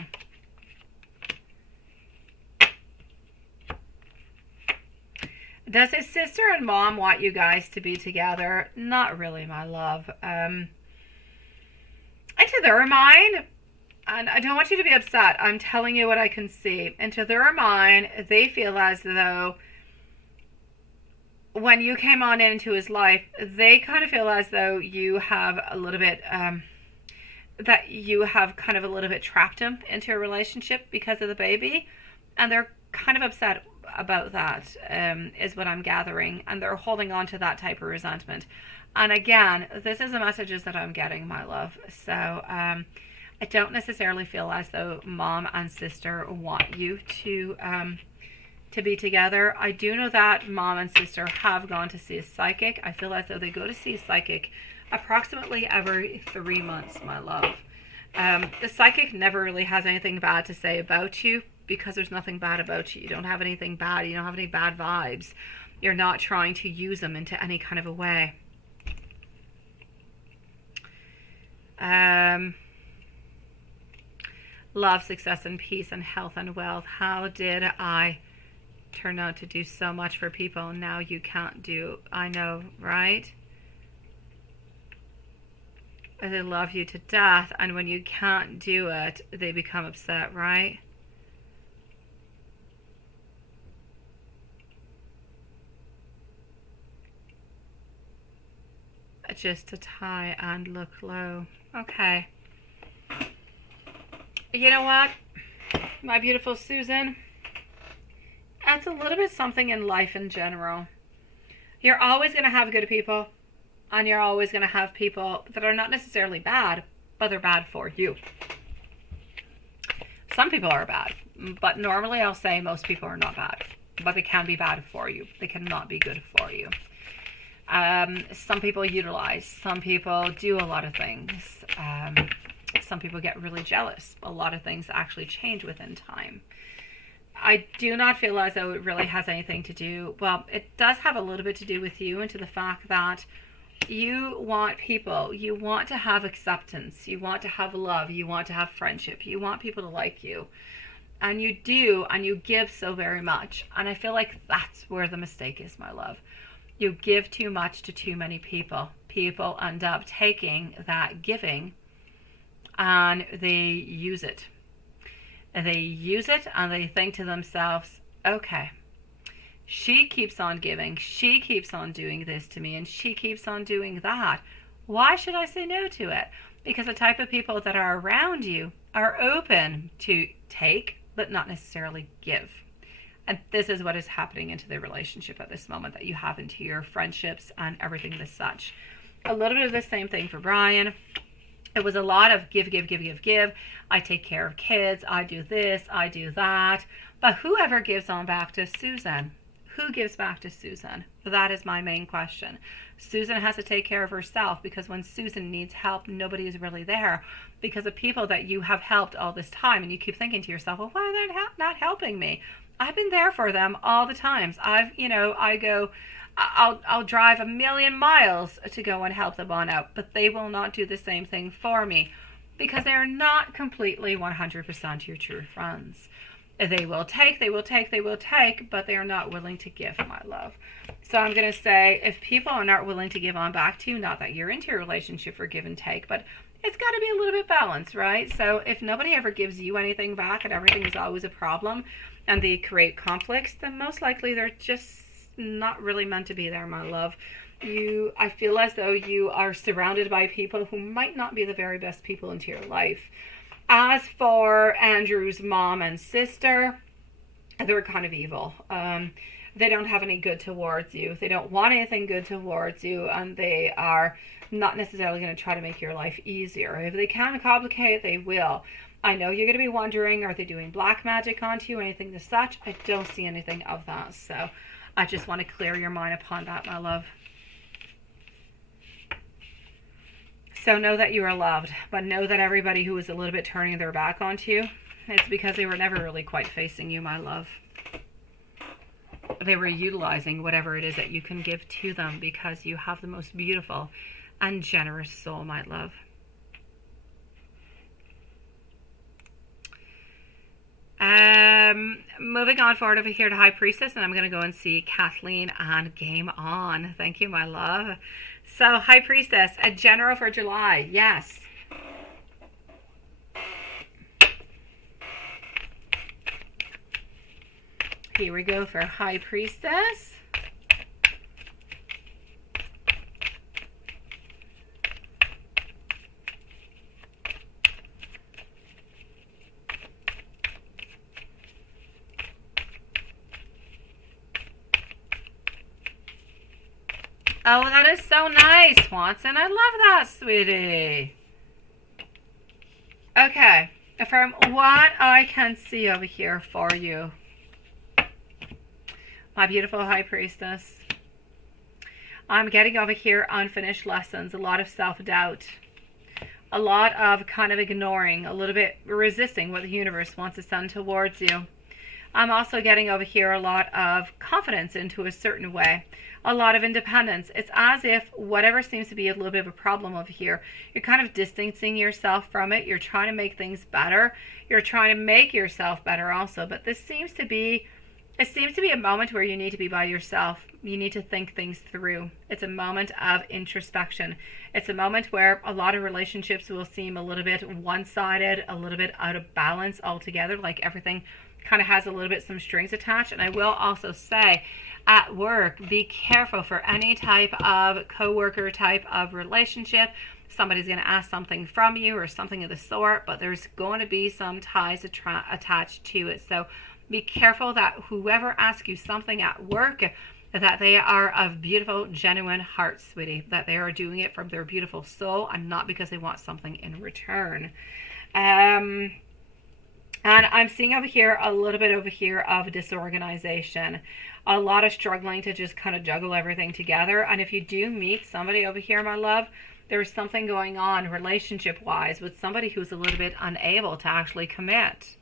Does his sister and mom want you guys to be together? Not really, my love. Into their mind, and I don't want you to be upset, I'm telling you what I can see. Into their mind, they feel as though when you came on into his life, they kind of feel as though you have a little bit, that you have kind of a little bit trapped him into a relationship because of the baby. And they're kind of upset about that, is what I'm gathering. And they're holding on to that type of resentment. And again, this is the messages that I'm getting, my love. So I don't necessarily feel as though mom and sister want you to be together. I do know that mom and sister have gone to see a psychic. I feel as though they go to see a psychic approximately every 3 months, my love. The psychic never really has anything bad to say about you because there's nothing bad about you. You don't have anything bad. You don't have any bad vibes. You're not trying to use them into any kind of a way. Love, success, and peace, and health and wealth. How did I turn out to do so much for people? Now you can't do. I know, right? They love you to death, and when you can't do it, they become upset, right? Just to tie and look low. Okay. You know what, my beautiful Susan? That's a little bit something in life in general. You're always going to have good people, and you're always going to have people that are not necessarily bad, but they're bad for you. Some people are bad, but normally I'll say most people are not bad, but they can be bad for you. They cannot be good for you. Some people utilize, some people do a lot of things. Some people get really jealous. A lot of things actually change within time. I do not feel as though it really has anything to do, well, it does have a little bit to do with you, and to the fact that you want people, you want to have acceptance, you want to have love, you want to have friendship, you want people to like you. And you do, and you give so very much. And I feel like that's where the mistake is, my love. You give too much to too many people. People end up taking that giving and they use it. They use it and they think to themselves, okay, she keeps on giving, she keeps on doing this to me, and she keeps on doing that. Why should I say no to it? Because the type of people that are around you are open to take, but not necessarily give. And this is what is happening into the relationship at this moment that you have into your friendships and everything as such. A little bit of the same thing for Brian. It was a lot of give, give, give, give, give. I take care of kids. I do this. I do that. But whoever gives on back to Susan? who gives back to Susan? That is my main question. Susan has to take care of herself, because when Susan needs help, nobody is really there, because the people that you have helped all this time, and you keep thinking to yourself, well, why are they not helping me? I've been there for them all the times. I'll drive 1,000,000 miles to go and help them on out, but they will not do the same thing for me, because they're not completely 100% your true friends. They will take, but they are not willing to give, my love. So I'm going to say, if people are not willing to give on back to you, not that you're into a relationship for give and take, but it's got to be a little bit balanced, right? So if nobody ever gives you anything back and everything is always a problem and they create conflicts, then most likely they're just not really meant to be there, my love. I feel as though you are surrounded by people who might not be the very best people into your life. As for Andrew's mom and sister, they're kind of evil. They don't have any good towards you. They don't want anything good towards you, and they are not necessarily going to try to make your life easier. If they can complicate it, they will. I know you're going to be wondering, are they doing black magic onto you, anything to such? I don't see anything of that, so I just want to clear your mind upon that, my love. So know that you are loved, but know that everybody who is a little bit turning their back onto you, it's because they were never really quite facing you, my love. They were utilizing whatever it is that you can give to them, because you have the most beautiful and generous soul, my love. Moving on forward over here to High Priestess, and I'm going to go and see Kathleen and Game On. Thank you, my love. So, High Priestess, a general for July. Yes. Here we go for High Priestess. Oh, that is so nice, Watson. I love that, sweetie. Okay, from what I can see over here for you, my beautiful High Priestess, I'm getting over here unfinished lessons, a lot of self-doubt, a lot of kind of ignoring, a little bit resisting what the universe wants to send towards you. I'm also getting over here a lot of confidence into a certain way, a lot of independence. It's as if whatever seems to be a little bit of a problem over here, you're kind of distancing yourself from it. You're trying to make things better. You're trying to make yourself better also. But this seems to be, it seems to be a moment where you need to be by yourself. You need to think things through. It's a moment of introspection. It's a moment where a lot of relationships will seem a little bit one-sided, a little bit out of balance altogether, like everything kind of has a little bit some strings attached. And I will also say, at work, be careful for any type of coworker type of relationship. Somebody's going to ask something from you or something of the sort, but there's going to be some ties attached to it. So be careful that whoever asks you something at work, that they are of beautiful, genuine heart, sweetie, that they are doing it from their beautiful soul and not because they want something in return. And I'm seeing over here a little bit over here of disorganization, a lot of struggling to just kind of juggle everything together. And if you do meet somebody over here, my love, there's something going on relationship-wise with somebody who's a little bit unable to actually commit.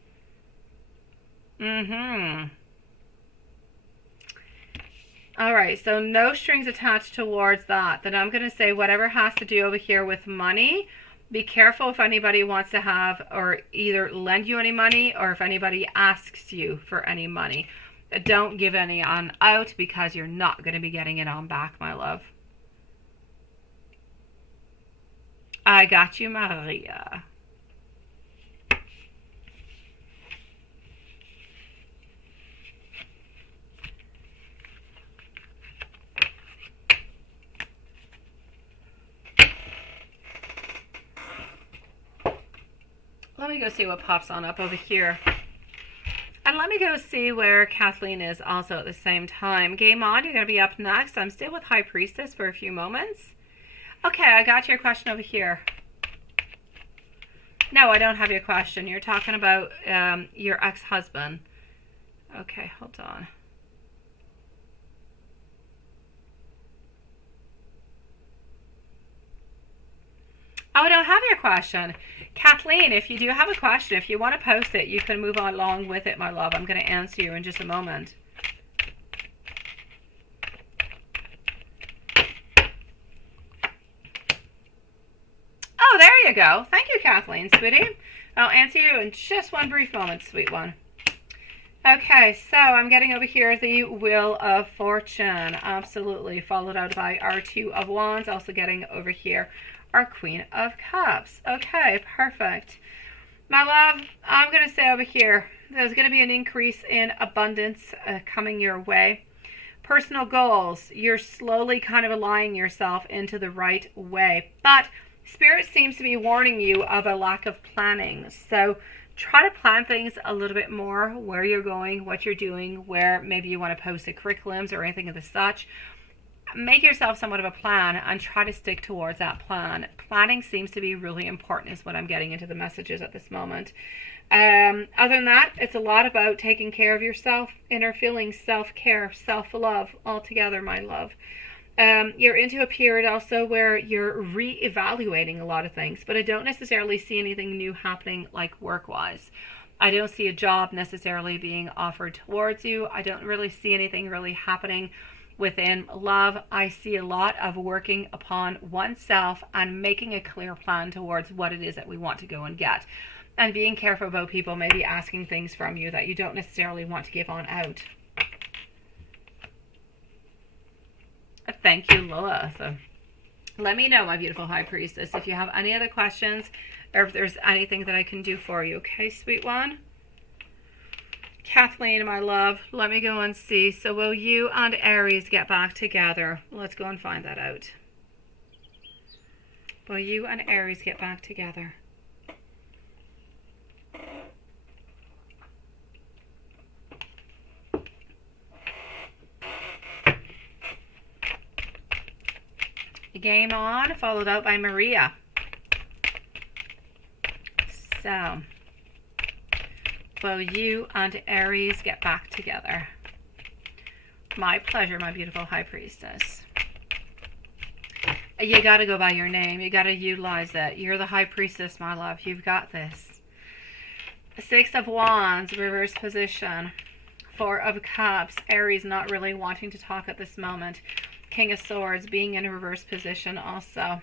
All right, so no strings attached towards that. Then I'm going to say whatever has to do over here with money, be careful if anybody wants to have or either lend you any money or if anybody asks you for any money. Don't give any on out because you're not going to be getting it on back, my love. I got you, Maria. Let me go see what pops on up over here. And let me go see where Kathleen is also at the same time. Game On, you're going to be up next. I'm still with High Priestess for a few moments. Okay, I got your question over here. No, I don't have your question. You're talking about your ex-husband. Okay, hold on. Oh, I don't have your question. Kathleen, if you do have a question, if you want to post it, you can move on along with it, my love. I'm going to answer you in just a moment. Oh, there you go. Thank you, Kathleen, sweetie. I'll answer you in just one brief moment, sweet one. Okay, so I'm getting over here the Wheel of Fortune. Absolutely. Followed out by our Two of Wands. Also getting over here our Queen of Cups. Okay, perfect. My love, I'm going to say over here, there's going to be an increase in abundance coming your way. Personal goals, you're slowly kind of aligning yourself into the right way. But Spirit seems to be warning you of a lack of planning. So try to plan things a little bit more, where you're going, what you're doing, where maybe you want to post the curriculums or anything of the such. Make yourself somewhat of a plan and try to stick towards that plan. Planning seems to be really important is what I'm getting into the messages at this moment. Other than that, it's a lot about taking care of yourself, inner feelings, self-care, self-love altogether, my love. You're into a period also where you're re-evaluating a lot of things, but I don't necessarily see anything new happening like work-wise. I don't see a job necessarily being offered towards you. I don't really see anything really happening within love. I see a lot of working upon oneself and making a clear plan towards what it is that we want to go and get. And being careful about people maybe asking things from you that you don't necessarily want to give on out. Thank you, Lilith. Let me know, my beautiful High Priestess, if you have any other questions or if there's anything that I can do for you. Okay, sweet one? Kathleen, my love, let me go and see. So will you and Aries get back together? Let's go and find that out. Will you and Aries get back together? Game on, followed out by Maria. So, will you and Aries get back together? My pleasure, my beautiful High Priestess. You got to go by your name. You got to utilize it. You're the High Priestess, my love. You've got this. Six of Wands, reverse position. Four of Cups, Aries not really wanting to talk at this moment. King of Swords being in a reverse position also.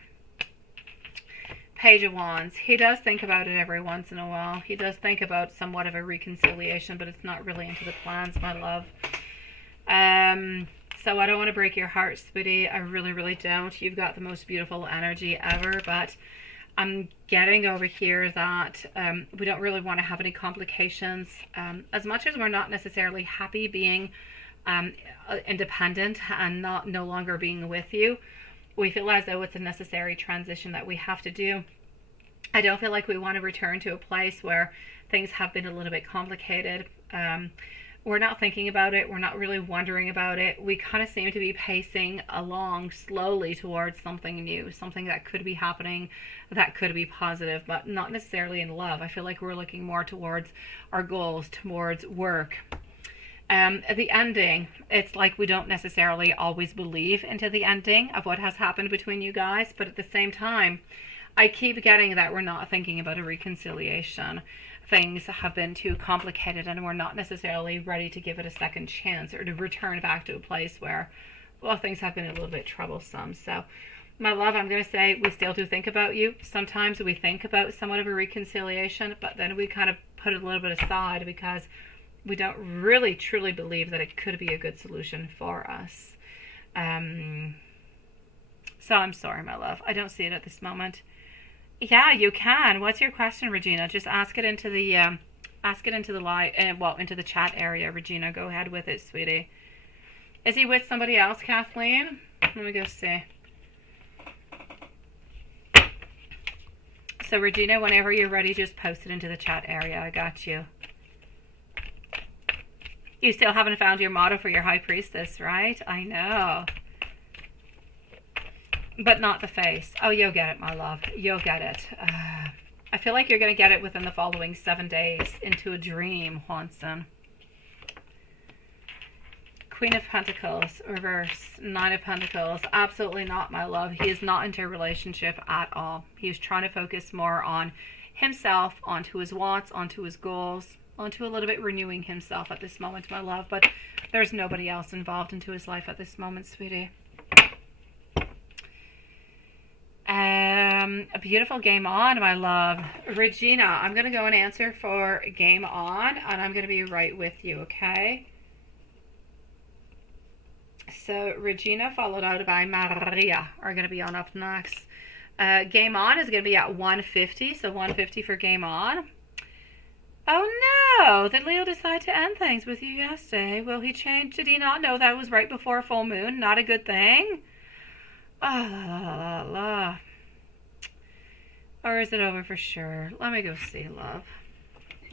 Page of Wands. He does think about it every once in a while. He does think about somewhat of a reconciliation, but it's not really into the plans, my love. So I don't want to break your heart, sweetie. I really, really don't. You've got the most beautiful energy ever, but I'm getting over here that we don't really want to have any complications. As much as we're not necessarily happy being independent and no longer being with you, we feel as though it's a necessary transition that we have to do. I don't feel like we want to return to a place where things have been a little bit complicated. We're not thinking about it. We're not really wondering about it. We kind of seem to be pacing along slowly towards something new, something that could be happening, that could be positive, but not necessarily in love. I feel like we're looking more towards our goals, towards work. At the ending, it's like we don't necessarily always believe into the ending of what has happened between you guys, but at the same time, I keep getting that we're not thinking about a reconciliation. Things have been too complicated and we're not necessarily ready to give it a second chance or to return back to a place where, well, things have been a little bit troublesome. So, my love, I'm going to say we still do think about you. Sometimes we think about somewhat of a reconciliation, but then we kind of put it a little bit aside because we don't really truly believe that it could be a good solution for us. So I'm sorry, my love. I don't see it at this moment. Yeah, you can. What's your question, Regina? Just ask it into the into the chat area, Regina. Go ahead with it, sweetie. Is he with somebody else, Kathleen? Let me go see. So Regina, whenever you're ready, just post it into the chat area. I got you. You still haven't found your motto for your High Priestess, right? I know. But not the face. Oh, you'll get it, my love. You'll get it. I feel like you're going to get it within the following 7 days into a dream, Hanson. Queen of Pentacles, reverse, Nine of Pentacles. Absolutely not, my love. He is not into a relationship at all. He is trying to focus more on himself, onto his wants, onto his goals, onto a little bit renewing himself at this moment, my love. But there's nobody else involved into his life at this moment, sweetie. A beautiful game on, my love. Regina, I'm going to go and answer for game on, and I'm going to be right with you, okay? So Regina, followed out by Maria, are going to be on up next. Game on is going to be at 150, so 150 for game on. Oh no, did Leo decide to end things with you yesterday? Will he change? Did he not know that it was right before a full moon? Not a good thing? Oh, la, la, la, la. Or is it over for sure? Let me go see, love.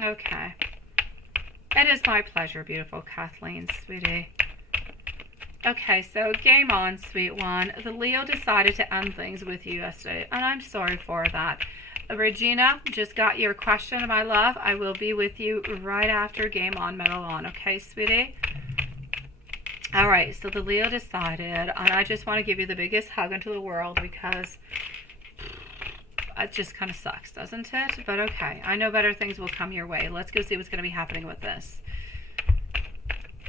Okay. It is my pleasure, beautiful Kathleen, sweetie. Okay, so game on, sweet one. The Leo decided to end things with you yesterday, and I'm sorry for that. Regina, just got your question, my love. I will be with you right after game on, metal on. Okay, sweetie? All right, so the Leo decided, and I just want to give you the biggest hug into the world because it just kind of sucks, doesn't it? But okay, I know better things will come your way. Let's go see what's going to be happening with this.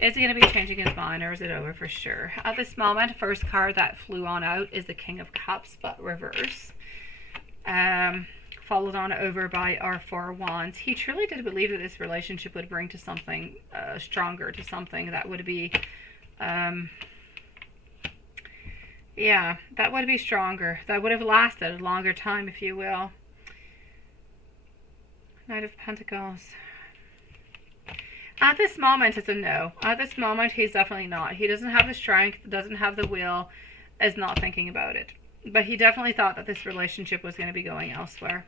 Is he going to be changing his mind, or is it over for sure? At this moment, first card that flew on out is the King of Cups, but reverse. Followed on over by our Four of Wands. He truly did believe that this relationship would bring to something stronger, to something that would be... yeah, that would be stronger. That would have lasted a longer time, if you will. Knight of Pentacles. At this moment, it's a no. At this moment, he's definitely not. He doesn't have the strength, doesn't have the will, is not thinking about it. But he definitely thought that this relationship was going to be going elsewhere.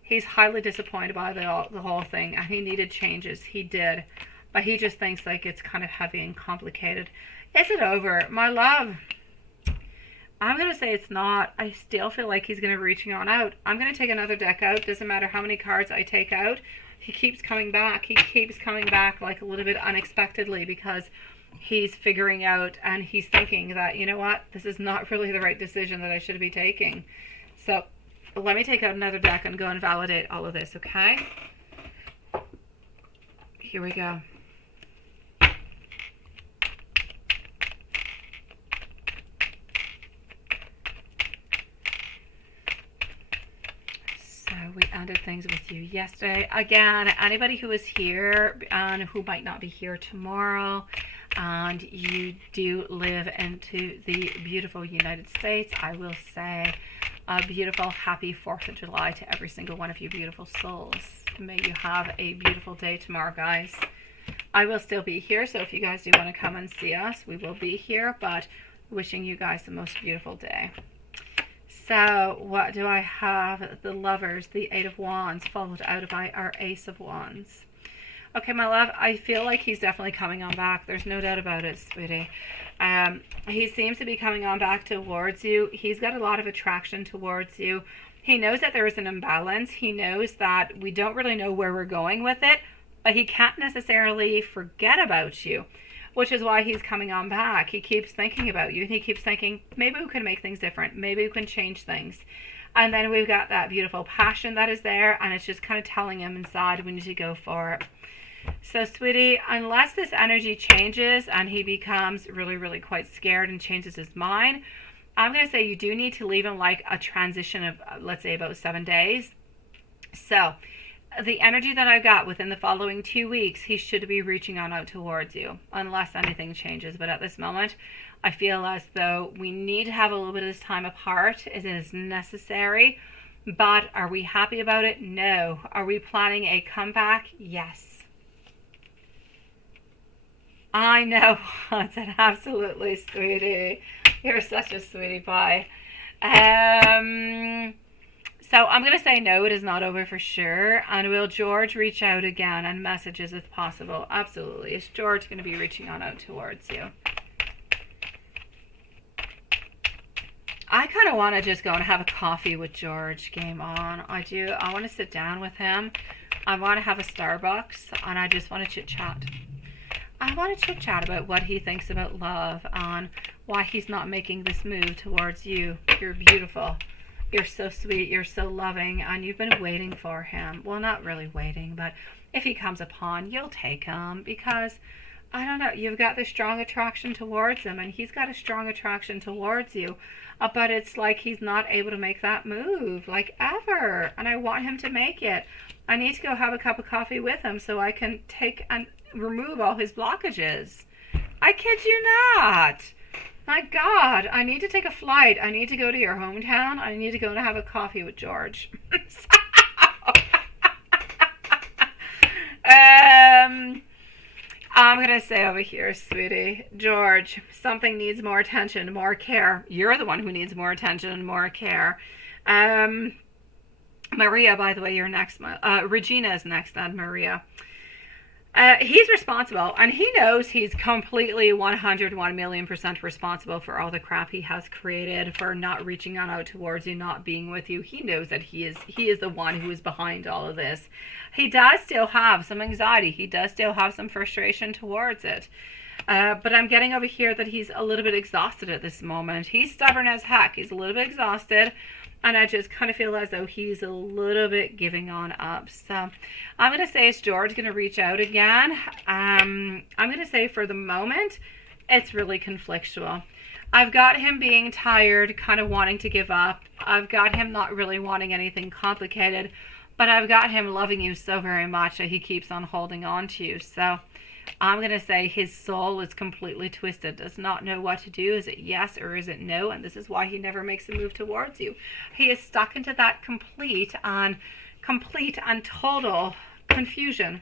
He's highly disappointed by the whole thing, and he needed changes. He did. But he just thinks like it's kind of heavy and complicated. Is it over? My love, I'm going to say it's not. I still feel like he's going to be reaching on out. I'm going to take another deck out. Doesn't matter how many cards I take out. He keeps coming back. He keeps coming back like a little bit unexpectedly because he's figuring out and he's thinking that, you know what, this is not really the right decision that I should be taking. So let me take out another deck and go and validate all of this, okay? Here we go. We ended things with you yesterday. Again, anybody who is here and who might not be here tomorrow, and you do live into the beautiful United States, I will say a beautiful, happy 4th of July to every single one of you beautiful souls. May you have a beautiful day tomorrow, guys. I will still be here, so if you guys do want to come and see us, we will be here, but wishing you guys the most beautiful day. So, what do I have? The Lovers, the Eight of Wands, followed out by our Ace of Wands. Okay, my love, I feel like he's definitely coming on back. There's no doubt about it, sweetie. He seems to be coming on back towards you. He's got a lot of attraction towards you. He knows that there is an imbalance. He knows that we don't really know where we're going with it, but he can't necessarily forget about you, which is why he's coming on back. He keeps thinking about you. He keeps thinking, maybe we can make things different. Maybe we can change things. And then we've got that beautiful passion that is there, and it's just kind of telling him inside we need to go for it. So, sweetie, unless this energy changes and he becomes really, really quite scared and changes his mind, I'm going to say you do need to leave him like a transition of, let's say, about 7 days. So, the energy that I've got within the following 2 weeks, he should be reaching on out towards you, unless anything changes. But at this moment, I feel as though we need to have a little bit of this time apart. It is necessary. But are we happy about it? No. Are we planning a comeback? Yes. I know. I said absolutely, sweetie. You're such a sweetie pie. So I'm going to say no, it is not over for sure. And will George reach out again and messages if possible? Absolutely. Is George going to be reaching on out towards you? I kind of want to just go and have a coffee with George, game on. I do. I want to sit down with him. I want to have a Starbucks and I just want to chit chat. I want to chit chat about what he thinks about love, on why he's not making this move towards you. You're beautiful. You're so sweet. You're so loving, and you've been waiting for him. Well, not really waiting, but if he comes upon, you'll take him because, I don't know, you've got this strong attraction towards him, and he's got a strong attraction towards you. But it's like he's not able to make that move, like, ever. And I want him to make it. I need to go have a cup of coffee with him so I can take and remove all his blockages. I kid you not. My God, I need to take a flight. I need to go to your hometown. I need to go and have a coffee with George. I'm going to say over here, sweetie, George, something needs more attention, more care. You're the one who needs more attention and more care. Maria, by the way, you're next. Regina is next, and Maria. He's responsible, and he knows he's completely 101,000,000% responsible for all the crap he has created, for not reaching on out towards you, not being with you. He knows that he is the one who is behind all of this. He does still have some anxiety. He does still have some frustration towards it. But I'm getting over here that he's a little bit exhausted at this moment. He's stubborn as heck. He's a little bit exhausted. And I just kind of feel as though he's a little bit giving on up. So I'm going to say, is George going to reach out again? I'm going to say for the moment, it's really conflictual. I've got him being tired, kind of wanting to give up. I've got him not really wanting anything complicated. But I've got him loving you so very much that he keeps on holding on to you. So I'm going to say his soul is completely twisted, does not know what to do. Is it yes or is it no? And this is why he never makes a move towards you. He is stuck into that complete and total confusion.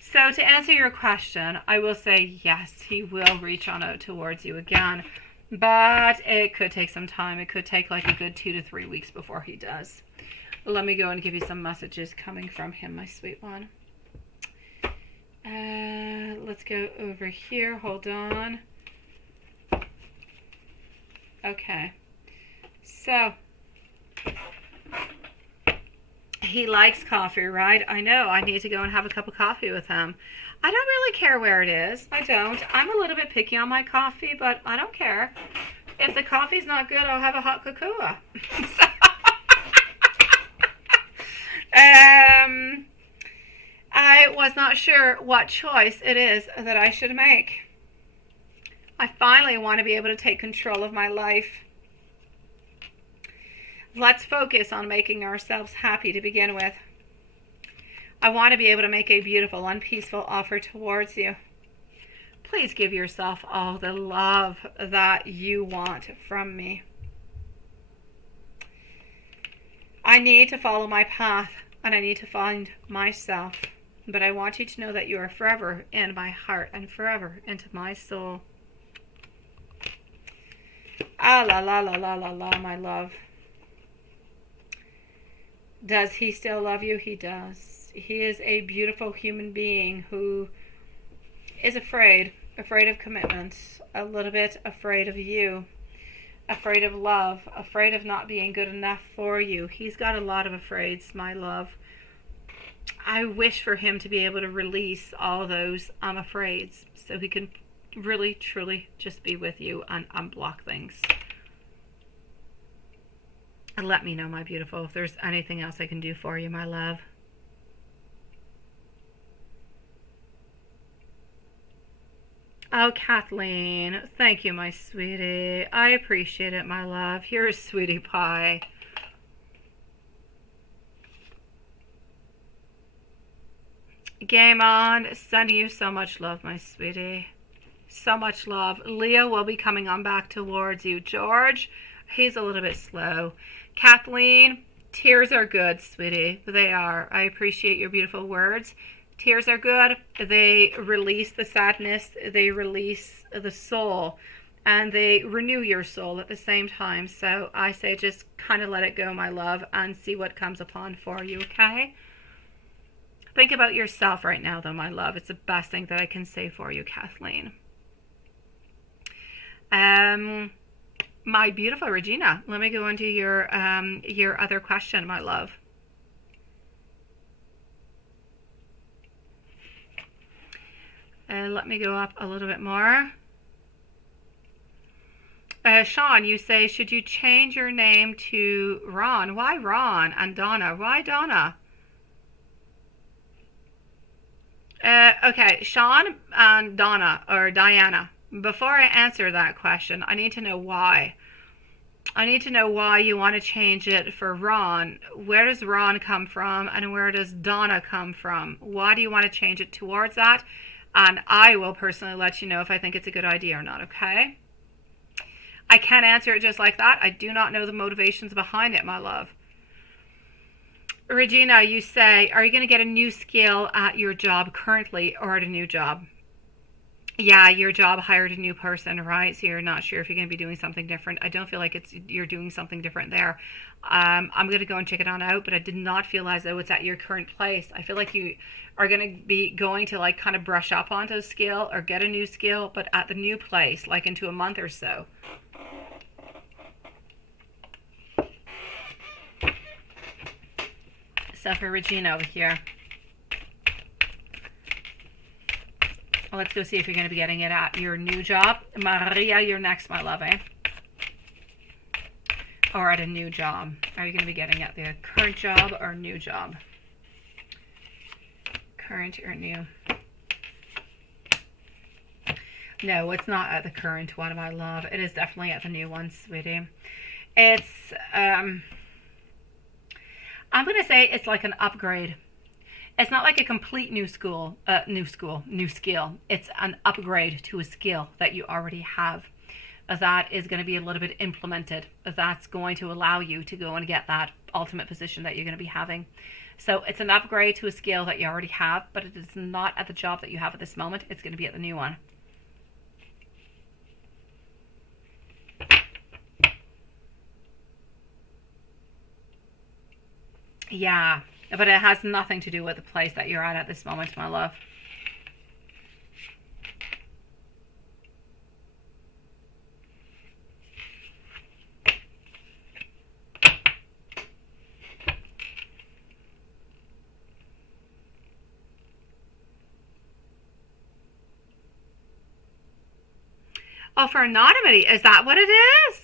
So to answer your question, I will say yes, he will reach on out towards you again. But it could take some time. It could take like a good 2 to 3 weeks before he does. Let me go and give you some messages coming from him, my sweet one. Let's go over here. Hold on. Okay. So, he likes coffee, right? I know. I need to go and have a cup of coffee with him. I don't really care where it is. I don't. I'm a little bit picky on my coffee, but I don't care. If the coffee's not good, I'll have a hot cocoa. I was not sure what choice it is that I should make. I finally want to be able to take control of my life. Let's focus on making ourselves happy to begin with. I want to be able to make a beautiful and peaceful offer towards you. Please give yourself all the love that you want from me. I need to follow my path, and I need to find myself. But I want you to know that you are forever in my heart and forever into my soul. Ah, la, la, la, la, la, la, my love. Does he still love you? He does. He is a beautiful human being who is afraid of commitment, a little bit afraid of you, afraid of love, afraid of not being good enough for you. He's got a lot of afraids, my love. I wish for him to be able to release all those I'm afraids so he can really, truly just be with you and unblock things. And let me know, my beautiful, if there's anything else I can do for you, my love. Oh, Kathleen, thank you, my sweetie. I appreciate it, my love. You're a sweetie pie. Game on. Sending you so much love, my sweetie. So much love. Leo will be coming on back towards you. George, he's a little bit slow. Kathleen, tears are good, sweetie. They are. I appreciate your beautiful words. Tears are good. They release the sadness. They release the soul. And they renew your soul at the same time. So I say just kind of let it go, my love, and see what comes upon for you, okay? Think about yourself right now, though, my love. It's the best thing that I can say for you, Kathleen. My beautiful Regina, let me go into your other question, my love. Let me go up a little bit more. Sean, you say, should you change your name to Ron? Why Ron? And Donna? Why Donna? Okay, Sean and Donna, or Diana, before I answer that question, I need to know why. I need to know why you want to change it for Ron. Where does Ron come from, and where does Donna come from? Why do you want to change it towards that? And I will personally let you know if I think it's a good idea or not, okay? I can't answer it just like that. I do not know the motivations behind it, my love. Regina, you say, are you going to get a new skill at your job currently or at a new job? Yeah, your job hired a new person, right? So you're not sure if you're going to be doing something different. I don't feel like you're doing something different there. I'm going to go and check it on out, but I did not feel as though it's at your current place. I feel like you are going to be going to like kind of brush up onto a skill or get a new skill, but at the new place, like into a month or so. So for Regina over here. Let's go see if you're going to be getting it at your new job. Maria, you're next, my love, eh? Or at a new job. Are you going to be getting at the current job or new job? Current or new? No, it's not at the current one, my love. It is definitely at the new one, sweetie. It's, I'm going to say it's like an upgrade. It's not like a complete new skill. It's an upgrade to a skill that you already have. That is going to be a little bit implemented. That's going to allow you to go and get that ultimate position that you're going to be having. So it's an upgrade to a skill that you already have, but it is not at the job that you have at this moment. It's going to be at the new one. Yeah. But it has nothing to do with the place that you're at this moment, my love. Oh, for anonymity, is that what it is?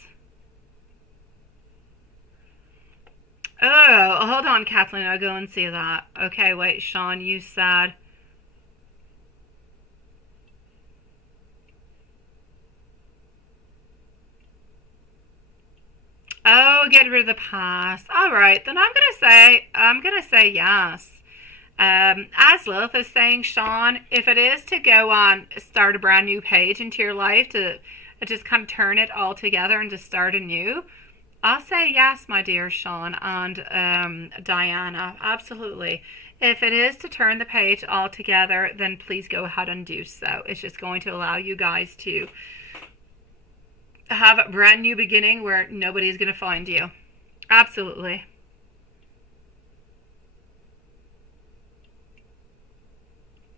Oh, hold on, Kathleen. I'll go and see that. Okay, wait, Sean, you said... Oh, get rid of the past. All right, then I'm gonna say yes. As Lilith is saying, Sean, if it is to go on, start a brand new page into your life to just kind of turn it all together and to start anew, I'll say yes, my dear Sean and Diana, absolutely. If it is to turn the page all together, then please go ahead and do so. It's just going to allow you guys to have a brand new beginning where nobody's going to find you. Absolutely.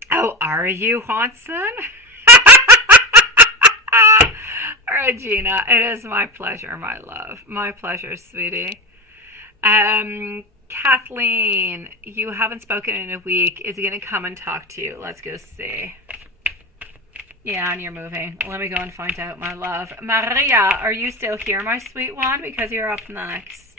Oh, are you, Hanson? Regina, it is my pleasure, my love. My pleasure, sweetie. Kathleen, you haven't spoken in a week. Is he going to come and talk to you? Let's go see. Yeah, and you're moving. Let me go and find out, my love. Maria, are you still here, my sweet one? Because you're up next.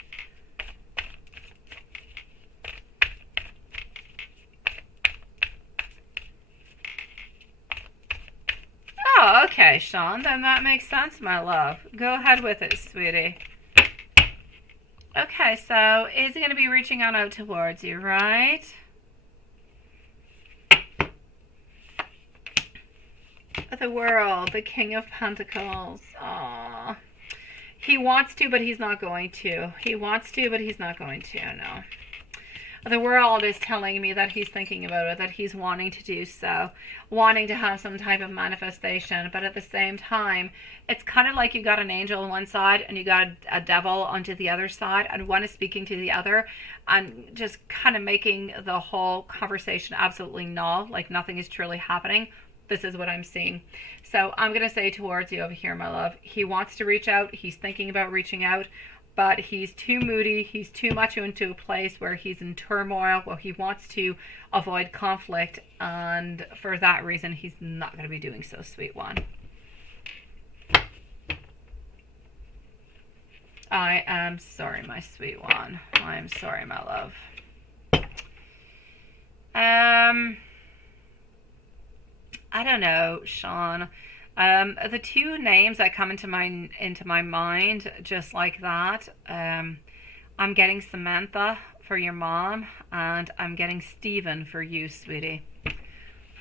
Oh, okay, Sean. Then that makes sense, my love. Go ahead with it, sweetie. Okay, so is he going to be reaching on out towards you, right? The World, the King of Pentacles. Aww. He wants to, but he's not going to. He wants to, but he's not going to, no. The World is telling me that he's thinking about it, that he's wanting to do so, wanting to have some type of manifestation, but at the same time, it's kind of like you got an angel on one side and you got a devil onto the other side, and one is speaking to the other and just kind of making the whole conversation absolutely null, like nothing is truly happening. This is what I'm seeing. So I'm going to say towards you over here, my love, he wants to reach out. He's thinking about reaching out. but he's too moody. He's too much into a place where he's in turmoil, where he wants to avoid conflict, and for that reason, he's not going to be doing so, sweet one. I am sorry, my sweet one. I am sorry, my love. I don't know, Sean. The two names that come into my mind just like that, I'm getting Samantha for your mom, and I'm getting Stephen for you, sweetie.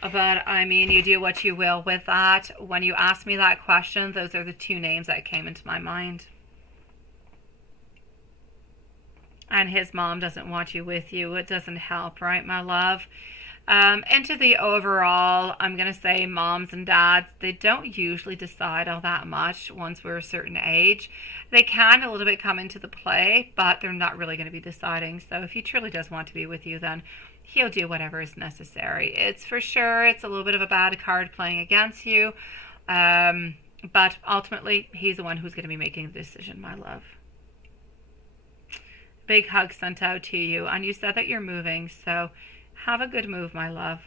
But I mean, you do what you will with that. When you asked me that question, those are the two names that came into my mind. And his mom doesn't want you with you. It doesn't help, right, my love? Into the overall, I'm going to say moms and dads, they don't usually decide all that much once we're a certain age. They can a little bit come into the play, but they're not really going to be deciding. So if he truly does want to be with you, then he'll do whatever is necessary. It's for sure, it's a little bit of a bad card playing against you. But ultimately, he's the one who's going to be making the decision, my love. Big hug sent out to you. And you said that you're moving, so have a good move, my love.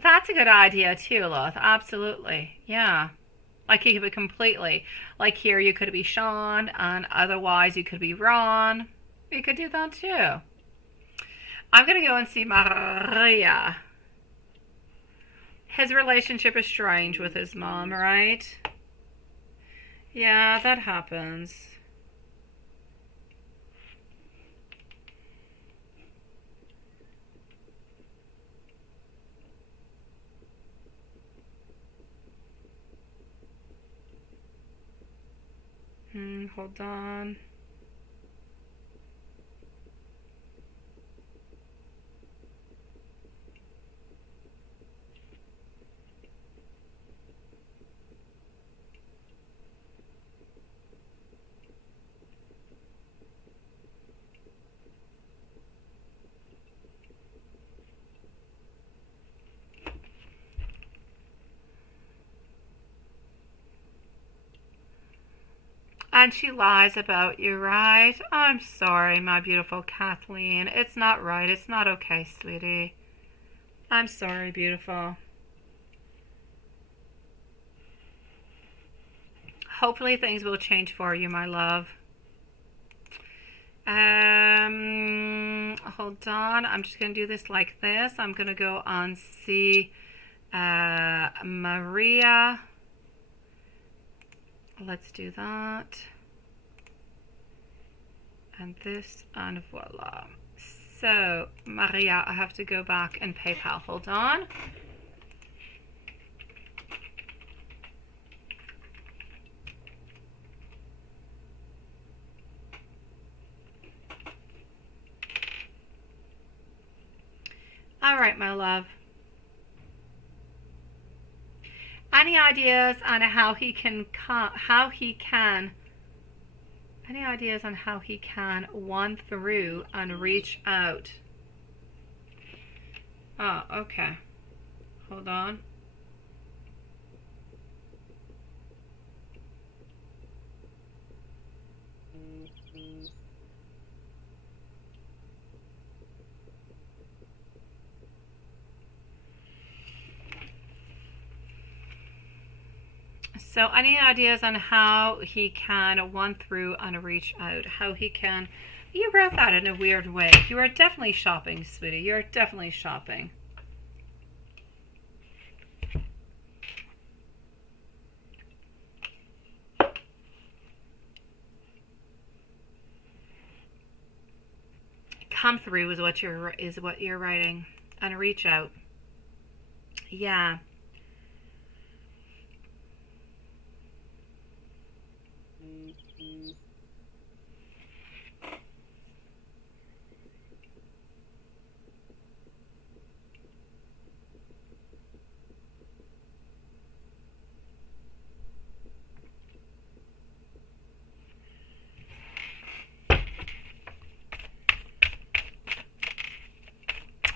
That's a good idea too, Loth. Absolutely. Yeah. Like he could be completely. Like here you could be Sean, and otherwise you could be Ron. You could do that too. I'm going to go and see Maria. His relationship is strange with his mom, right? Yeah, that happens. Hold on. And she lies about you, right? I'm sorry, my beautiful Kathleen. It's not right. It's not okay, sweetie. I'm sorry, beautiful. Hopefully things will change for you, my love. Hold on. I'm just going to do this like this. I'm going to go on see Maria. Let's do that. And this, and voila. So, Maria, I have to go back and PayPal. Hold on. All right, my love. Any ideas on how he can any ideas on how he can one through and reach out? Oh, okay. Hold on. So any ideas on how he can one through and reach out? How he can... You wrote that in a weird way. You are definitely shopping, sweetie. You're definitely shopping. Come through is what you're writing. And reach out. Yeah.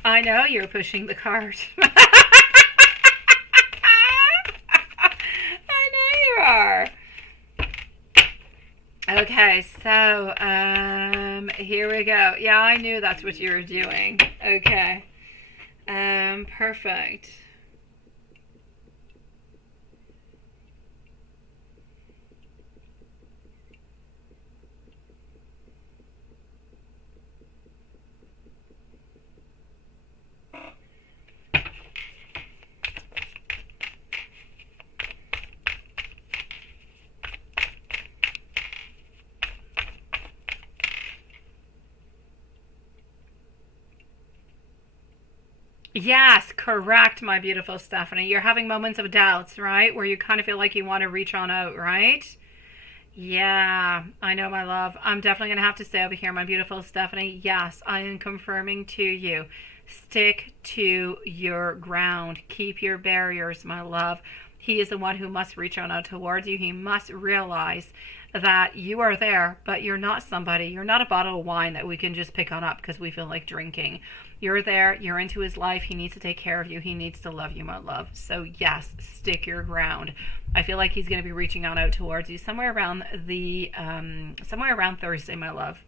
I know you're pushing the cart. I know you are. Okay, so here we go. Yeah, I knew that's what you were doing. Okay. Perfect. Yes, correct, my beautiful Stephanie. You're having moments of doubts, right? Where you kind of feel like you want to reach on out, right? Yeah, I know, my love. I'm definitely going to have to stay over here, my beautiful Stephanie. Yes, I am confirming to you. Stick to your ground. Keep your barriers, my love. He is the one who must reach on out towards you. He must realize that you are there, but you're not somebody. You're not a bottle of wine that we can just pick on up because we feel like drinking. You're there. You're into his life. He needs to take care of you. He needs to love you, my love. So yes, stick your ground. I feel like he's going to be reaching on out towards you somewhere around Thursday, my love.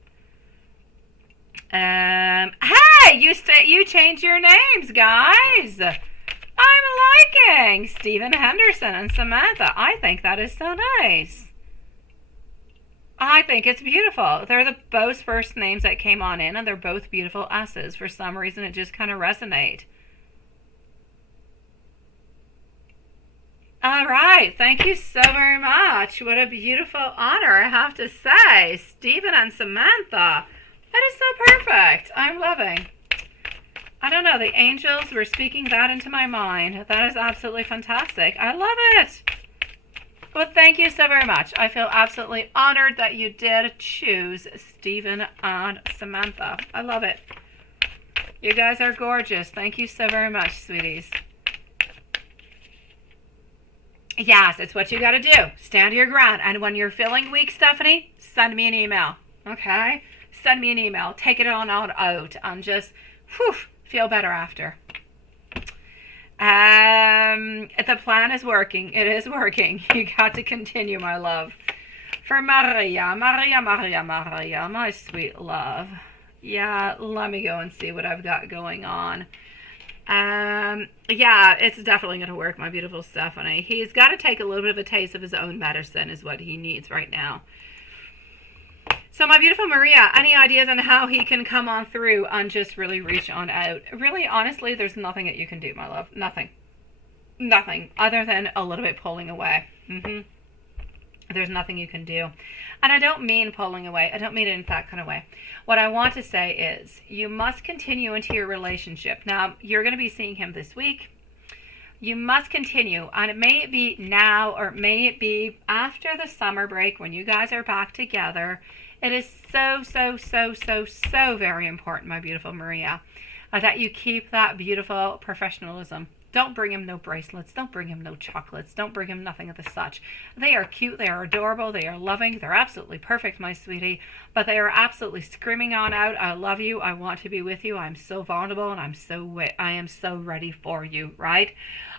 Hey, you changed your names, guys. I'm liking Stephen Henderson and Samantha. I think that is so nice. I think it's beautiful. They're the both first names that came on in, and they're both beautiful S's. For some reason, it just kind of resonates. All right. Thank you so very much. What a beautiful honor, I have to say. Stephen and Samantha. That is so perfect. I'm loving. I don't know. The angels were speaking that into my mind. That is absolutely fantastic. I love it. Well, thank you so very much. I feel absolutely honored that you did choose Stephen and Samantha. I love it. You guys are gorgeous. Thank you so very much, sweeties. Yes, it's what you got to do. Stand your ground. And when you're feeling weak, Stephanie, send me an email. Okay? Send me an email. Take it on out and just feel better after. The plan is working. It is working. You got to continue, my love. For Maria, my sweet love. Yeah, let me go and see what I've got going on. Yeah, it's definitely going to work, my beautiful Stephanie. He's got to take a little bit of a taste of his own medicine is what he needs right now. So my beautiful Maria, any ideas on how he can come on through and just really reach on out? Really, honestly, there's nothing that you can do, my love. Nothing. Nothing other than a little bit pulling away. There's nothing you can do. And I don't mean pulling away. I don't mean it in that kind of way. What I want to say is you must continue into your relationship. Now, you're going to be seeing him this week. You must continue, and it may be now or it may be after the summer break when you guys are back together. It is so very important, my beautiful Maria, that you keep that beautiful professionalism. Don't bring him no bracelets. Don't bring him no chocolates. Don't bring him nothing of the such. They are cute. They are adorable. They are loving. They're absolutely perfect, my sweetie. But they are absolutely screaming on out, I love you. I want to be with you. I'm so vulnerable and I am so ready for you, right?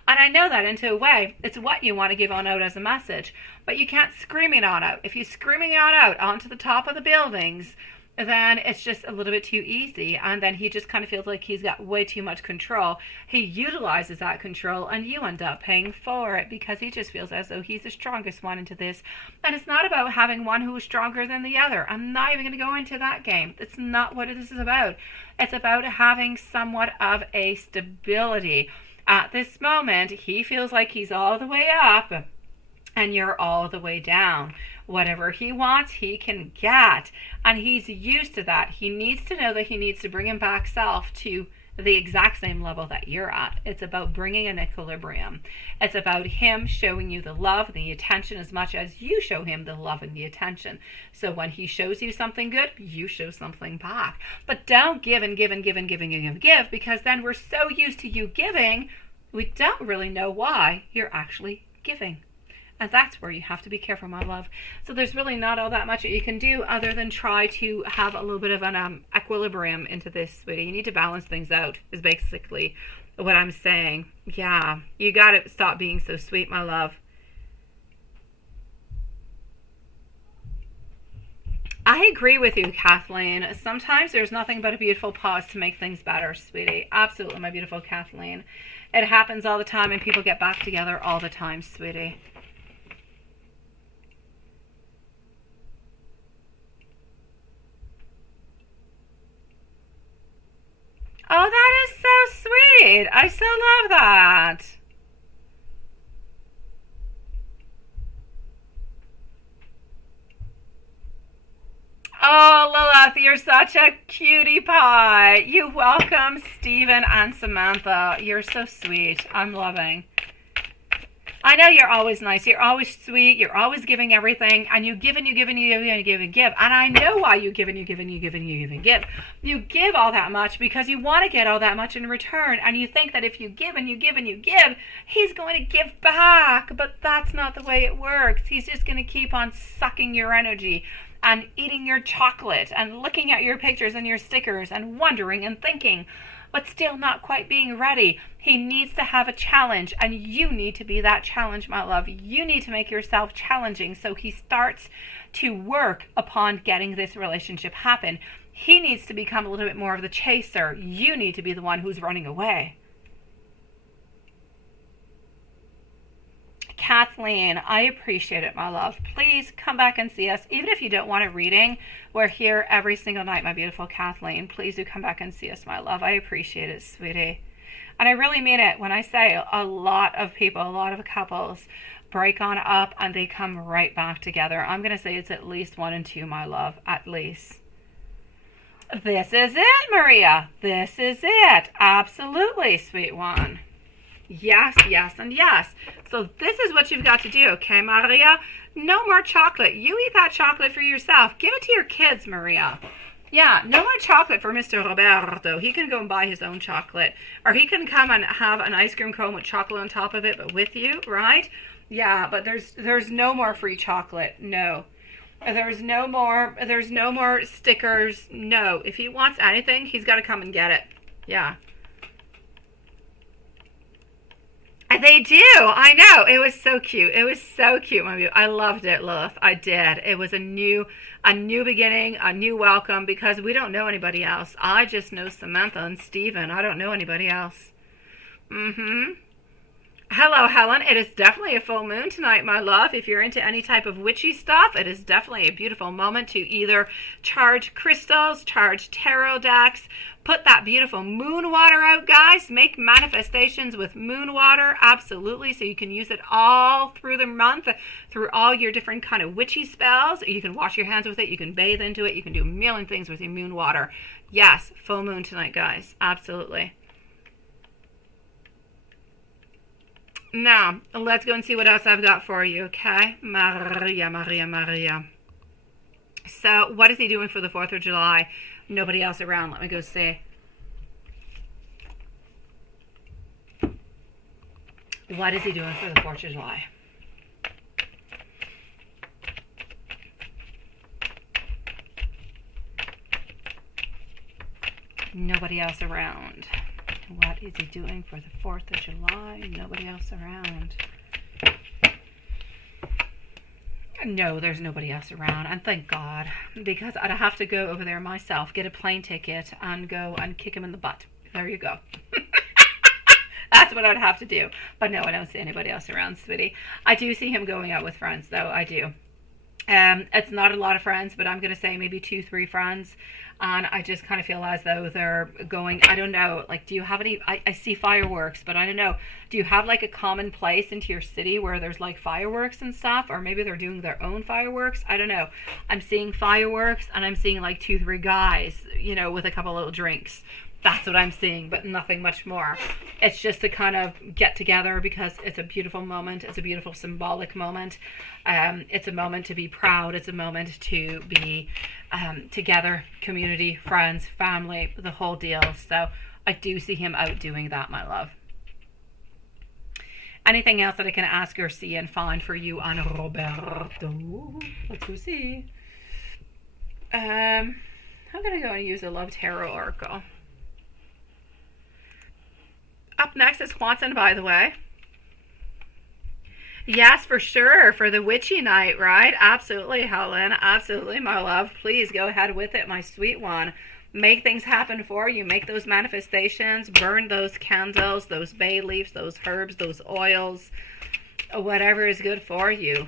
And I know that into a way, it's what you want to give on out as a message. But you can't scream it on out. If you're screaming it on out onto the top of the buildings, then it's just a little bit too easy. And then he just kind of feels like he's got way too much control. He utilizes that control and you end up paying for it because he just feels as though he's the strongest one into this. And it's not about having one who is stronger than the other. I'm not even going to go into that game. It's not what this is about. It's about having somewhat of a stability. At this moment, he feels like he's all the way up and you're all the way down. Whatever he wants, he can get. And he's used to that. He needs to know that he needs to bring him back self to the exact same level that you're at. It's about bringing an equilibrium. It's about him showing you the love and the attention as much as you show him the love and the attention. So when he shows you something good, you show something back. But don't give and give and give and give and give, because then we're so used to you giving, we don't really know why you're actually giving. And that's where you have to be careful, my love. So there's really not all that much that you can do other than try to have a little bit of an equilibrium into this, sweetie. You need to balance things out, is basically what I'm saying. Yeah, you got to stop being so sweet, my love. I agree with you, Kathleen. Sometimes there's nothing but a beautiful pause to make things better, sweetie. Absolutely, my beautiful Kathleen. It happens all the time, and people get back together all the time, sweetie. Oh, that is so sweet. I so love that. Oh, Lilith, you're such a cutie pie. You welcome Stephen and Samantha. You're so sweet. I'm loving. I know you're always nice. You're always sweet. You're always giving everything. And you give and you give and you give and you give and give. And I know why you give and you give and you give and you give and give. You give all that much because you want to get all that much in return. And you think that if you give and you give and you give, he's going to give back. But that's not the way it works. He's just going to keep on sucking your energy and eating your chocolate and looking at your pictures and your stickers and wondering and thinking, but still not quite being ready. He needs to have a challenge, and you need to be that challenge, my love. You need to make yourself challenging so he starts to work upon getting this relationship happen. He needs to become a little bit more of the chaser. You need to be the one who's running away. Kathleen, I appreciate it, my love. Please come back and see us. Even if you don't want a reading, we're here every single night, my beautiful Kathleen. Please do come back and see us, my love. I appreciate it, sweetie. And I really mean it when I say a lot of people, a lot of couples break on up and they come right back together. I'm going to say it's at least 1 and 2, my love, at least. This is it, Maria. This is it. Absolutely, sweet one. Yes, yes, and yes. So this is what you've got to do, okay, Maria? No more chocolate. You eat that chocolate for yourself. Give it to your kids, Maria. Yeah, no more chocolate for Mr. Roberto. He can go and buy his own chocolate. Or he can come and have an ice cream cone with chocolate on top of it, but with you, right? Yeah, but there's no more free chocolate. No. There's no more stickers. No. If he wants anything, he's got to come and get it. Yeah. They do. I know. It was so cute. It was so cute, my beauty. I loved it, Lilith. I did. It was a new beginning, a new welcome, because we don't know anybody else. I just know Samantha and Stephen. I don't know anybody else. Hello, Helen. It is definitely a full moon tonight, my love. If you're into any type of witchy stuff, it is definitely a beautiful moment to either charge crystals, charge tarot decks, put that beautiful moon water out, guys. Make manifestations with moon water, absolutely. So you can use it all through the month, through all your different kind of witchy spells. You can wash your hands with it. You can bathe into it. You can do a million things with your moon water. Yes, full moon tonight, guys. Absolutely. Now, let's go and see what else I've got for you, okay? Maria, Maria, Maria. So, what is he doing for the 4th of July? Nobody else around. Let me go see. What is he doing for the 4th of July? Nobody else around. What is he doing for the 4th of July? Nobody else around. No, there's nobody else around, and thank God, because I'd have to go over there myself, get a plane ticket, and go and kick him in the butt. There you go. That's what I'd have to do. But no, I don't see anybody else around, sweetie. I do see him going out with friends, though. I do. It's not a lot of friends, but I'm going to say maybe 2-3 friends. And I just kind of feel as though they're going, I don't know, like, do you have any, I see fireworks, but I don't know, do you have like a common place into your city where there's like fireworks and stuff? Or maybe they're doing their own fireworks. I don't know. I'm seeing fireworks, and I'm seeing like 2-3 guys, you know, with a couple little drinks. That's what I'm seeing, but nothing much more. It's just to kind of get together because it's a beautiful moment. It's a beautiful symbolic moment. It's a moment to be proud. It's a moment to be together, community, friends, family, the whole deal. So I do see him out doing that, my love. Anything else that I can ask or see and find for you on Roberto? Let's go see. I'm going to go and use a Love Tarot Oracle. Up next is Juanson, by the way. Yes, for sure. For the witchy night, right? Absolutely, Helen. Absolutely, my love. Please go ahead with it, my sweet one. Make things happen for you. Make those manifestations. Burn those candles, those bay leaves, those herbs, those oils, whatever is good for you.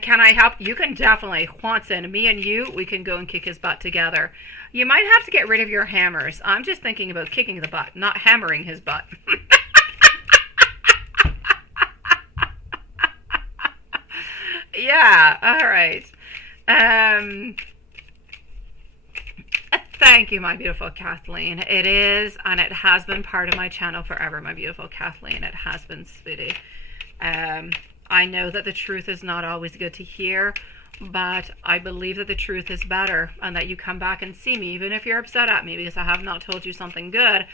Can I help? You can definitely. Juanson, me and you, we can go and kick his butt together. You might have to get rid of your hammers. I'm just thinking about kicking the butt, not hammering his butt. Yeah, all right. Thank you, my beautiful Kathleen. It is, and it has been part of my channel forever, my beautiful Kathleen. It has been, sweetie. I know that the truth is not always good to hear, but I believe that the truth is better, and that you come back and see me, even if you're upset at me because I have not told you something good.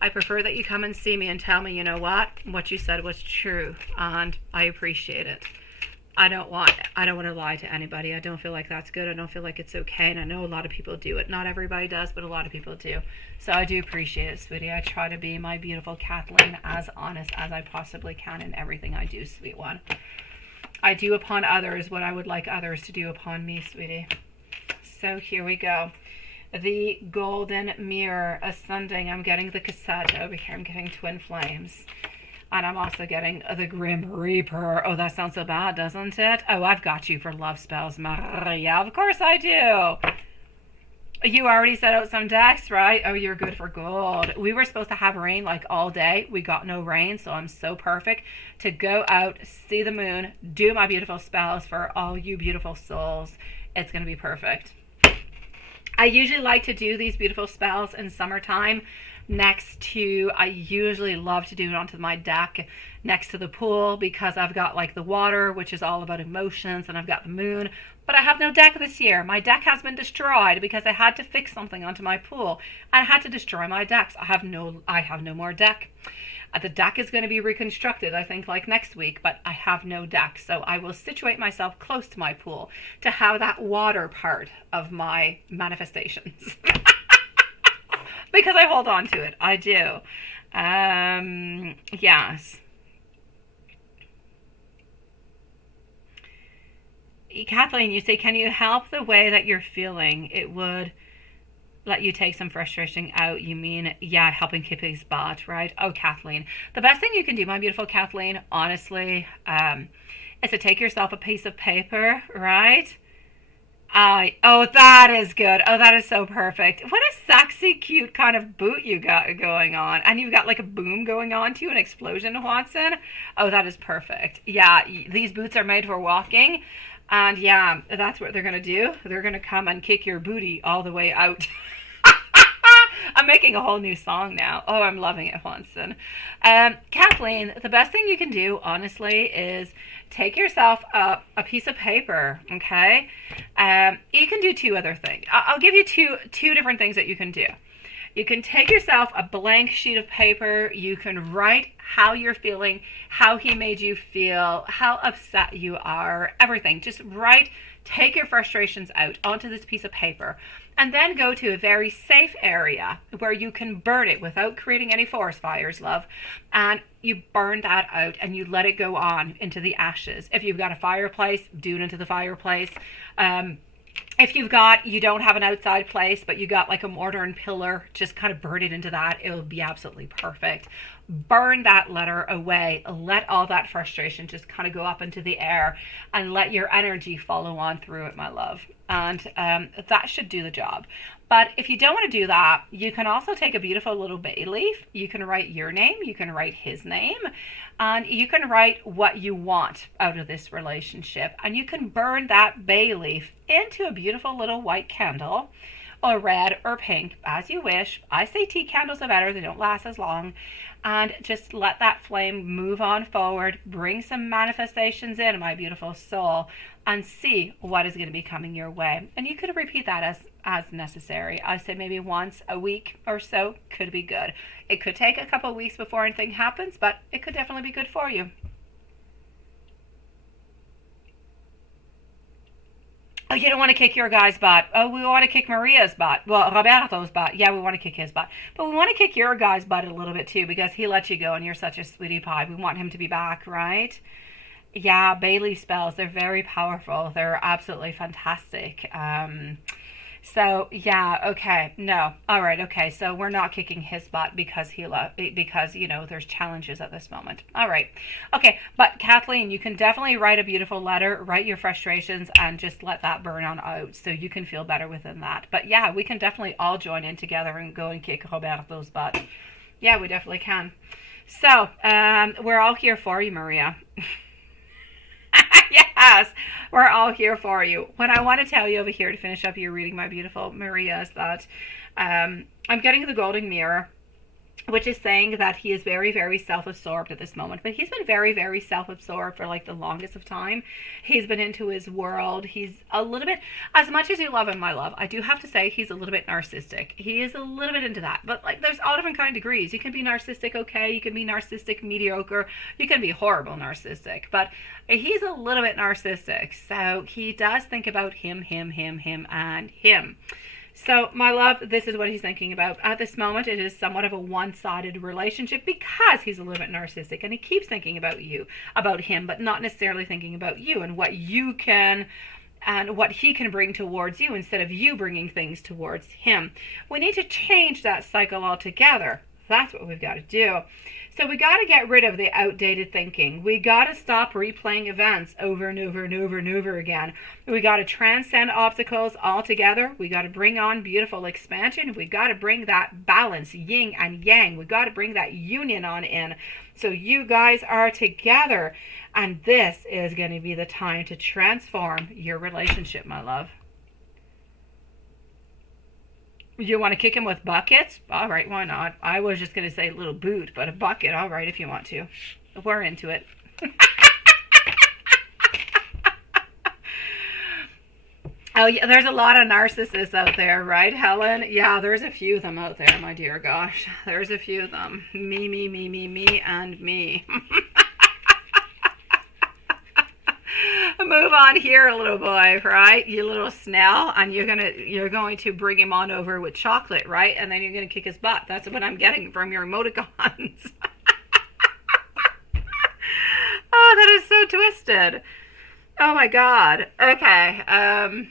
I prefer that you come and see me and tell me, you know what you said was true, and I appreciate it. I don't want to lie to anybody. I don't feel like that's good. I don't feel like it's okay. And I know a lot of people do it. Not everybody does, but a lot of people do. So I do appreciate it, sweetie. I try to be, my beautiful Kathleen, as honest as I possibly can in everything I do, sweet one. I do upon others what I would like others to do upon me, sweetie. So here we go. The Golden Mirror Ascending. I'm getting the cassette over here. I'm getting Twin Flames. And I'm also getting the Grim Reaper. Oh, that sounds so bad, doesn't it? Oh, I've got you for love spells, Maria. Of course I do. You already set out some decks, right? Oh, you're good for gold. We were supposed to have rain like all day. We got no rain, so I'm so perfect to go out, see the moon, do my beautiful spells for all you beautiful souls. It's going to be perfect. I usually like to do these beautiful spells in summertime. I usually love to do it onto my deck next to the pool, because I've got like the water, which is all about emotions, and I've got the moon, but I have no deck this year. My deck has been destroyed because I had to fix something onto my pool. I had to destroy my decks. I have no more deck. The deck is going to be reconstructed, I think, like next week, but I have no deck. So I will situate myself close to my pool to have that water part of my manifestations. Because I hold on to it. I do. Yes. Kathleen, you say, can you help the way that you're feeling? It would let you take some frustration out. You mean, yeah, helping keep his butt, right? Oh, Kathleen. The best thing you can do, my beautiful Kathleen, honestly, is to take yourself a piece of paper, right? Oh, that is good. Oh, that is so perfect. What a sexy, cute kind of boot you got going on. And you've got like a boom going on to you, an explosion, Watson. Oh, that is perfect. Yeah, these boots are made for walking. And yeah, that's what they're going to do. They're going to come and kick your booty all the way out. I'm making a whole new song now. Oh, I'm loving it, Watson. Kathleen, the best thing you can do, honestly, is take yourself a piece of paper, okay? You can do two other things. I'll give you two different things that you can do. You can take yourself a blank sheet of paper. You can write how you're feeling, how he made you feel, how upset you are, everything. Just write, take your frustrations out onto this piece of paper, and then go to a very safe area where you can burn it without creating any forest fires, love. And you burn that out and you let it go on into the ashes. If you've got a fireplace, do it into the fireplace. If you don't have an outside place, but you got like a mortar and pillar, just kind of burn it into that. It'll be absolutely perfect. Burn that letter away. Let all that frustration just kind of go up into the air and let your energy follow on through it, my love. And that should do the job. But if you don't want to do that, you can also take a beautiful little bay leaf. You can write your name. You can write his name. And you can write what you want out of this relationship. And you can burn that bay leaf into a beautiful little white candle, or red or pink, as you wish. I say tea candles are better. They don't last as long. And just let that flame move on forward. Bring some manifestations in, my beautiful soul, and see what is going to be coming your way. And you could repeat that as as necessary. I say maybe once a week or so could be good. It could take a couple of weeks before anything happens, but it could definitely be good for you. Oh, you don't want to kick your guy's butt. Oh, we want to kick Maria's butt. Well, Roberto's butt. Yeah, we want to kick his butt. But we want to kick your guy's butt a little bit too, because he let you go and you're such a sweetie pie. We want him to be back, right? Yeah, Bailey spells. They're very powerful. They're absolutely fantastic. So yeah, okay, no, all right, okay. So we're not kicking his butt because because there's challenges at this moment. All right, okay. But Kathleen, you can definitely write a beautiful letter, write your frustrations, and just let that burn on out, so you can feel better within that. But yeah, we can definitely all join in together and go and kick Roberto's butt. Yeah, we definitely can. So we're all here for you, Maria. Yes, we're all here for you. What I want to tell you over here to finish up your reading, my beautiful Maria, is that I'm getting the golden mirror, which is saying that he is very, very self-absorbed at this moment. But he's been very, very self-absorbed for like the longest of time. He's been into his world. He's a little bit, as much as you love him, my love, I do have to say he's a little bit narcissistic. He is a little bit into that. But like there's all different kind of degrees. You can be narcissistic okay. You can be narcissistic mediocre. You can be horrible narcissistic. But he's a little bit narcissistic. So he does think about him, and him. So, my love, this is what he's thinking about. At this moment, it is somewhat of a one-sided relationship because he's a little bit narcissistic and he keeps thinking about you, about him, but not necessarily thinking about you and what you can and what he can bring towards you instead of you bringing things towards him. We need to change that cycle altogether. That's what we've got to do. So we got to get rid of the outdated thinking. We got to stop replaying events over and over and over and over again. We got to transcend obstacles altogether. We got to bring on beautiful expansion. We got to bring that balance, yin and yang. We got to bring that union on in. So you guys are together. And this is going to be the time to transform your relationship, my love. You want to kick him with buckets? All right, why not? I was just going to say a little boot, but a bucket, all right, if you want to. We're into it. Oh, yeah, there's a lot of narcissists out there, right, Helen? Yeah, there's a few of them out there, my dear gosh. There's a few of them. Me, and me. Move on here, little boy, right? You little snail, and you're going to bring him on over with chocolate, right? And then you're going to kick his butt. That's what I'm getting from your emoticons. Oh, that is so twisted. Oh my God. Okay.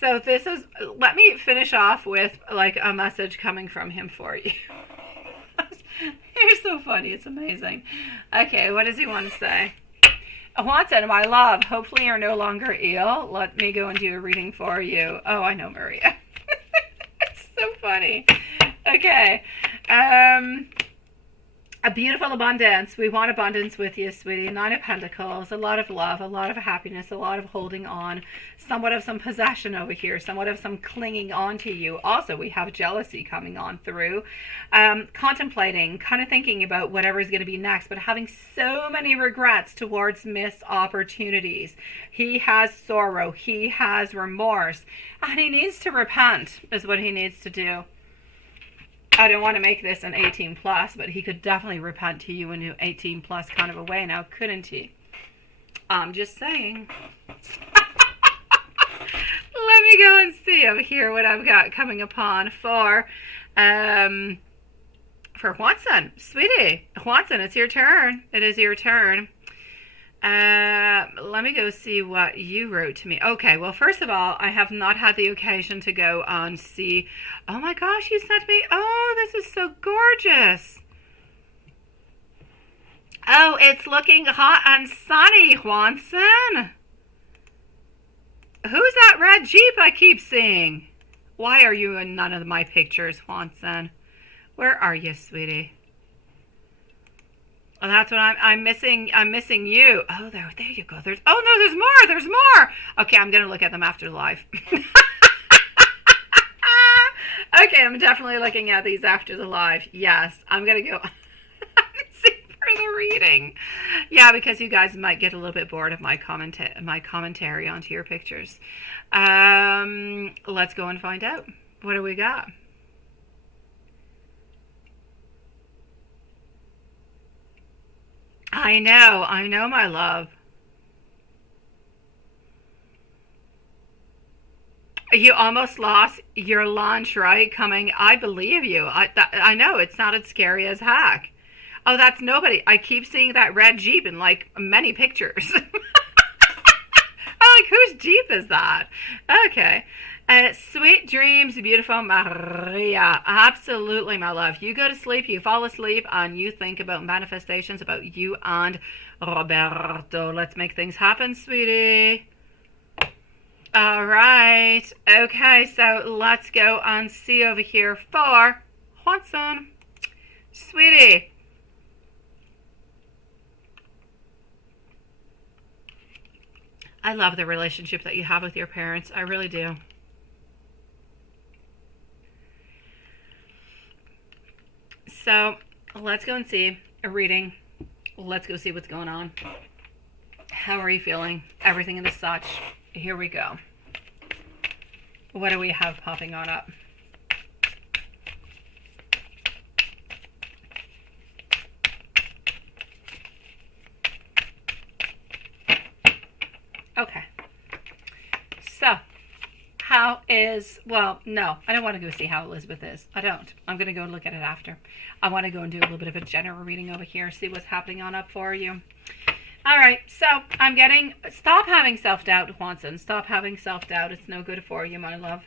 So this is, let me finish off with like a message coming from him for you. You're so funny. It's amazing. Okay. What does he want to say? Watson, my love, hopefully you're no longer ill. Let me go and do a reading for you. Oh, I know, Maria. It's so funny. Okay. A beautiful abundance. We want abundance with you, sweetie. 9 of Pentacles, a lot of love, a lot of happiness, a lot of holding on, somewhat of some possession over here, somewhat of some clinging on to you. Also, we have jealousy coming on through. Contemplating, kind of thinking about whatever is going to be next, but having so many regrets towards missed opportunities. He has sorrow, he has remorse, and he needs to repent is what he needs to do. I don't want to make this an 18 plus, but he could definitely repent to you in an 18 plus kind of a way now, couldn't he? I'm just saying. Let me go and see over here what I've got coming upon for Watson. Sweetie, Watson, it's your turn. It is your turn. Let me go see what you wrote to me. Okay, well, first of all, I have not had the occasion to go and see. Oh my gosh, you sent me. Oh, this is so gorgeous. Oh, it's looking hot and sunny, Watson. Who's that red Jeep I keep seeing? Why are you in none of my pictures, Watson? Where are you, sweetie? Oh, that's what I'm missing. I'm missing you. Oh, there you go. There's more. There's more. Okay, I'm gonna look at them after the live. Okay, I'm definitely looking at these after the live. Yes, I'm gonna go see for the reading. Yeah, because you guys might get a little bit bored of my commentary onto your pictures. Let's go and find out. What do we got? I know, my love. You almost lost your lunch, right? Coming, I believe you. I know it's not as scary as heck. Oh, that's nobody. I keep seeing that red Jeep in like many pictures. I'm like, whose Jeep is that? Okay. Sweet dreams, beautiful Maria. Absolutely, my love. You go to sleep, you fall asleep, and you think about manifestations about you and Roberto. Let's make things happen, sweetie. All right. Okay, so let's go and see over here for Juanson. Sweetie. I love the relationship that you have with your parents. I really do. So let's go and see a reading. Let's go see what's going on. How are you feeling? Everything in the such. Here we go. What do we have popping on up? Okay. So, how is, well, no, I don't want to go see how Elizabeth is. I don't. I'm going to go and look at it after. I want to go and do a little bit of a general reading over here, see what's happening on up for you. All right, so I'm getting, stop having self-doubt, Juanson. Stop having self-doubt. It's no good for you, my love.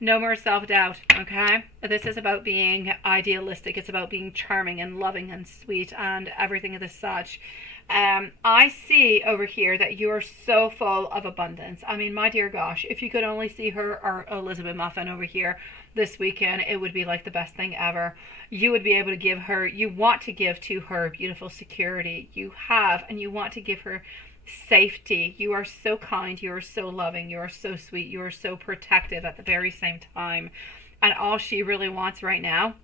No more self-doubt, okay? This is about being idealistic. It's about being charming and loving and sweet and everything of the such. I see over here that you are so full of abundance. I mean, my dear gosh, if you could only see her or Elizabeth Muffin over here this weekend, it would be like the best thing ever. You would be able to give her, you want to give to her beautiful security. You have, and you want to give her safety. You are so kind. You are so loving. You are so sweet. You are so protective at the very same time. And all she really wants right now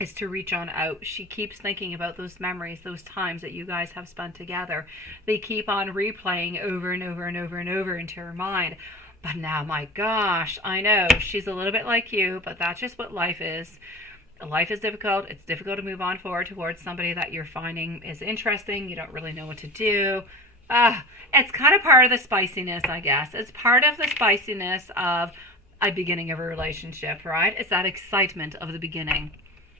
is to reach on out. She keeps thinking about those memories, those times that you guys have spent together. They keep on replaying over and over and over and over into her mind. But now, my gosh, I know she's a little bit like you, but that's just what life is. Life is difficult. It's difficult to move on forward towards somebody that you're finding is interesting. You don't really know what to do. It's kind of part of the spiciness, I guess. It's part of the spiciness of a beginning of a relationship, right? It's that excitement of the beginning.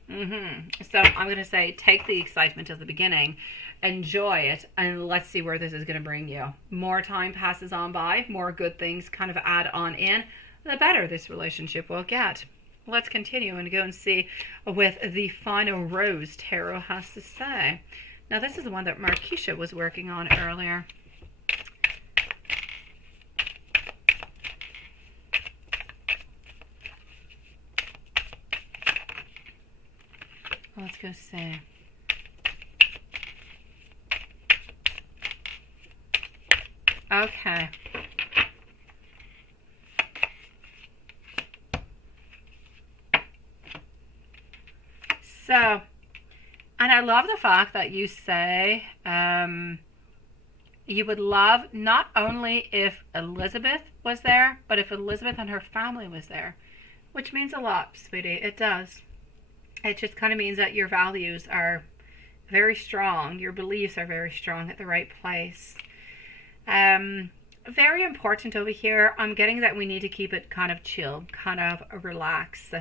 So I'm going to say take the excitement of the beginning, enjoy it, and let's see where this is going to bring you. More time passes on by, more good things kind of add on in, the better this relationship will get. Let's continue and go and see what the final Rose Tarot has to say. Now this is the one that Marquisha was working on earlier. Let's go see. Okay. So, and I love the fact that you say you would love not only if Elizabeth was there, but if Elizabeth and her family was there, which means a lot, sweetie. It does. It just kind of means that your values are very strong. Your beliefs are very strong at the right place. Very important over here. I'm getting that we need to keep it kind of chill, kind of relax.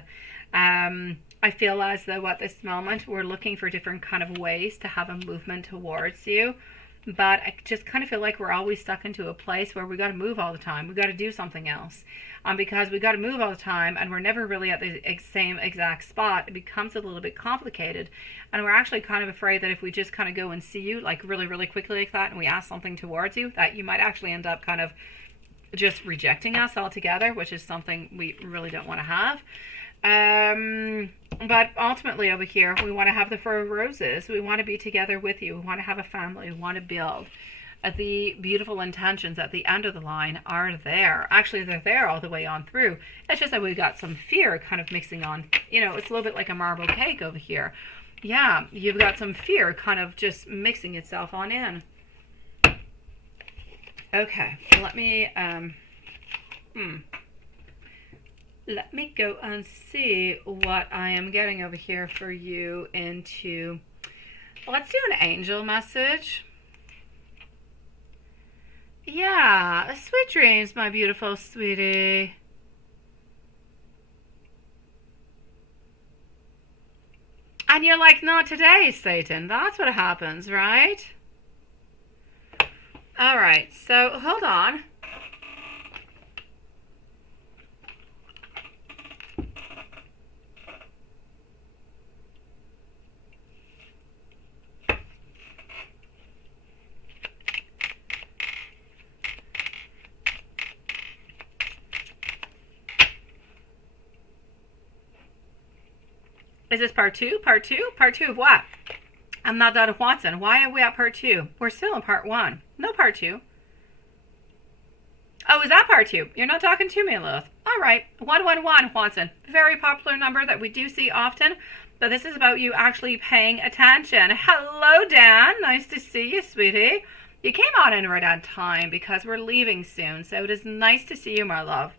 I feel as though at this moment we're looking for different kind of ways to have a movement towards you. But I just kind of feel like we're always stuck into a place where we got to move all the time. We got to do something else. Because we got to move all the time and we're never really at the same exact spot, it becomes a little bit complicated. And we're actually kind of afraid that if we just kind of go and see you like really, really quickly like that and we ask something towards you, that you might actually end up kind of just rejecting us altogether, which is something we really don't want to have. But ultimately over here, we want to have the 4 roses. We want to be together with you. We want to have a family. We want to build. the beautiful intentions at the end of the line are there. Actually, they're there all the way on through. It's just that we've got some fear kind of mixing on. You know, it's a little bit like a marble cake over here. Yeah, you've got some fear kind of just mixing itself on in. Okay, let me go and see what I am getting over here for you into. Let's do an angel message. Yeah, sweet dreams, my beautiful sweetie. And you're like, not today, Satan. That's what happens, right? All right, so hold on. Is this part two? Part two? Part two of what? I'm not out of Watson. Why are we at part two? We're still in part one. No part two. Oh, is that part two? You're not talking to me, Lilith. All right. 111, Watson. Very popular number that we do see often. But this is about you actually paying attention. Hello, Dan. Nice to see you, sweetie. You came on in right on time because we're leaving soon. So it is nice to see you, my love.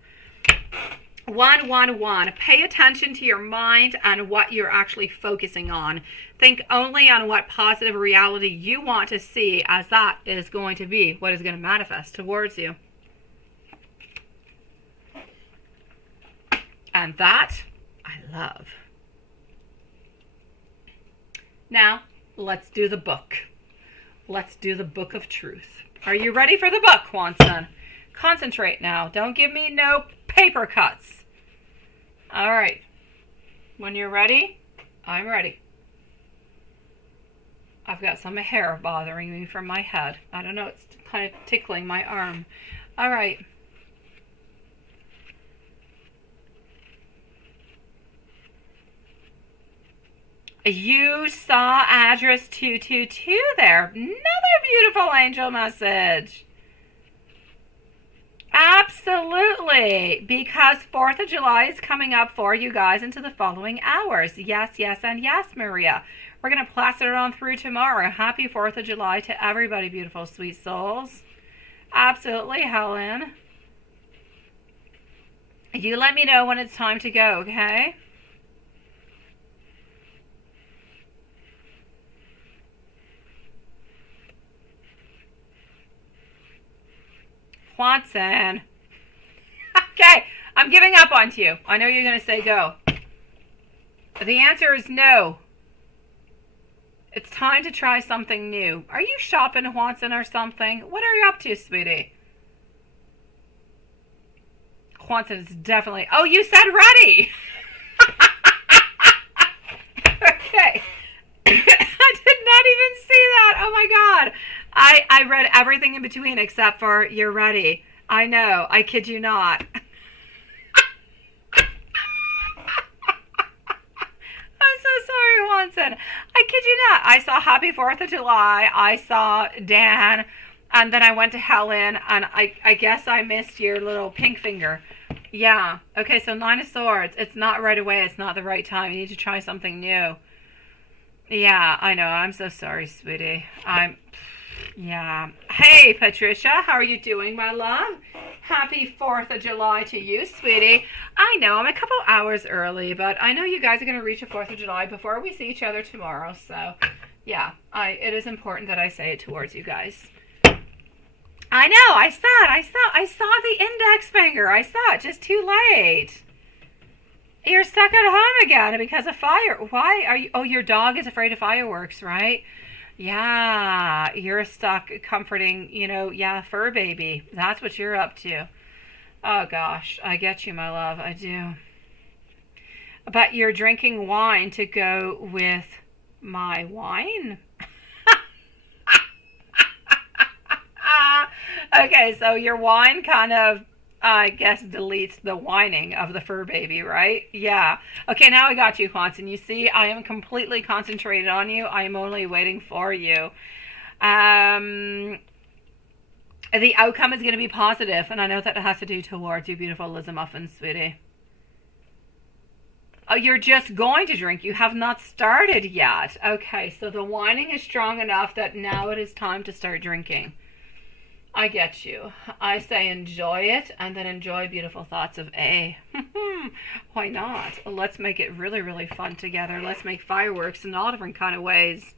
111. Pay attention to your mind and what you're actually focusing on. Think only on what positive reality you want to see, as that is going to be what is going to manifest towards you. And that I love. Now, let's do the book. Let's do the book of truth. Are you ready for the book, Watson? Concentrate now. Don't give me no paper cuts. All right. When you're ready, I'm ready. I've got some hair bothering me from my head. I don't know, it's kind of tickling my arm. All right. You saw address 222 there. Another beautiful angel message. Absolutely, because 4th of July is coming up for you guys into the following hours. Yes, yes, and yes, Maria. We're going to plaster it on through tomorrow. Happy 4th of July to everybody, beautiful, sweet souls. Absolutely, Helen. You let me know when it's time to go, okay? Watson. Okay, I'm giving up on you. I know you're going to say go. The answer is no. It's time to try something new. Are you shopping, Watson, or something? What are you up to, sweetie? Watson is definitely... Oh, you said ready. Okay. I did not even see that. Oh, my God. I read everything in between except for you're ready. I know. I kid you not. I'm so sorry, Watson. I kid you not. I saw Happy 4th of July. I saw Dan. And then I went to Helen. And I guess I missed your little pink finger. Yeah. Okay, so 9 of Swords. It's not right away. It's not the right time. You need to try something new. Yeah, I know. I'm so sorry, sweetie. Yeah. Hey, Patricia. How are you doing, my love? Happy 4th of July to you, sweetie. I know I'm a couple hours early, but I know you guys are going to reach the 4th of July before we see each other tomorrow. So, yeah, it is important that I say it towards you guys. I know. I saw the index finger. I saw it just too late. You're stuck at home again because of fire. Why are you? Oh, your dog is afraid of fireworks, right? Yeah, you're stuck comforting, fur baby. That's what you're up to. Oh, gosh, I get you, my love. I do. But you're drinking wine to go with my wine? Okay, so your wine kind of, I guess, deletes the whining of the fur baby, right? Yeah. Okay, now I got you, Watson. You see, I am completely concentrated on you. I am only waiting for you. The outcome is going to be positive, and I know that it has to do towards you, beautiful Liz Muffin, sweetie. Oh, you're just going to drink. You have not started yet. Okay, so the whining is strong enough that now it is time to start drinking. I get you. I say enjoy it, and then enjoy beautiful thoughts of A. Why not? Let's make it really, really fun together. Let's make fireworks in all different kind of ways.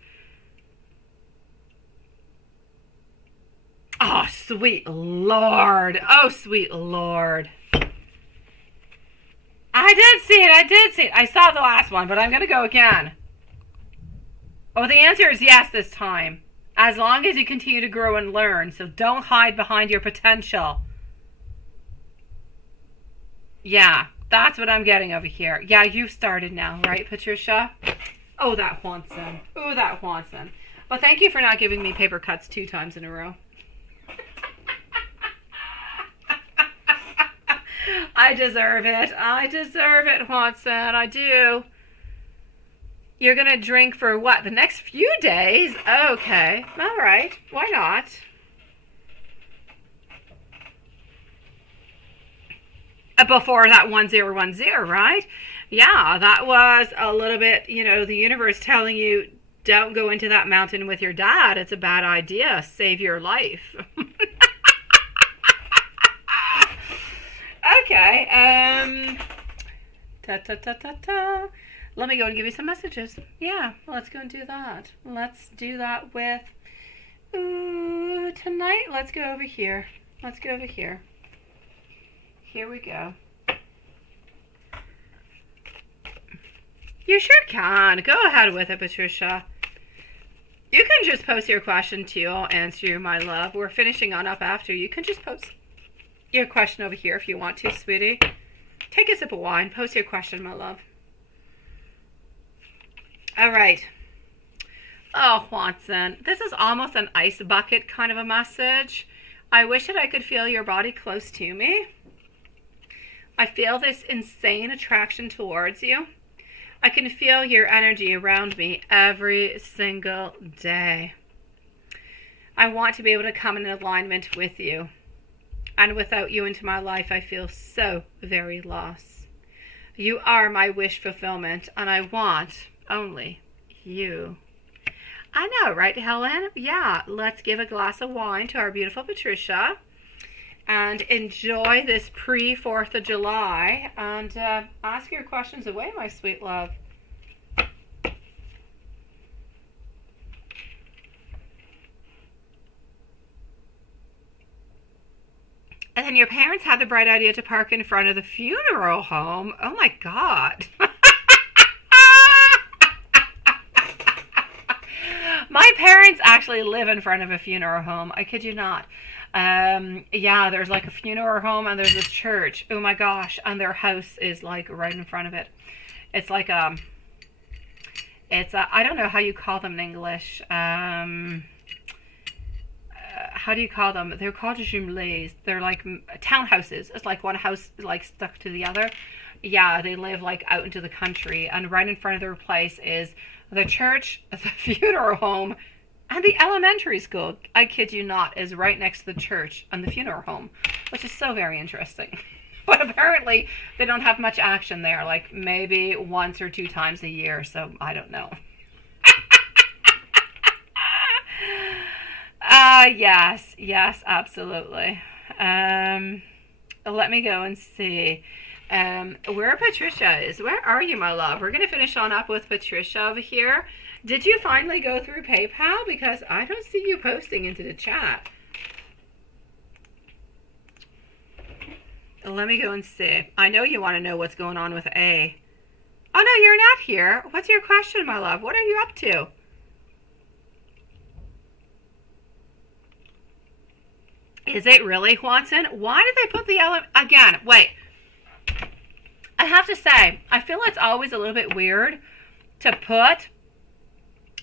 Oh, sweet Lord. Oh, sweet Lord. I did see it. I saw the last one, but I'm going to go again. Oh, the answer is yes this time. As long as you continue to grow and learn. So don't hide behind your potential. Yeah, that's what I'm getting over here. Yeah, you've started now, right, Patricia? Oh, that Juanson. Oh, that Juanson. But thank you for not giving me paper cuts 2 times in a row. I deserve it. I deserve it, Juanson. I do. You're going to drink for what? The next few days? Okay. All right. Why not? Before that 1010, right? Yeah, that was a little bit, you know, the universe telling you, don't go into that mountain with your dad. It's a bad idea. Save your life. Okay. Let me go and give you some messages. Yeah, let's go and do that. Let's do that with tonight. Let's go over here. Let's go over here. Here we go. You sure can. Go ahead with it, Patricia. You can just post your question too. I'll answer you, my love. We're finishing on up after. You can just post your question over here if you want to, sweetie. Take a sip of wine. Post your question, my love. All right. Oh, Juanson. This is almost an ice bucket kind of a message. I wish that I could feel your body close to me. I feel this insane attraction towards you. I can feel your energy around me every single day. I want to be able to come in alignment with you. And without you into my life, I feel so very lost. You are my wish fulfillment, and I want only you. I know, right, Helen? Yeah, let's give a glass of wine to our beautiful Patricia and enjoy this pre-4th of July, and ask your questions away, my sweet love. And then your parents had the bright idea to park in front of the funeral home. Oh my God. My parents actually live in front of a funeral home. I kid you not. Yeah, there's like a funeral home and there's a church. Oh my gosh. And their house is like right in front of it. It's like I don't know how you call them in English. How do you call them? They're called jumelés. They're like townhouses. It's like one house like stuck to the other. Yeah, they live like out into the country, and right in front of their place is the church, the funeral home, and the elementary school. I kid you not, is right next to the church and the funeral home, which is so very interesting. But apparently they don't have much action there, like maybe once or 2 times a year, so I don't know. Yes, absolutely. Let me go and see where Patricia is. Where are you, my love? We're going to finish on up with Patricia over here. Did you finally go through PayPal? Because I don't see you posting into the chat. Let me go and see. I know you want to know what's going on with A. Oh, no, you're not here. What's your question, my love? What are you up to? Is it really, Juanson? Why did they put the again? Wait. I have to say, I feel it's always a little bit weird to put.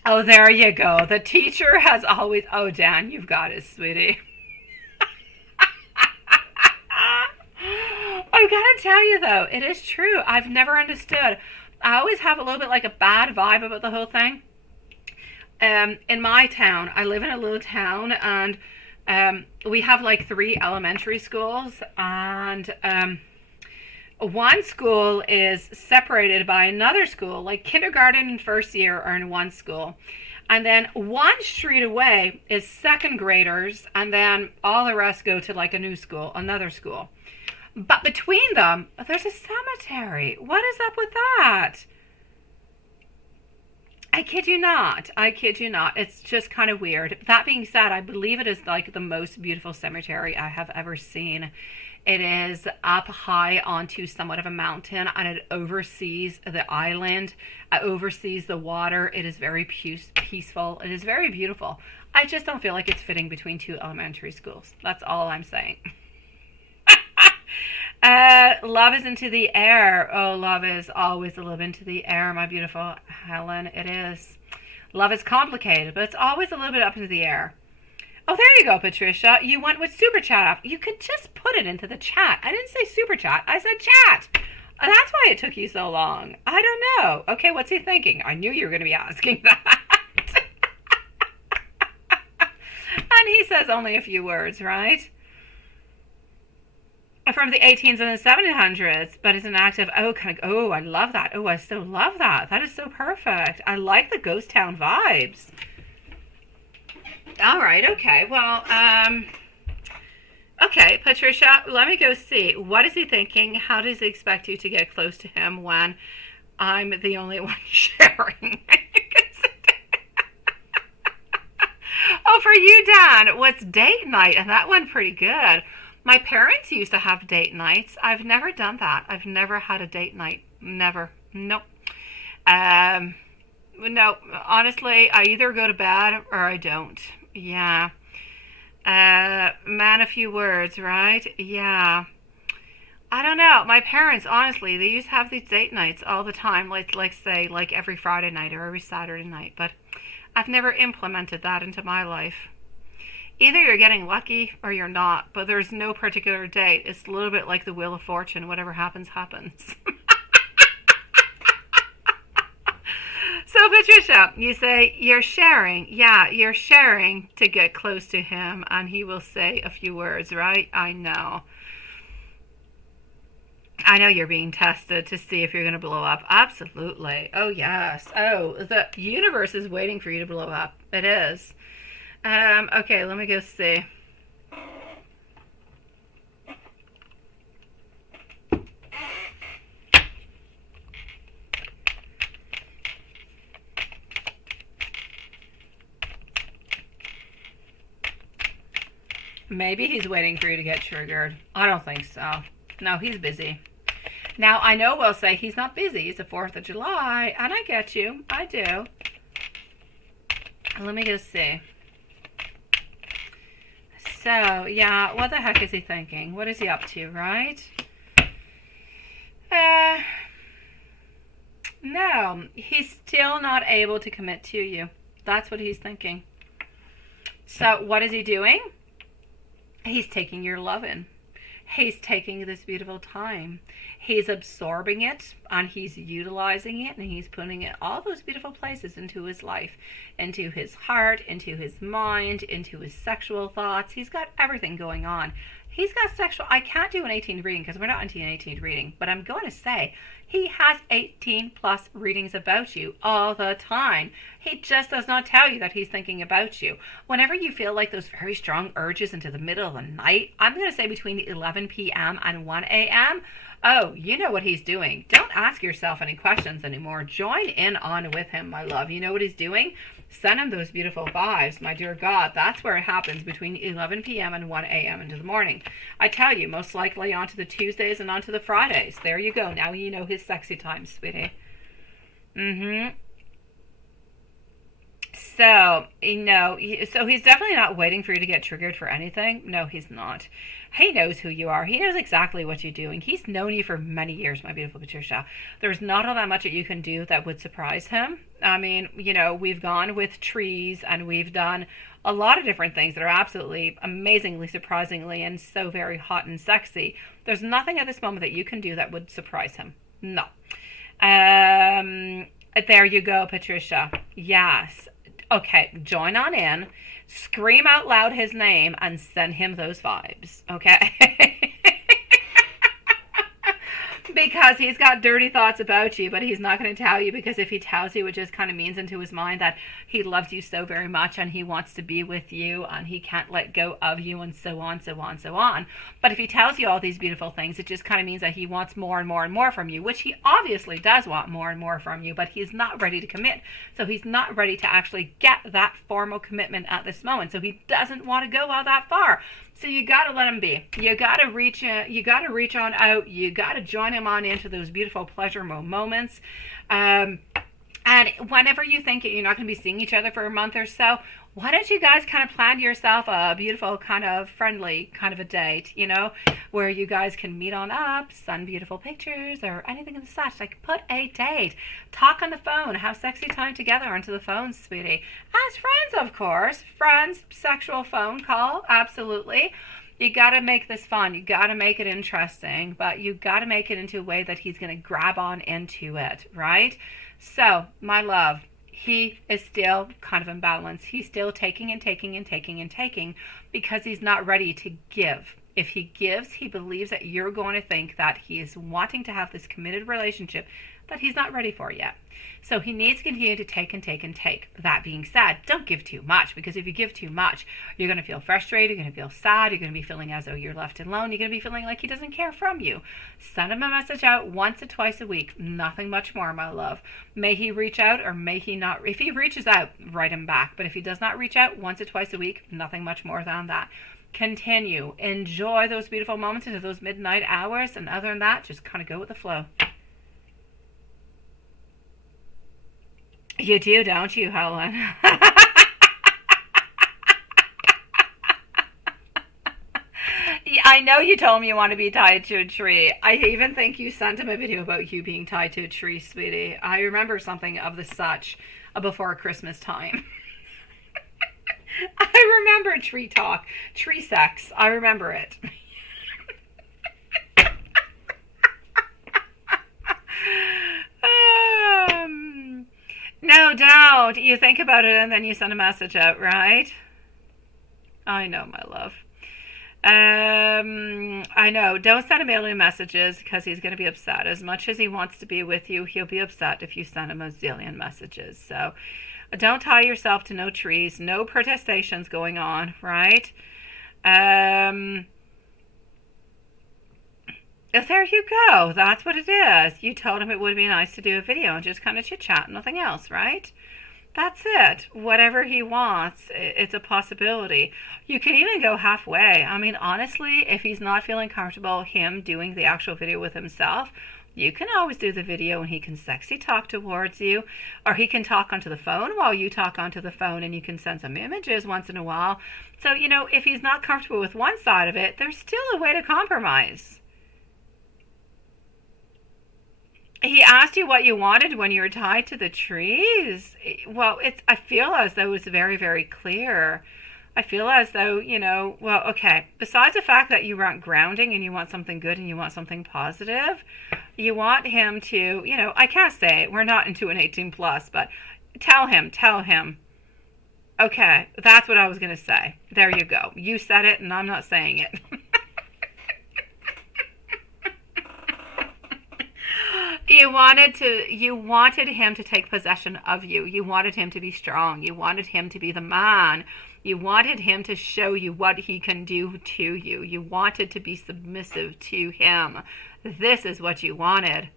Oh, there you go. The teacher has always. Oh, Dan, you've got it, sweetie. I've got to tell you, though, it is true. I've never understood. I always have a little bit like a bad vibe about the whole thing. In my town, I live in a little town, and We have like 3 elementary schools, and one school is separated by another school. Like kindergarten and first year are in one school, and then one street away is second graders, and then all the rest go to like a new school, another school. But between them, there's a cemetery. What is up with that? I kid you not. I kid you not. It's just kind of weird. That being said, I believe it is like the most beautiful cemetery I have ever seen. It is up high onto somewhat of a mountain, and it oversees the island. It oversees the water. It is very peaceful. It is very beautiful. I just don't feel like it's fitting between 2 elementary schools. That's all I'm saying. Love is into the air. Oh, love is always a little into the air, my beautiful Helen. It is. Love is complicated, but it's always a little bit up into the air. Oh, there you go, Patricia. You went with super chat. You could just put it into the chat. I didn't say super chat. I said chat. That's why it took you so long. I don't know. Okay, what's he thinking? I knew you were going to be asking that. And he says only a few words, right? From the 1800s and the 1700s, but it's an active, oh, I love that. Oh, I still love that. That is so perfect. I like the ghost town vibes. All right, okay. Well, okay, Patricia, let me go see. What is he thinking? How does he expect you to get close to him when I'm the only one sharing? Oh, for you, Dan, what's date night? And that went pretty good. My parents used to have date nights. I've never done that. I've never had a date night. Never. Nope. No, honestly, I either go to bed or I don't. Yeah. Man, a few words, right? Yeah. I don't know. My parents, honestly, they used to have these date nights all the time, like say, like every Friday night or every Saturday night. But I've never implemented that into my life. Either you're getting lucky or you're not, but there's no particular date. It's a little bit like the Wheel of Fortune. Whatever happens, happens. So, Patricia, you say you're sharing. Yeah, you're sharing to get close to him, and he will say a few words, right? I know. I know you're being tested to see if you're going to blow up. Absolutely. Oh, yes. Oh, the universe is waiting for you to blow up. It is. Okay, let me go see. Maybe he's waiting for you to get triggered. I don't think so. No, he's busy. Now, I know we'll say he's not busy. It's the 4th of July, and I get you. I do. Let me go see. So, yeah, what the heck is he thinking? What is he up to, right? No, he's still not able to commit to you. That's what he's thinking. So, what is he doing? He's taking your love in. He's taking this beautiful time. He's absorbing it, and he's utilizing it, and he's putting it all those beautiful places into his life, into his heart, into his mind, into his sexual thoughts. He's got everything going on. He's got sexual. I can't do an 18th reading because we're not into an 18th reading, but I'm going to say he has 18 plus readings about you all the time. He just does not tell you that he's thinking about you. Whenever you feel like those very strong urges into the middle of the night, I'm going to say between 11 p.m. and 1 a.m., oh, you know what he's doing. Don't ask yourself any questions anymore. Join in on with him, my love. You know what he's doing? Send him those beautiful vibes, my dear God. That's where it happens between 11 p.m. and 1 a.m. into the morning. I tell you, most likely onto the Tuesdays and onto the Fridays. There you go. Now you know his sexy time, sweetie. So, so he's definitely not waiting for you to get triggered for anything. No, he's not. He knows who you are. He knows exactly what you're doing. He's known you for many years, my beautiful Patricia. There's not all that much that you can do that would surprise him. I mean, we've gone with trees, and we've done a lot of different things that are absolutely amazingly, surprisingly, and so very hot and sexy. There's nothing at this moment that you can do that would surprise him. No. There you go, Patricia. Yes. Okay, join on in, scream out loud his name, and send him those vibes, okay? Because he's got dirty thoughts about you, but he's not going to tell you, because if he tells you, it just kind of means into his mind that he loves you so very much and he wants to be with you and he can't let go of you, and so on, so on, so on. But if he tells you all these beautiful things, it just kind of means that he wants more and more and more from you, which he obviously does want more and more from you, but he's not ready to commit. So he's not ready to actually get that formal commitment at this moment. So he doesn't want to go all that far. So you got to let him be. You got to reach on out. You got to join him on into those beautiful pleasure moments. And whenever you think you're not going to be seeing each other for a month or so, why don't you guys kind of plan to yourself a beautiful, kind of friendly kind of a date, you know, where you guys can meet on up, send beautiful pictures or anything of such. Like, put a date. Talk on the phone. Have sexy time together onto the phone, sweetie. As friends, of course. Friends, sexual phone call, absolutely. You got to make this fun. You got to make it interesting, but you got to make it into a way that he's going to grab on into it, right? So, my love, he is still kind of imbalanced. He's still taking and taking and taking and taking because he's not ready to give. If he gives, he believes that you're going to think that he is wanting to have this committed relationship that he's not ready for yet. So he needs to continue to take and take and take. That being said, don't give too much, because if you give too much, you're going to feel frustrated, you're going to feel sad, you're going to be feeling as though you're left alone, you're going to be feeling like he doesn't care from you. Send him a message out once or twice a week, nothing much more, my love. May he reach out or may he not. If he reaches out, write him back. But if he does not reach out once or twice a week, nothing much more than that. Continue. Enjoy those beautiful moments into those midnight hours, and other than that, just kind of go with the flow. You do, don't you, Helen? I know you told me you want to be tied to a tree. I even think you sent him a video about you being tied to a tree, sweetie. I remember something of the such before Christmas time. I remember tree talk, tree sex. I remember it. No doubt. You think about it and then you send a message out, right? I know, my love. I know. Don't send him alien messages because he's going to be upset. As much as he wants to be with you, he'll be upset if you send him a zillion messages. So don't tie yourself to no trees, no protestations going on, right? There you go. That's what it is. You told him it would be nice to do a video and just kind of chit-chat, nothing else, right? That's it. Whatever he wants, it's a possibility. You can even go halfway. I mean, honestly, if he's not feeling comfortable him doing the actual video with himself, you can always do the video and he can sexy talk towards you, or he can talk onto the phone while you talk onto the phone, and you can send some images once in a while. So, you know, if he's not comfortable with one side of it, there's still a way to compromise. He asked you what you wanted when you were tied to the trees. Well, I feel as though it was very, very clear. I feel as though, you know, well, okay, besides the fact that you want grounding and you want something good and you want something positive, you want him to, you know, I can't say, we're not into an 18 plus, but tell him, okay, that's what I was going to say. There you go. You said it and I'm not saying it. You wanted him to take possession of you. You wanted him to be strong. You wanted him to be the man. You wanted him to show you what he can do to you. You wanted to be submissive to him. This is what you wanted.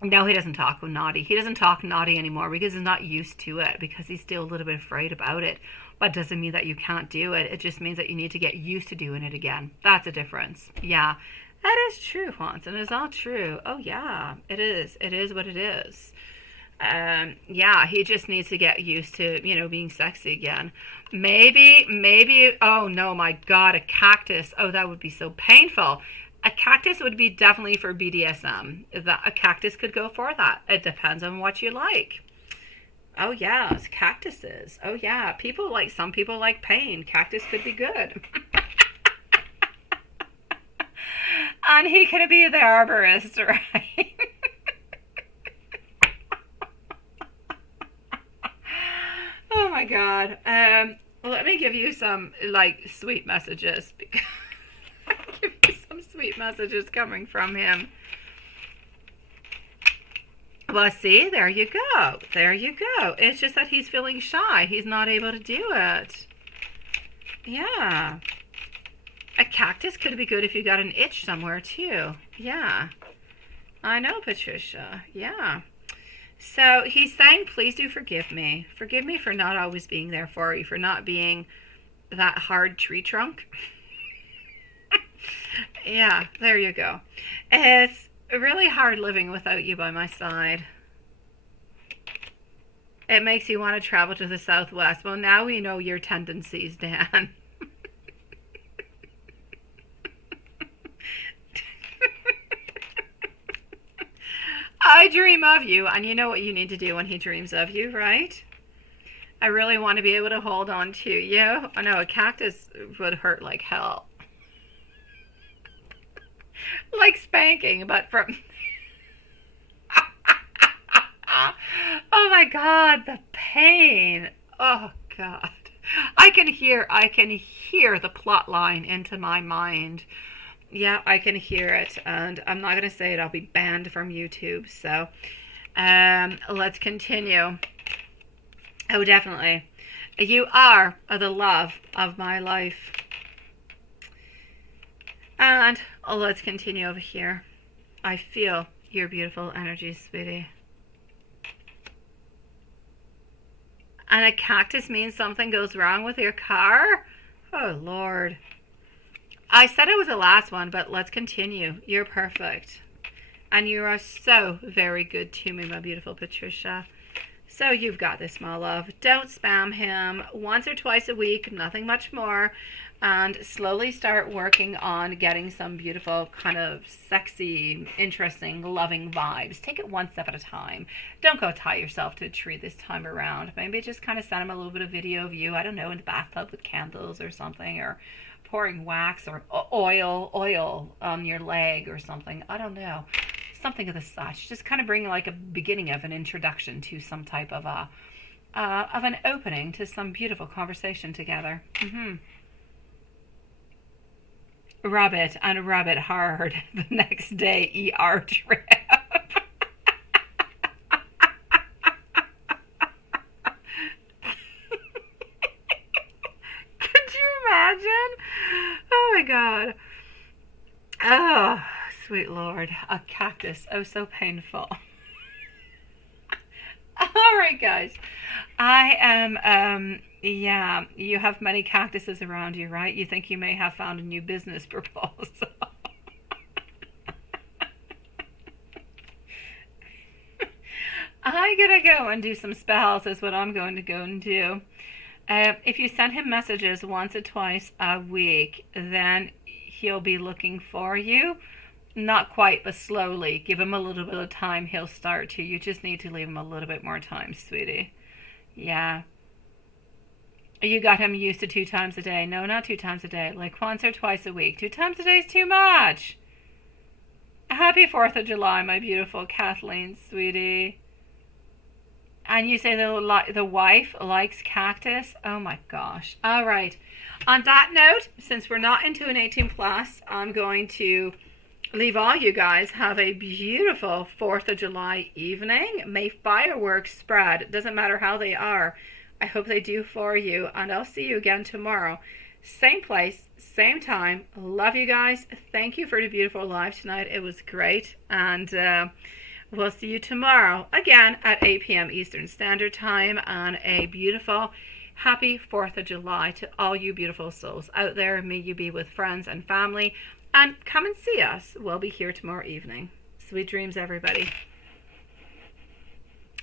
No, he doesn't talk naughty. He doesn't talk naughty anymore because he's not used to it, because he's still a little bit afraid about it. But doesn't mean that you can't do it. It just means that you need to get used to doing it again. That's a difference. Yeah. That is true, Haunton. It's all true. Oh, yeah, it is. It is what it is. Yeah, he just needs to get used to, you know, being sexy again. Maybe, oh, no, my God, a cactus. Oh, that would be so painful. A cactus would be definitely for BDSM. A cactus could go for that. It depends on what you like. Oh, yes, cactuses. Oh, yeah, some people like pain. Cactus could be good. And he could be the arborist, right? my God. Let me give you some like sweet messages. Give you some sweet messages coming from him. Well, see, there you go. There you go. It's just that he's feeling shy. He's not able to do it. Yeah. A cactus could be good if you got an itch somewhere, too. Yeah. I know, Patricia. Yeah. So he's saying, please do forgive me. Forgive me for not always being there for you, for not being that hard tree trunk. Yeah, there you go. It's really hard living without you by my side. It makes you want to travel to the Southwest. Well, now we know your tendencies, Dan. I dream of you, and you know what you need to do when he dreams of you, right? I really want to be able to hold on to you. Oh no, a cactus would hurt like hell. Like spanking, but from... Oh my God, the pain. Oh God. I can hear the plot line into my mind. Yeah, I can hear it, and I'm not going to say it. I'll be banned from YouTube, so let's continue. Oh, definitely. You are the love of my life. And let's continue over here. I feel your beautiful energy, sweetie. And a cactus means something goes wrong with your car? Oh, Lord. I said it was the last one, but let's continue. You're perfect. And you are so very good to me, my beautiful Patricia. So you've got this, my love. Don't spam him. Once or twice a week, nothing much more. And slowly start working on getting some beautiful, kind of sexy, interesting, loving vibes. Take it one step at a time. Don't go tie yourself to a tree this time around. Maybe just kind of send him a little bit of video of you, I don't know, in the bathtub with candles or something, or pouring wax or oil on your leg or something. I don't know. Something of the such. Just kind of bring like a beginning of an introduction to some type of an opening to some beautiful conversation together. Rub it and rub it hard the next day, ER trip. Could you imagine? Oh my God. Oh, sweet Lord. A cactus. Oh, so painful. All right, guys. I am, yeah, you have many cactuses around you, right? You think you may have found a new business proposal. I'm going to go and do some spells is what I'm going to go and do. If you send him messages once or twice a week, then he'll be looking for you. Not quite, but slowly. Give him a little bit of time. He'll start to. You just need to leave him a little bit more time, sweetie. Yeah. You got him used to 2 times a day. No, not 2 times a day. Like once or twice a week. 2 times a day is too much. Happy 4th of July, my beautiful Kathleen, sweetie. And you say the wife likes cactus? Oh my gosh. All right. On that note, since we're not into an 18 plus, I'm going to leave all you guys. Have a beautiful 4th of July evening. May fireworks spread. It doesn't matter how they are. I hope they do for you. And I'll see you again tomorrow. Same place, same time. Love you guys. Thank you for the beautiful live tonight. It was great. And we'll see you tomorrow again at 8 p.m. Eastern Standard Time. And a beautiful happy 4th of July to all you beautiful souls out there. May you be with friends and family. And come and see us. We'll be here tomorrow evening. Sweet dreams, everybody.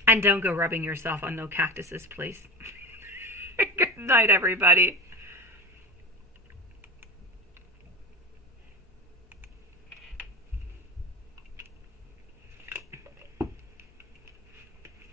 And don't go rubbing yourself on no cactuses, please. Good night, everybody.